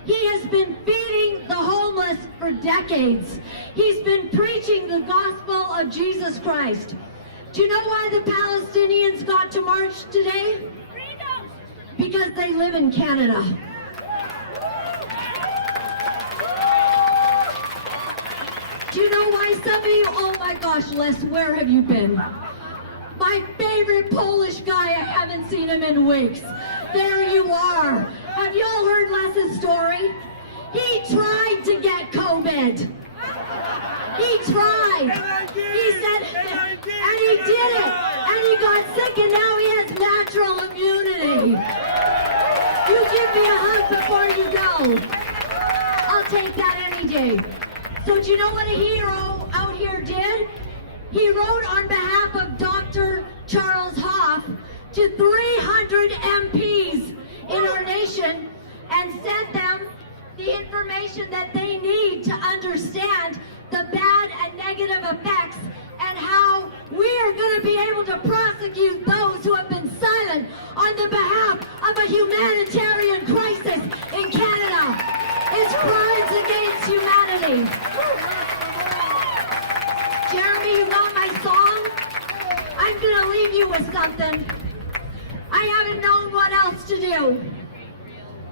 He has been feeding the homeless for decades. He's been preaching the gospel of Jesus Christ. Do you know why the Palestinians got to march today? Because they live in Canada. Do you know why some of you, oh my gosh, Les, where have you been? My favorite Polish guy, I haven't seen him in weeks. There you are. Have you all heard Les's story? He tried to get COVID. He tried. He said, and he did it. And he got sick, and now he has natural immunity. You give me a hug before you go. I'll take that any day. So do you know what a hero out here did? He wrote on behalf of Dr. Charles Hoff to 300 MPs in our nation and sent them the information that they need to understand the bad and negative effects and how we are going to be able to prosecute those who have been silent on the behalf of a humanitarian crisis in Canada. It's crimes against humanity. Jeremy, you got my song? I'm going to leave you with something. I haven't known what else to do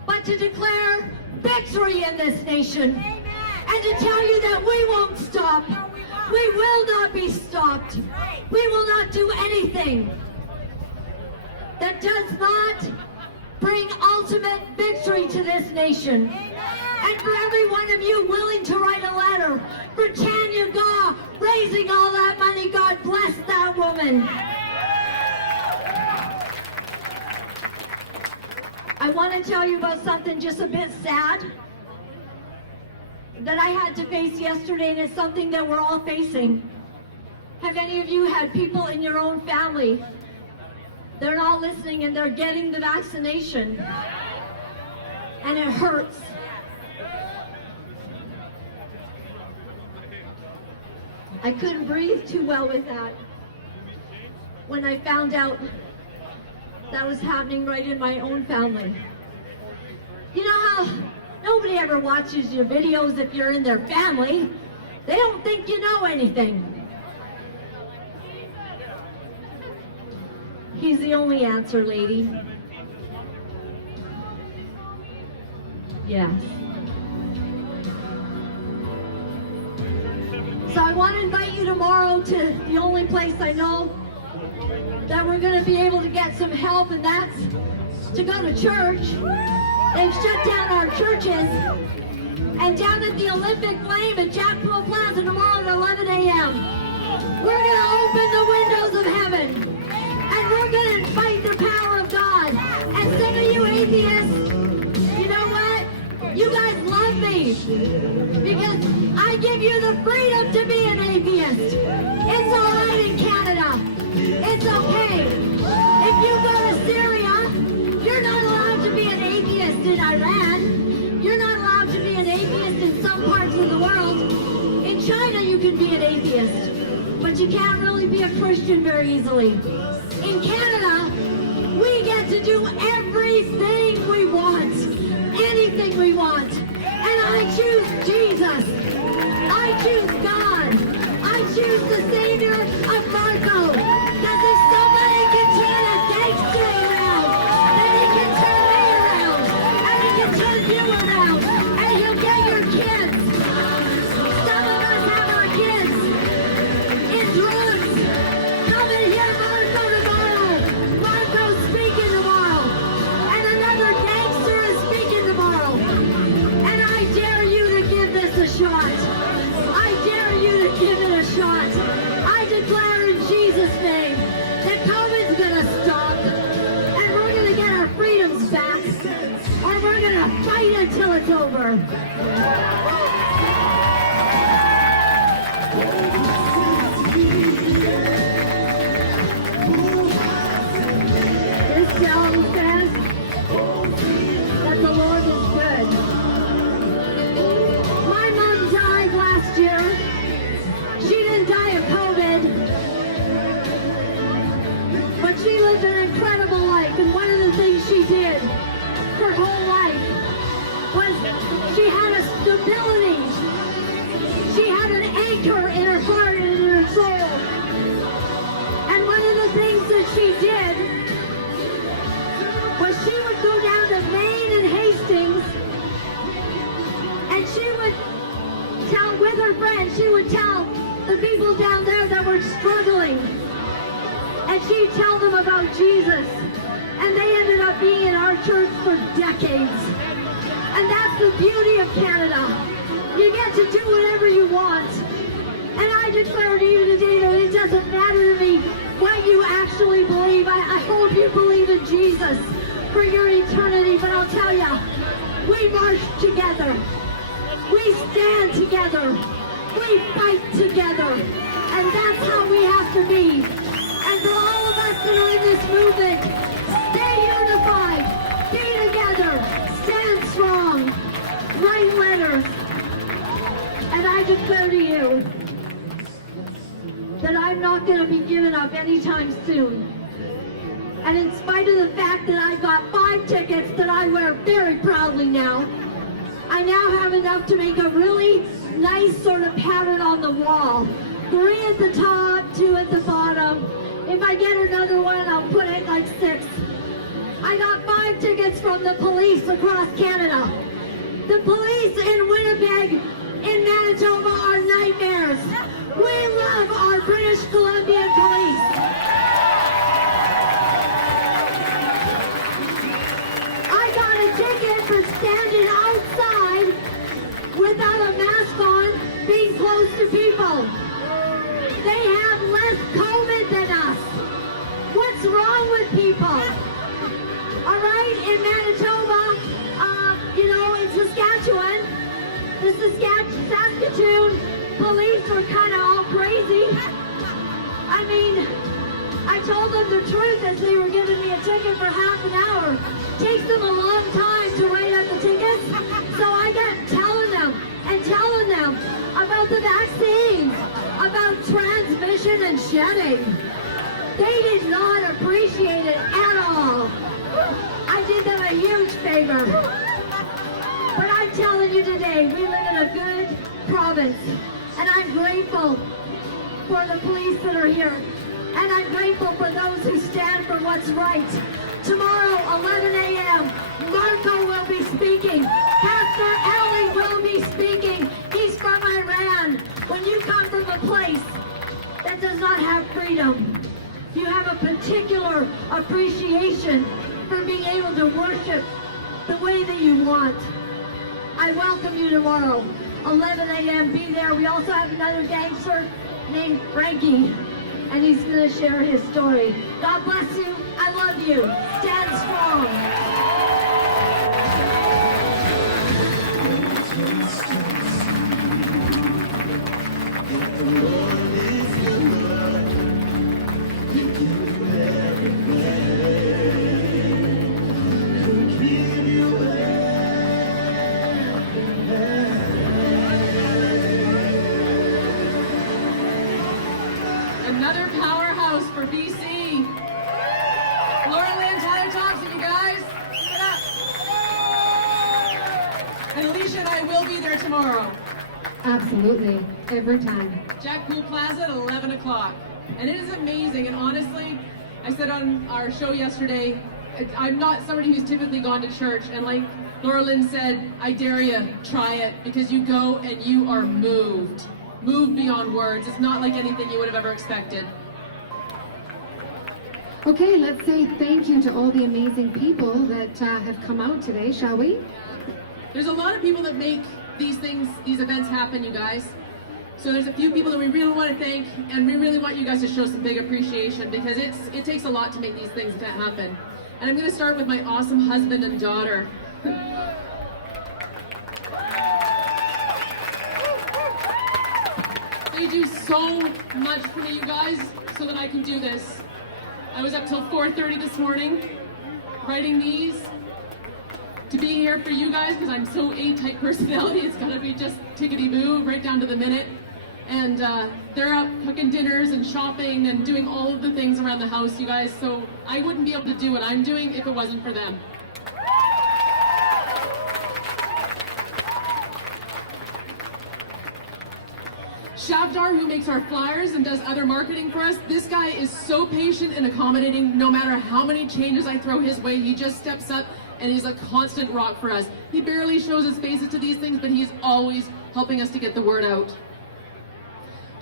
but to declare victory in this nation and to tell you that we won't stop. We will not be stopped. We will not do anything that does not bring ultimate victory to this nation. And for every one of you willing to write a letter for Tanya Gaw raising all that money, God bless that woman. I want to tell you about something just a bit sad that I had to face yesterday, and it's something that we're all facing. Have any of you had people in your own family? They're not listening and they're getting the vaccination, and it hurts. I couldn't breathe too well with that. When I found out that was happening right in my own family. You know how nobody ever watches your videos if you're in their family. They don't think you know anything. He's the only answer, lady. Yes. So I want to invite you tomorrow to the only place I know that we're going to be able to get some help, and that's to go to church. They've shut down our churches. And down at the Olympic Flame at Jacksonville Plaza tomorrow at 11 a.m., we're going to open the windows of heaven. And we're going to invite the power of God. And some of you atheists, you know what? You guys love me. Because I give you the freedom to be an atheist. It's all right in Canada. It's okay. If you go to Syria, you're not allowed to be an atheist in Iran. You're not allowed to be an atheist in some parts of the world. In China, you can be an atheist. But you can't really be a Christian very easily. In Canada, we get to do everything we want. Anything we want. And I choose Jesus. I choose God. I choose the Savior of Marco. Because if somebody can turn a gangster around, then he can turn me around. And he can turn you around. And he'll get your kids. Some of us have our kids in drugs. Come and hear Marco tomorrow. Marco's speaking tomorrow. And another gangster is speaking tomorrow. And I dare you to give this a shot. I dare you to give it a shot. I declare in Jesus' name that COVID's gonna stop. And we're gonna get our freedoms back. Or we're gonna fight until it's over. This song says that the Lord is good. My mom died last year. She didn't die of COVID, but she lived an incredible life. And one of the things she did her whole life was she had a stability. She had an anchor in her heart and in her soul. And one of the things that she did was she would go down to Maine and Hastings, and she would tell, with her friends, she would tell the people down there that were struggling, and she'd tell them about Jesus. And they ended up being in our church for decades. And that's the beauty of Canada. You get to do whatever you want. And I declare to you today that it doesn't matter to me what you actually believe. I hope you believe in Jesus for your eternity. But I'll tell you, we march together. We stand together. We fight together. And that's how we have to be. And for all of us that are in this movement, stay unified, be together, stand strong, write letters. And I declare to you that I'm not going to be giving up anytime soon. And in spite of the fact that I got 5 tickets that I wear very proudly now, I now have enough to make a really nice sort of pattern on the wall. 3 at the top, 2 at the bottom. If I get another one, I'll put it like 6. I got 5 tickets from the police across Canada. The police in Winnipeg, in Manitoba, are nightmares. We love our British Columbian police. I got a ticket for standing outside without a mask on, being close to people. They have less COVID than us. What's wrong with people? All right, in Manitoba, in Saskatchewan, the Saskatoon police were kind of all crazy. I mean, I told them the truth as they were giving me a ticket for half an hour. Takes them a long time to write out the tickets, so I got telling them about the vaccines, about transmission and shedding. They did not appreciate it at all. I did them a huge favor. But I'm telling you today, we live in a good province, and I'm grateful for the police that are here, and I'm grateful for those who stand for what's right. Tomorrow, 11 a.m., Marco will be speaking. Pastor Ali will be speaking. He's from Iran. When you come from a place that does not have freedom, you have a particular appreciation for being able to worship the way that you want. I welcome you tomorrow, 11 a.m. Be there. We also have another gangster named Frankie, and he's going to share his story. God bless you. I love you. Stand strong. Another powerhouse for BC. Laura Lynn, Tyler Thompson, you guys. Give it up. And Alicia and I will be there tomorrow. Absolutely, every time. Jack Pool Plaza at 11 o'clock. And it is amazing, and honestly, I said on our show yesterday, I'm not somebody who's typically gone to church, and like Laura Lynn said, I dare you, try it, because you go and you are moved. Moved beyond words. It's not like anything you would have ever expected. Okay, let's say thank you to all the amazing people that have come out today, shall we? There's a lot of people that make these things, these events happen, you guys. So there's a few people that we really want to thank, and we really want you guys to show some big appreciation, because it takes a lot to make these things happen. And I'm going to start with my awesome husband and daughter. They do so much for me, you guys, so that I can do this. I was up till 4:30 this morning, writing these, to be here for you guys, because I'm so A-type personality, it's gotta be just tickety-boo, right down to the minute. And they're out cooking dinners and shopping and doing all of the things around the house, you guys, so I wouldn't be able to do what I'm doing if it wasn't for them. Shabdar, who makes our flyers and does other marketing for us, this guy is so patient and accommodating. No matter how many changes I throw his way, he just steps up and he's a constant rock for us. He barely shows his faces to these things, but he's always helping us to get the word out.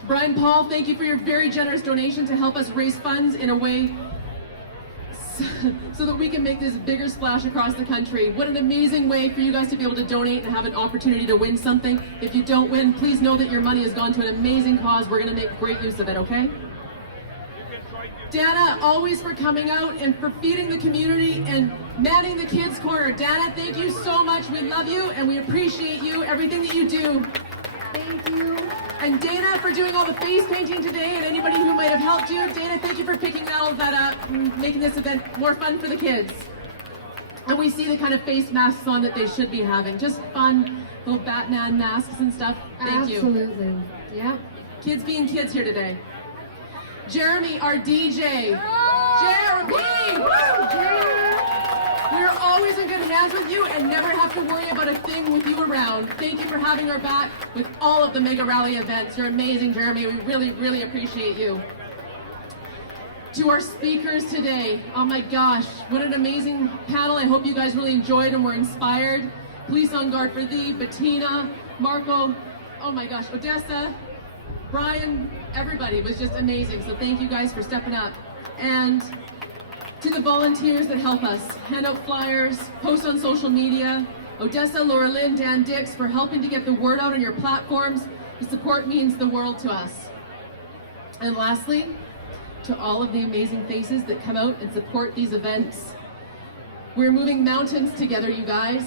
Brian Paul, thank you for your very generous donation to help us raise funds in a way so that we can make this bigger splash across the country. What an amazing way for you guys to be able to donate and have an opportunity to win something. If you don't win, please know that your money has gone to an amazing cause. We're going to make great use of it, okay? Dana, always for coming out and for feeding the community and manning the kids' corner. Dana, thank you so much. We love you and we appreciate you, everything that you do. Thank you. And Dana for doing all the face painting today, and anybody who might have helped you. Dana, thank you for picking all of that up and making this event more fun for the kids. And we see the kind of face masks on that they should be having. Just fun, little Batman masks and stuff. Thank you. Absolutely. Yeah. Kids being kids here today. Jeremy, our DJ. Jeremy! Woo! Jeremy! We're always in good hands with you and never have to worry about a thing with you around. Thank you for having our back with all of the Mega Rally events. You're amazing, Jeremy. We really, really appreciate you. To our speakers today, oh my gosh, what an amazing panel. I hope you guys really enjoyed and were inspired. Police on Guard for Thee, Bettina, Marco, oh my gosh, Odessa, Brian, everybody was just amazing. So thank you guys for stepping up. And to the volunteers that help us, hand out flyers, post on social media, Odessa, Laura Lynn, Dan Dix for helping to get the word out on your platforms. The support means the world to us. And lastly, to all of the amazing faces that come out and support these events. We're moving mountains together, you guys.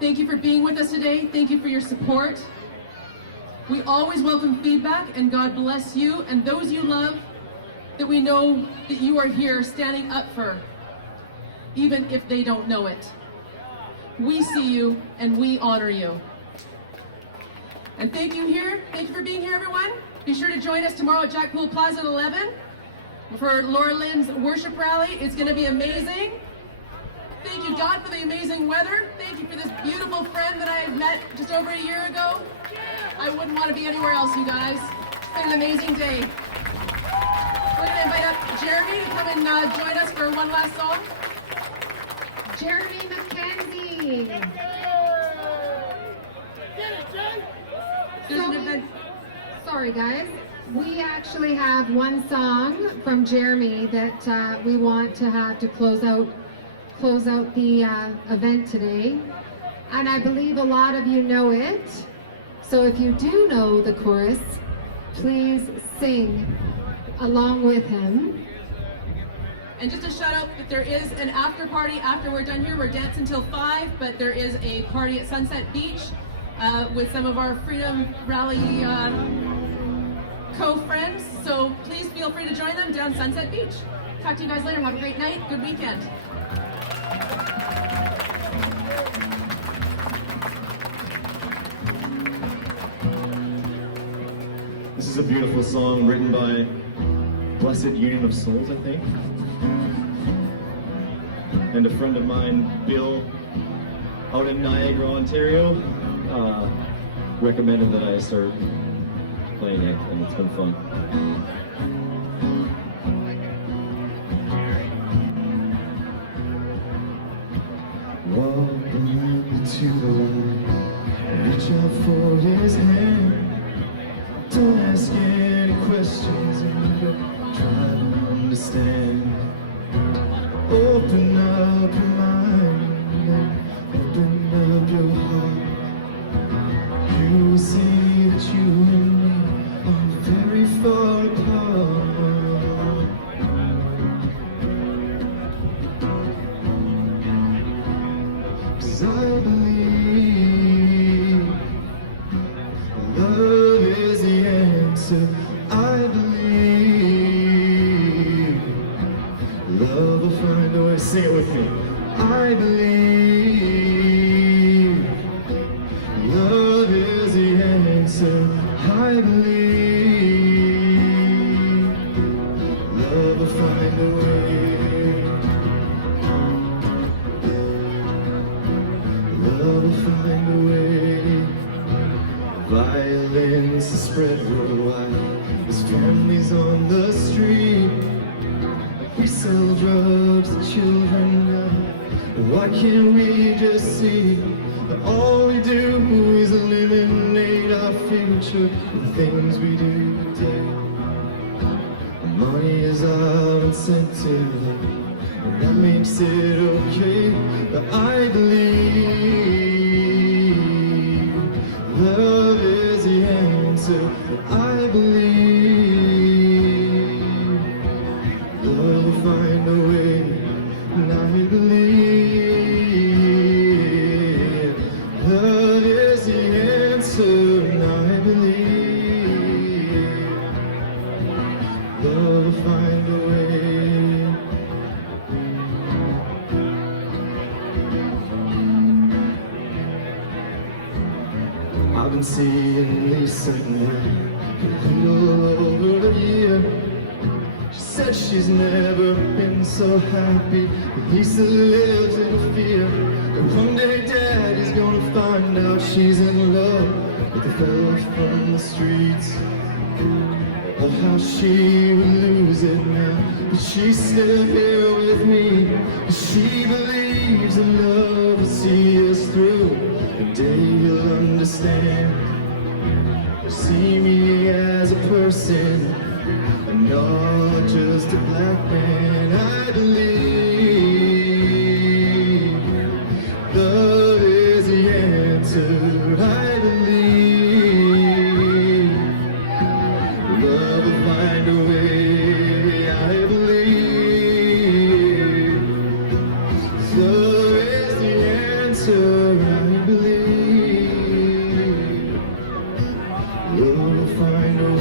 Thank you for being with us today. Thank you for your support. We always welcome feedback, and God bless you and those you love, that we know that you are here standing up for, even if they don't know it. We see you and we honor you. And thank you for being here, everyone. Be sure to join us tomorrow at Jack Pool Plaza at 11 for Laura Lynn's worship rally. It's going to be amazing. Thank you, God, for the amazing weather. Thank you for this beautiful friend that I met just over a year ago. I wouldn't want to be anywhere else, you guys. It's been an amazing day. We're going to invite up Jeremy to come and join us for one last song. Jeremy McKenzie. There's an event. Sorry, guys. We actually have one song from Jeremy that we want to have to close out the event today. And I believe a lot of you know it. So if you do know the chorus, please sing along with him. And just a shout out that there is an after party after we're done here. We're dancing till 5, but there is a party at Sunset Beach with some of our Freedom Rally co-friends. So please feel free to join them down Sunset Beach. Talk to you guys later. Have a great night. Good weekend. This is a beautiful song written by Blessed Union of Souls, I think. And a friend of mine, Bill, out in Niagara, Ontario, recommended that I start playing it, and it's been fun. Walk to the light, reach out for his hand. Don't ask any questions, but try to understand. Open up your mind and open up your heart. You will see that you and me are very far apart. 'Cause I believe love is the answer. I believe love will find a way. Sing it with me. I believe love is the answer. I believe love will find a way. Love will find a way. Violence is spread worldwide. There's families on the street. We sell drugs to children now. Why can't we just see that all we do is eliminate our future, the things we do today? Money is our incentive, and that makes it okay. But I believe love is the answer. I believe love will find a way. And I believe love is the answer. And I believe love will find a way. I've been seeing Lisa all over the year. She said she's never been so happy. But Lisa lives in fear that one day Daddy's gonna find out she's in love with the fellow from the streets. Oh, how she would lose it now. But she's still here with me. She believes in love will see us through. One day you'll understand. See me as a person and not just a black man. I believe love is the answer. I believe love will find a way. I believe love is the answer. I believe love will find a way.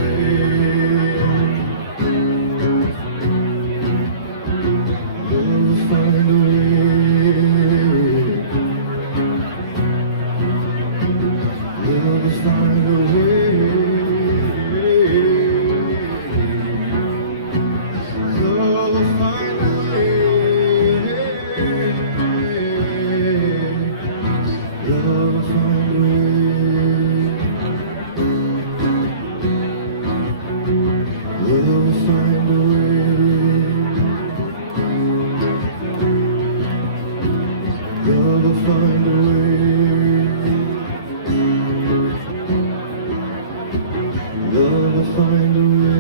Love will find a way. Love will find a way.